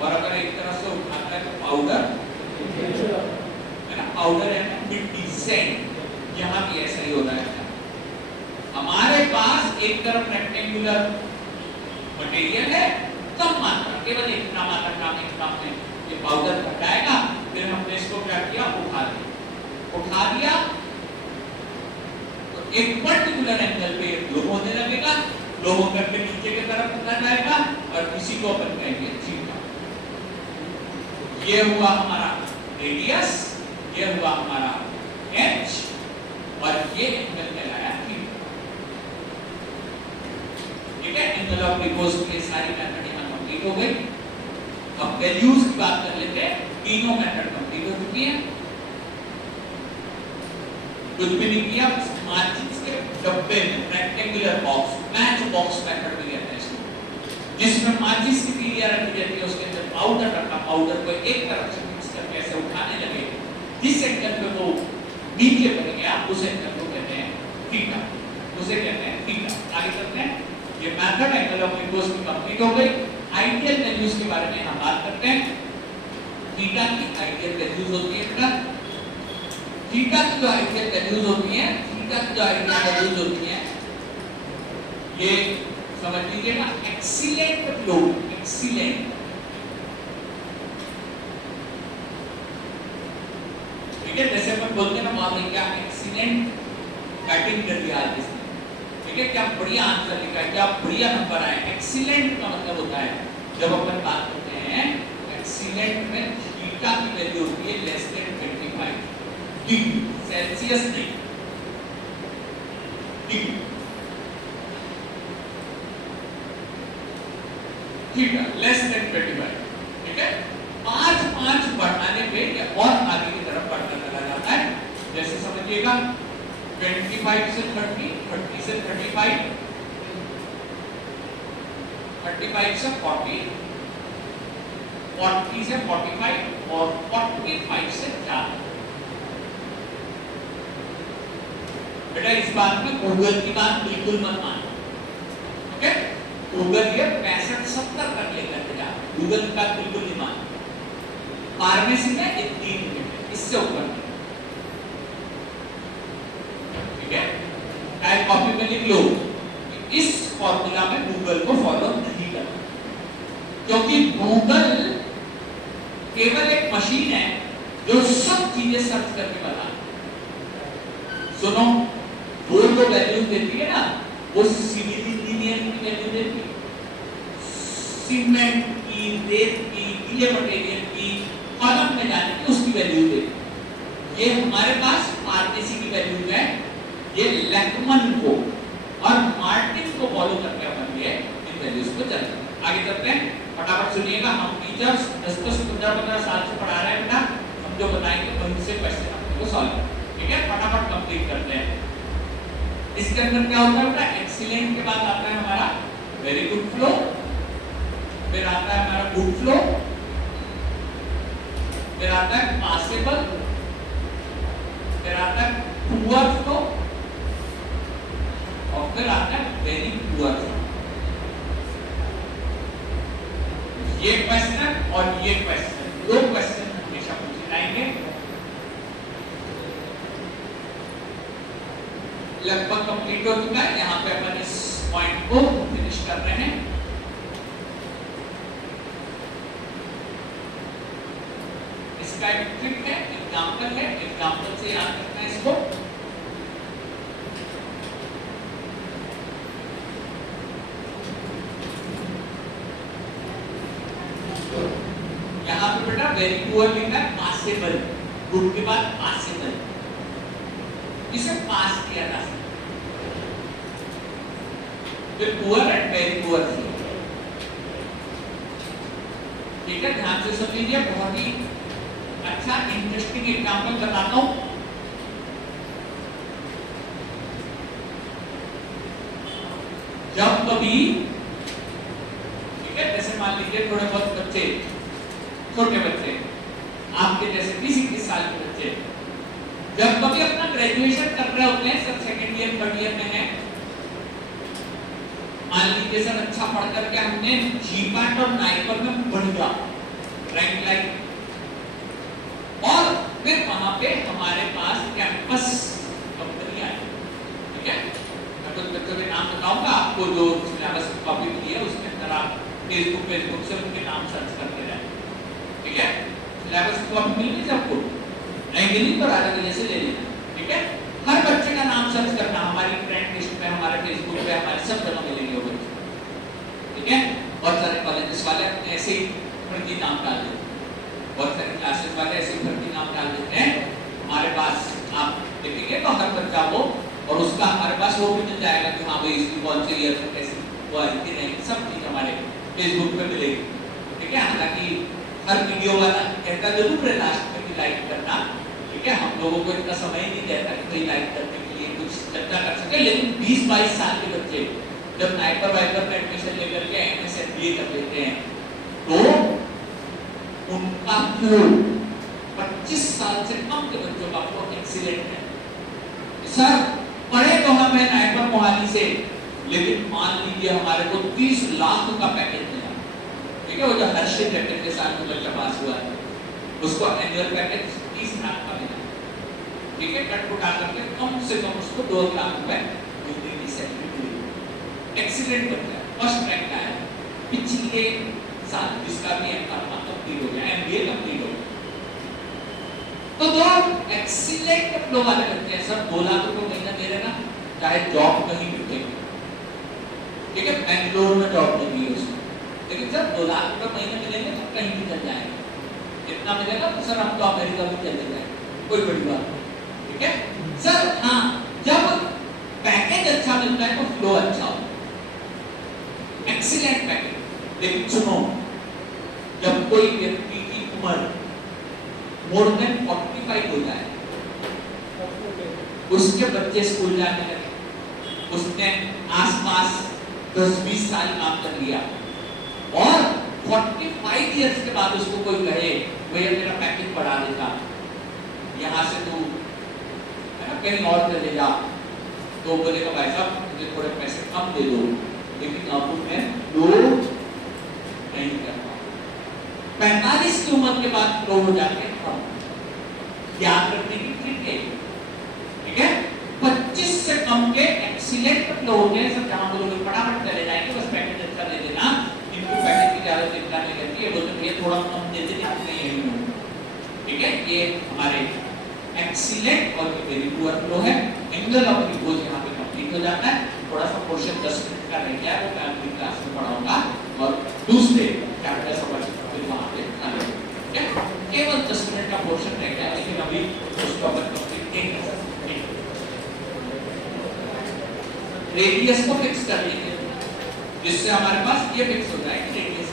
और अगर एक तरफ से उठाता है तो पाउडर है ना, पाउडर है ना, मिट्टी सैंड, यहाँ भी ऐसा ही हो रहा है। हमारे पास एक तरफ रेक्टेंगुलर मटेरियल है, कम मात्रा, केवल इतना मात्रा काम में ये पाउडर हटाएगा, फिर हमने इसको क्या किया, उठा दिया तो एक पर्टिकुलर एंगल पे ग्लो होने लगेगा, ग्लो होकर के नीचे की तरफ उठा जाएगा, और इसी को अपन कहेंगे थीटा। ये हुआ हमारा रेडियस, ये हुआ हमारा एच, और ये एंगल कहलाया थीटा, ठीक है। एंगल ऑफ रिपोज की सारी मेथड कंप्लीट हो गई। अब वैल्यूज की बात कर लेते हैं, तीनों मेथड कंप्लीट हो चुकी है। कुछ भी नहीं किया, माचिस के डब्बे में rectangular box, match box method भी कहते हैं इसको, जिसमें माचिस की तीलियां रखी जाती है, उसके अंदर पाउडर रखा, पाउडर को एक तरफ से मिक्स करके ऐसे उठाने लगे, जिस एंगल पे वो नीचे बन गया उस एंगल को कहते हैं थीटा, उसे कहते हैं थीटा। आगे चलते हैं, ये मेथड एंगल ऑफ रिपोज की कंप्लीट हो गई। आइडियल वैल्यूज के बारे में हम बात करते हैं। थीटा की आइडियल वैल्यूज होती है बेटा, थीटा की जो आइडियल वैल्यूज होती हैं, थीटा की जो आइडियल वैल्यूज होती हैं, ये समझ लीजिएगा एक्सीलेंट फ्लो, एक्सीलेंट, ठीक है। जैसे अपन बोलते हैं ना मामले क्या एक्सीलेंट बैटिंग कर दिया आज इसने, ठीक है, क्या बढ़िया आंसर लिखा है, क्या बढ़िया नंबर आया। एक्सीलेंट का मतलब होता है जब अपन बात करते हैं एक्सीलेंट में थीटा की वैल्यू होती है लेस देन 25 डिग्री सेल्सियस नहीं, डिग्री, थीटा लेस देन 25, ठीक है। 5 बढ़ाने पे या और आगे की तरफ बढ़ता चला जाता है। जैसे समझिएगा 25 से 30, 30 से 35, 35 से 40, 40 से 45 और 45 से 4। बेटा इस बात में गूगल की बात बिल्कुल मत मानो, ओके। गूगल ये 65-70 कर लेगा बेटा, गूगल की बात बिल्कुल नहीं मानो। फार्मेसी में एक 3 मिनट इससे ऊपर नहीं, ठीक है। टाइप कॉपी में लिख लो इस फॉर्मूला में गूगल को फॉलो नहीं करना, क्योंकि गूगल केवल एक मशीन है जो सब चीजें सर्च करके बता। सुनो, वो जो वैल्यू देती है ना, वो सिविल इंजीनियर की वैल्यू देती है, सीमेंट की, रेत की, गीले मटेरियल की, कॉलम में जाने की उसकी वैल्यू देती है। ये हमारे पास फार्मेसी की वैल्यू है, ये लेकमन को और मार्टिन को फॉलो करके अपन ये इन वैल्यूज को चलते हैं। आगे चलते हैं, फटाफट सुनिएगा। हम टीचर्स 10-15 साल से पढ़ा रहे हैं बेटा, हम जो बताएंगे वहीं से क्वेश्चन आपको सॉल्व, ठीक है। फटाफट कंप्लीट करते हैं। इसके अंदर क्या होता है बेटा, एक्सीलेंट के बाद आता है हमारा वेरी गुड फ्लो, फिर आता है हमारा गुड फ्लो, फिर आता है पासेबल, फिर आता है पुअर फ्लो और फिर आता है वेरी पुअर फ्लो। ये क्वेश्चन और ये क्वेश्चन, दो क्वेश्चन हमेशा पूछे जाएंगे। लगभग कंप्लीट हो चुका है, यहाँ पे अपन इस पॉइंट को फिनिश कर रहे हैं। इसका एक ट्रिक है, एग्जांपल है, एग्जांपल से याद करना है इसको। यहाँ पे बेटा वेरी पुअर लिखा है, पासेबल, गुड के बाद पासेबल, इसे पास किया जा सकता है। फिर poor and very poor flow, ठीक है। ध्यान से सुन लीजिए, बहुत ही अच्छा इंटरेस्टिंग एग्जांपल बताता हूं। जब कभी, ठीक है, जैसे मान लीजिए थोड़े बहुत बच्चे, छोटे बच्चे, आपके जैसे 20-21 साल के बच्चे, जब कभी अपना ग्रेजुएशन कर रहे होते हैं, सब सेकेंड ईयर 3rd ईयर में है, मान लीजिए सर अच्छा पढ़ करके हमने जीपैट और नाइपर में बढ़िया रैंक लाई, और फिर वहां पे हमारे पास कैंपस कंपनी आई, ठीक है। मैं कुछ बच्चों के नाम बताऊंगा आपको, जो सिलेबस की कॉपी मिली है उसके अंदर आप फेसबुक से उनके नाम सर्च करते रहें, ठीक है। सिलेबस की कॉपी मिल गई सबको, नहीं मिली तो राजा के जैसे ले लेना, ठीक है। हर बच्चे का नाम सर्च करना, हमारी फ्रेंड लिस्ट पे, हमारे फेसबुक पे, हमारे सब जगह मिलेंगे वो बच्चे, ठीक है। बहुत सारे कॉलेजेस वाले ऐसे ही भर्ती नाम डाल देते हैं, बहुत सारे क्लासेस वाले ऐसे ही भर्ती नाम डाल देते हैं। हमारे पास आप देखेंगे तो हर बच्चा वो, और उसका हमारे पास वो भी मिल जाएगा कि हाँ भाई इसकी कौन से ईयर में कैसी वो आई थी, नहीं, सब चीज हमारे फेसबुक पे मिलेगी, ठीक है। हालांकि हर वीडियो वाला कहता जरूर है लास्ट में कि लाइक करना, ठीक है। हम लोगों को इतना समय ही नहीं देता कि कोई लाइक करने के लिए कुछ चर्चा कर सके, लेकिन 20-22 साल के बच्चे जब नाइपर वाइपर में एडमिशन लेकर के एमएस एमबीए कर लेते हैं, तो उनका फ्लो 25 साल से कम के बच्चों का फ्लो एक्सीलेंट है। सर पढ़े तो हम है नाइपर मोहाली से, लेकिन मान लीजिए हमारे को 30 लाख का पैकेज मिला, ठीक है। वो जो हर्षित पैकेज के साथ में बच्चा पास हुआ है, उसको एनुअल पैकेज 30 लाख का मिला, ठीक है, कट उठा करके कम से कम उसको 2 लाख रुपए मिलने की सैलरी मिली। एक्सीलेंट बच्चा है, फर्स्ट रैंक का है, पिछले साल जिसका भी एमकॉम कंप्लीट हो गया, एमबीए कंप्लीट हो गया। तो दो एक्सीलेंट लोग वाले बच्चे हैं सर, 2 लाख रुपए महीना दे रहे ना, चाहे जॉब कहीं भी मिले, ठीक है, बेंगलोर में जॉब लगी है उसको, लेकिन सर 2 लाख रुपए महीने मिलेंगे तो कहीं भी चल जाएगा, इतना मिलेगा तो सर हम तो अमेरिका भी चले जाएंगे, कोई बड़ी बात नहीं, ठीक है सर। हाँ, जब पैकेज अच्छा मिलता है तो फ्लो अच्छा होता है, एक्सीलेंट पैकेज। लेकिन सुनो, जब कोई व्यक्ति की उम्र मोर देन 45 हो जाए, उसके बच्चे स्कूल जाने लगे, उसने आसपास 10-20 साल काम कर लिया और 45 इयर्स के बाद उसको कोई कहे भैया मेरा पैकेज बढ़ा देता, यहाँ से तू कहीं और चले जा, तो बोलेगा भाई साहब मुझे थोड़े पैसे कम दे दो, लेकिन अब मैं लो नहीं कर पाऊँ। 45 की उम्र के बाद लो हो जाते हैं कम, याद रखने की ट्रिक है, ठीक है। 25 से कम के एक्सीलेंट लोग होते हैं सब, जहां वो लोग फटाफट चले जाएंगे, बस पैकेज अच्छा दे देना, इनको पैकेज की ज्यादा चिंता नहीं रहती है, बोलते भैया थोड़ा कम दे देना, आप नहीं है, ठीक है। ये हमारे एक्सीलेंट और वेरी पुअर फ्लो है। एंगल ऑफ रिपोज यहाँ पे कंप्लीट हो जाता है। थोड़ा सा पोर्शन 10 मिनट का रह गया है, वो मैं अपनी क्लास में पढ़ाऊंगा और दूसरे चैप्टर समझ फिर वहाँ पे आगे, ठीक है। केवल 10 मिनट का पोर्शन रह गया, लेकिन अभी उसको अपन कंप्लीट नहीं कर सकते। रेडियस को फिक्स कर लेंगे, जिससे हमारे पास ये फिक्स हो जाए कि रेडियस